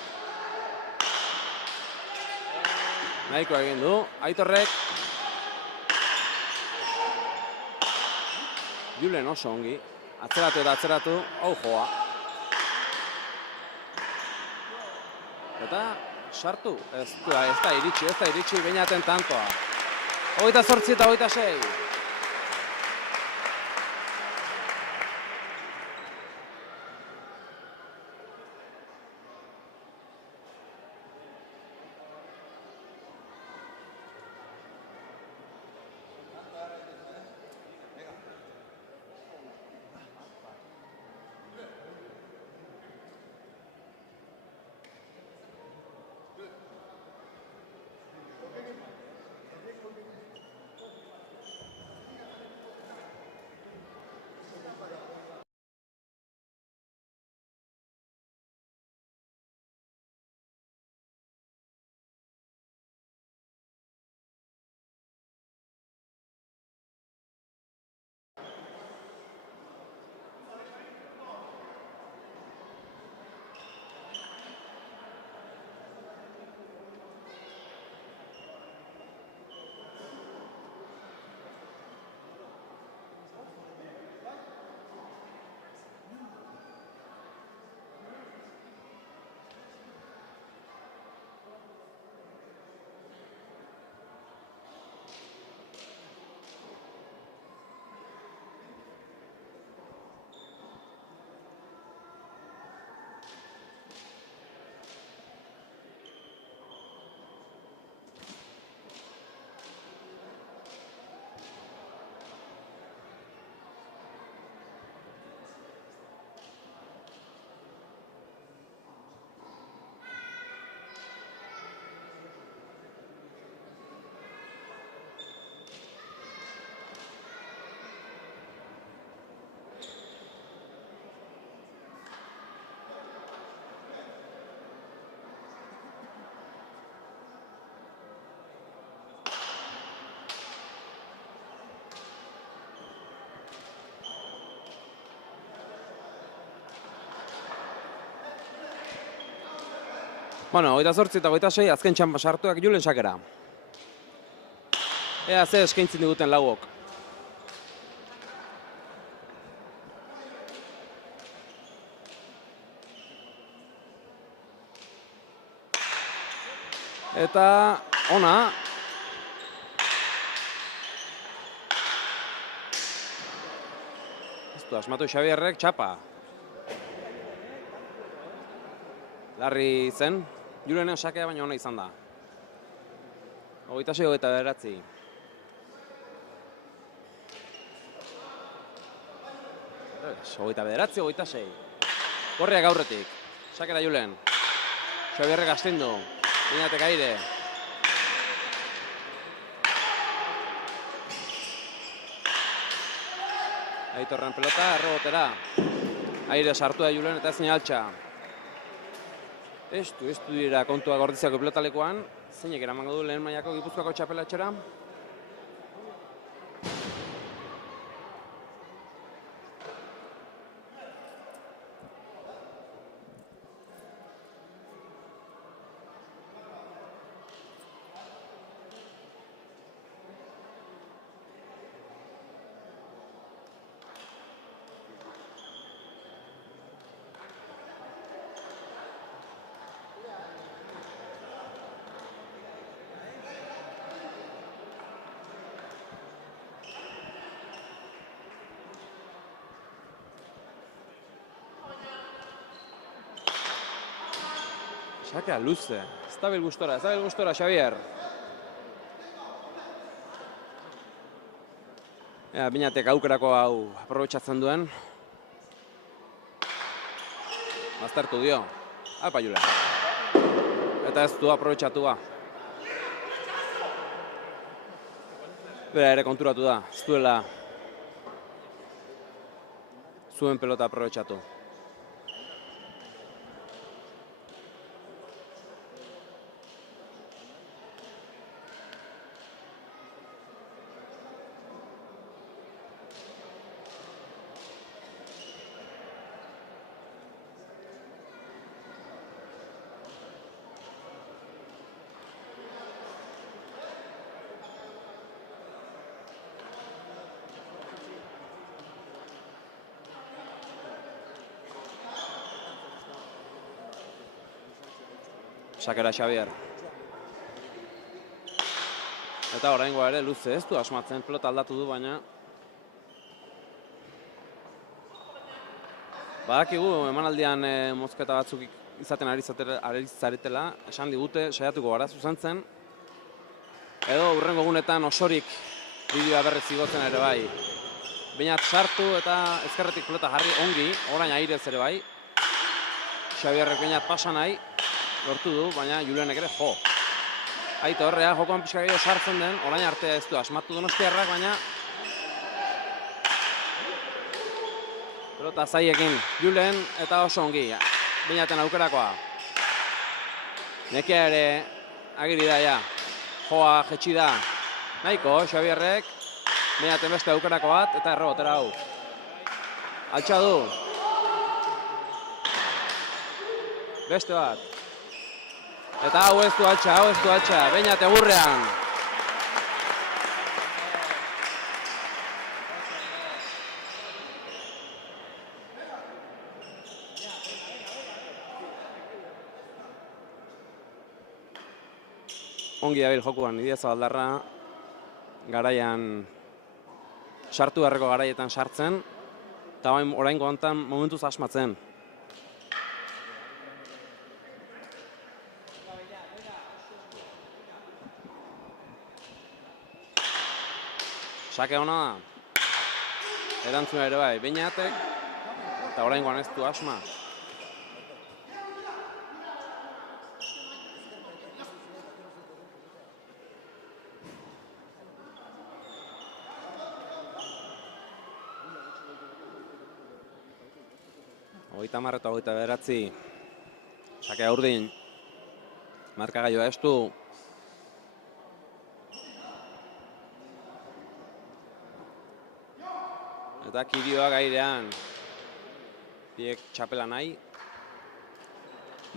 Nahiko egin du, Aitorrek. Julen oso ongi, atzeratu, hau joa. Eta sartu, ez da iritsi Beñaten tantoa. 28 eta 26. Bueno, 28 eta 26 azken txampa sartuak Julen sakera. Ea ze eskaintzen diguten lauok. Eta ona. Ez du asmatu Xabierrek txapa. Larri zen. Julenen sakea baina ona izan da. 26, 29. Hogeita bederatzi, 26. Korriak aurretik. Sakera Julen. Xabierrek astindu. Binatek aire. Aitorren pelota, errebotera. Aire sartu da Julen eta ezin altxa. Ez dira kontua Ordiziako pilotalekuan. Zeinek eramango du lehen mailako Gipuzkoako txapela etxera. Sakea luze. Estabil gustora, Xavier. Binatek aukerako hau aprobetxatzen duen. Aztertu dio. Apa, Julen. Eta ez du aprobetxatua. Bera ere konturatu da. Ez duela zuen pelota aprobetxatu. Sakera Xavier. Eta oraingoa ere luze ez du asmatzen, pelota aldatu du baina. Badakigu emanaldian mozketa batzuk izaten ari zaretela, esan digute saiatuko gara zuzentzen. Edo hurrengo egunetan osorik bideoa berriz igotzen ere bai. Binat sartu eta ezkerretik pelota jarri ongi, orain airez ere bai. Xabierrek binat pasa nahi. Lortu du, baina Julenek ere jo. Aito horrea, jokoan pixka gehiago sartzen den, orain artea ez du asmatu Donostiarrak, baina pelota zaiekin Julen eta oso ongi. Binaten aukerakoa. Nekea ere agiri da ja. Joa jetxi da. Nahiko, Xabierrek. Binaten beste aukerako bat eta errebotera hau. Altxa du. Beste bat. Eta hau ez du altxa, Beñat egurrean. Ongi dabil jokuan, Idia Zabaldarra garaian sartu beharreko garaietan sartzen, eta oraingo honetan momentuz asmatzen. Sake hona da. Erantzuna ere bai, Beñatek, eta oraingoan ez du asma. Hogeita hamar eta hogeita bederatzi. Sakea urdin. Markagailua ez du. Eta Kirioak airean. Biek txapela nahi.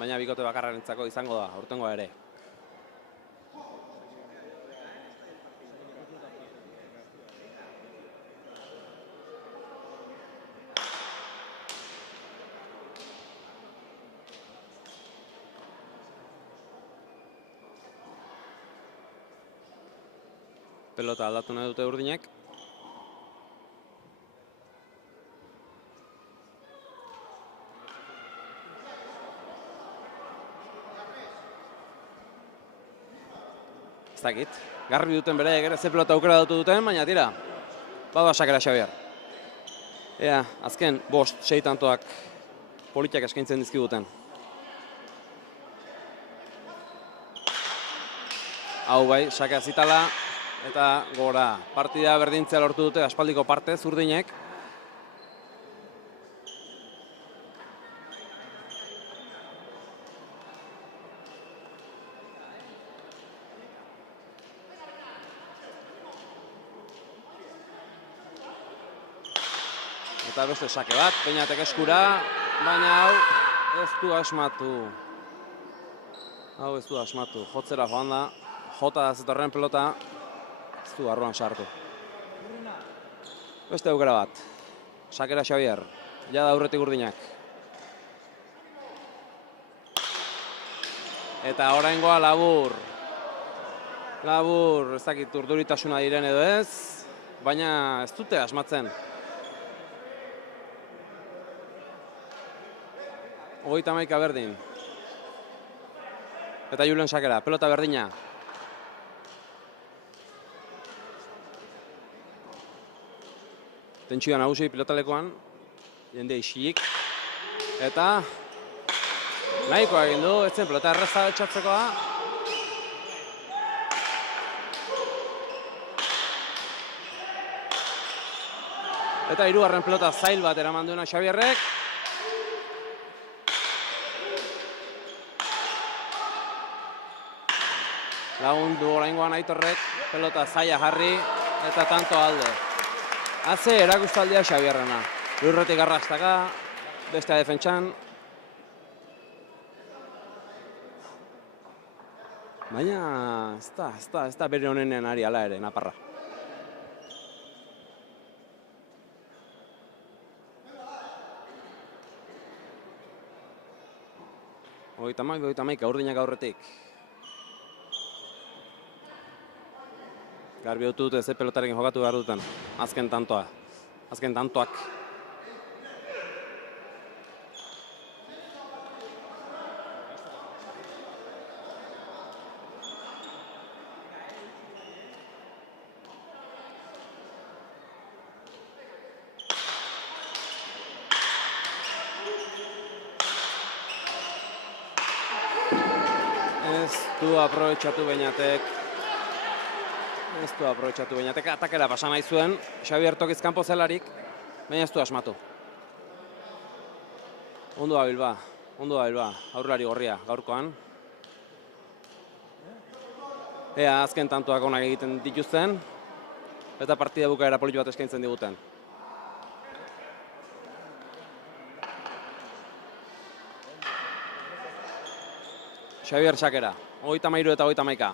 Baina bikote bakarrarentzako izango da, aurtengoa ere. Pelota aldatu nahi dute urdinek. ez dakit. Garbi duten bere ere ze pelota aukera dut duten, baina tira. Badoa sakera Xabier. Ea, azken 5-6 tantoak politiak eskaintzen dizkiguten. Hau bai, sakea zitala eta gora. Partida berdintzea lortu dute aspaldiko parte zurdinek. Eta beste sake bat, Peñatek eskura, baina hau ez du asmatu. Hau ez du asmatu, jotzera joan da, jota da zetorren pelota, ez du barruan sartu. Beste aukera bat, sakera Xabier, jada aurretik urdinak. Eta oraingoa labur. Labur, ez dakit urduritasuna diren edo ez, baina ez dute asmatzen. 31 berdin. Eta Julen sakera, pelota berdina. Tentsioa nagusi pilotalekoan, jende isilik. Eta nahikoa egin du, ez zen pelota erreza etxatzekoa. Eta hirugarren pelota zail bat eraman duena Xabierrek. Lagundu oraingoan Aitorrek, pelota zaila jarri eta tanto alde. Haze erakustaldia Xabierrena. Lurretik arrastaka, bestea defentsan. Baina ez da bere honenean ari ala ere, Naparra. Hogeita hamaika, urdinak aurretik. Garbi dut dute ze pelotarekin jokatu behar duten. Azken tantoa. Azken tantoak. Ez du aprobetxatu Beñatek. Ez du aprobetxatu Beñatek, atakera pasa nahi zuen, Xabier tokiz kanpo zelarik, baina ez du asmatu. Ondo Bilba, aurrelari gorria gaurkoan. Ea azken tantoak onak egiten dituzten, eta partida bukaera politxo bat eskaintzen diguten. Xabier sakera, 33 eta 31.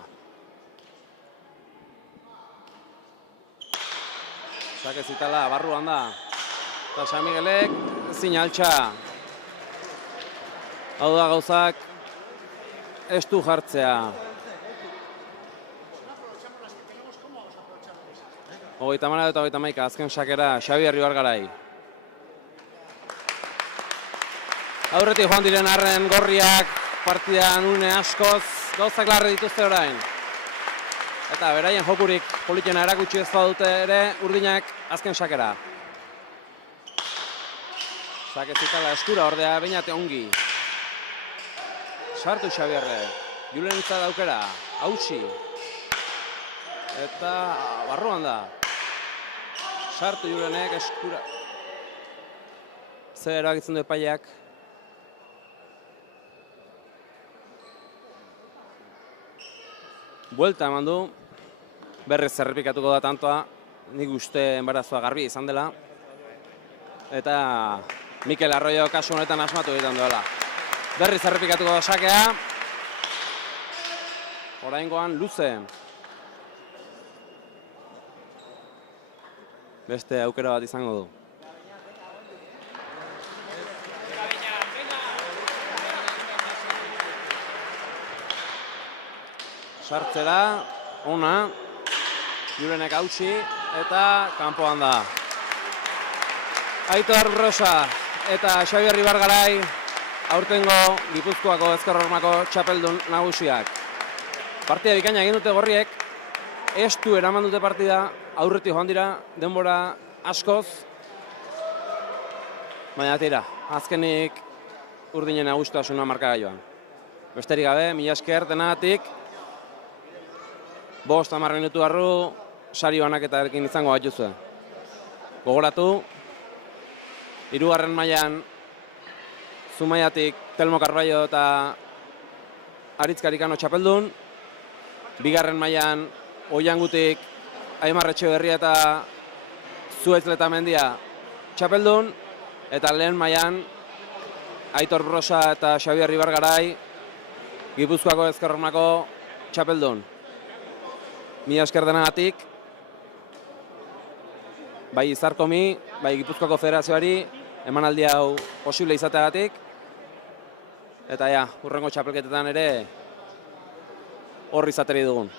Sake zitala, barruan da. Eta San Miguelek ezin altxa. Hau da gauzak ez du jartzea. 34 eta 31, azken sakera, Xabier Ibargarai. Aurretik joan diren arren gorriak, partidan une askoz, gauzak larre dituzte orain. Eta beraien jokurik politena erakutsi ez dute ere urdinak azken sakera. Sake zitala eskura ordea Beñate ongi. Sartu Xabierre, Julen itzada aukera, hausi. Eta barruan da. Sartu Julenek eskura. Zer eragitzen du epaileak. Buelta eman du, berriz errepikatuko da tantoa, nik uste enbarazoa garbi izan dela. Eta Mikel Arroyo kasu honetan asmatu egiten duela. Berriz errepikatuko da sakea. Oraingoan luze. Beste aukera bat izango du. Sartzera, ona, Julenek hautsi eta kanpoan da. Aitor Rosa eta Xabier Ibargarai aurtengo Gipuzkoako Ezker Hormako txapeldun nagusiak. Partida bikaina egin dute gorriek, estu eraman dute partida, aurretik joan dira, denbora askoz, baina tira, azkenik urdinen nagusitasuna markagailuan. Besterik gabe, mila esker denagatik, 5-10 minutu barru, sari banaketarekin izango batuzue. Gogoratu, 3. mailan Zumaiatik Telmo Carballo eta Aritz Karikano txapeldun, 2. mailan Oiangutik Aimar Etxeberria eta Zuaitz Letamendia txapeldun, eta lehen mailan Aitor Brosa eta Xabier Ibargarai Gipuzkoako Ezkerromako txapeldun. Mila esker denagatik, bai Izarkomi, bai Gipuzkoako Federazioari, emanaldi hau posible izateagatik, eta ja, hurrengo txapelketetan ere hor izateri dugun.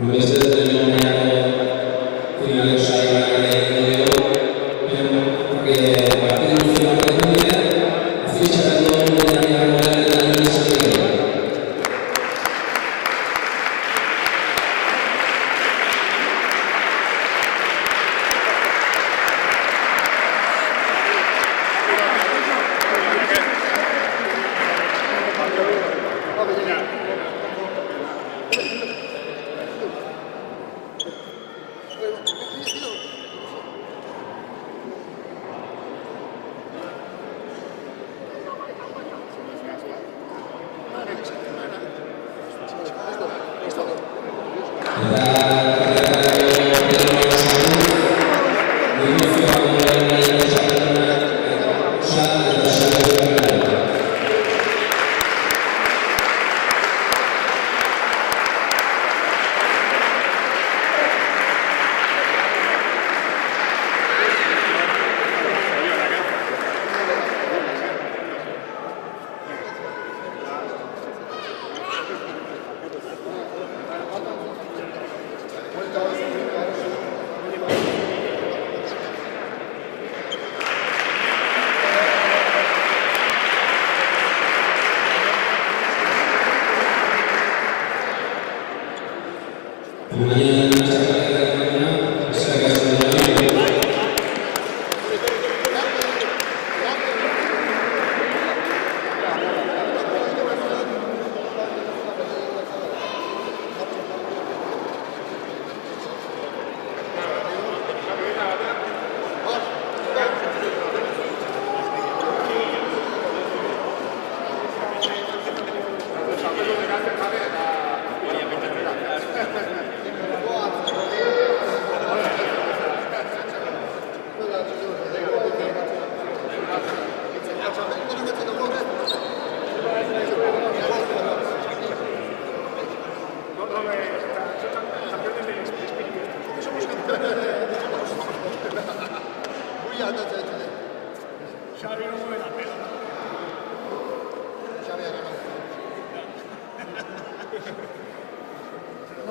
No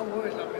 mueves la pelota.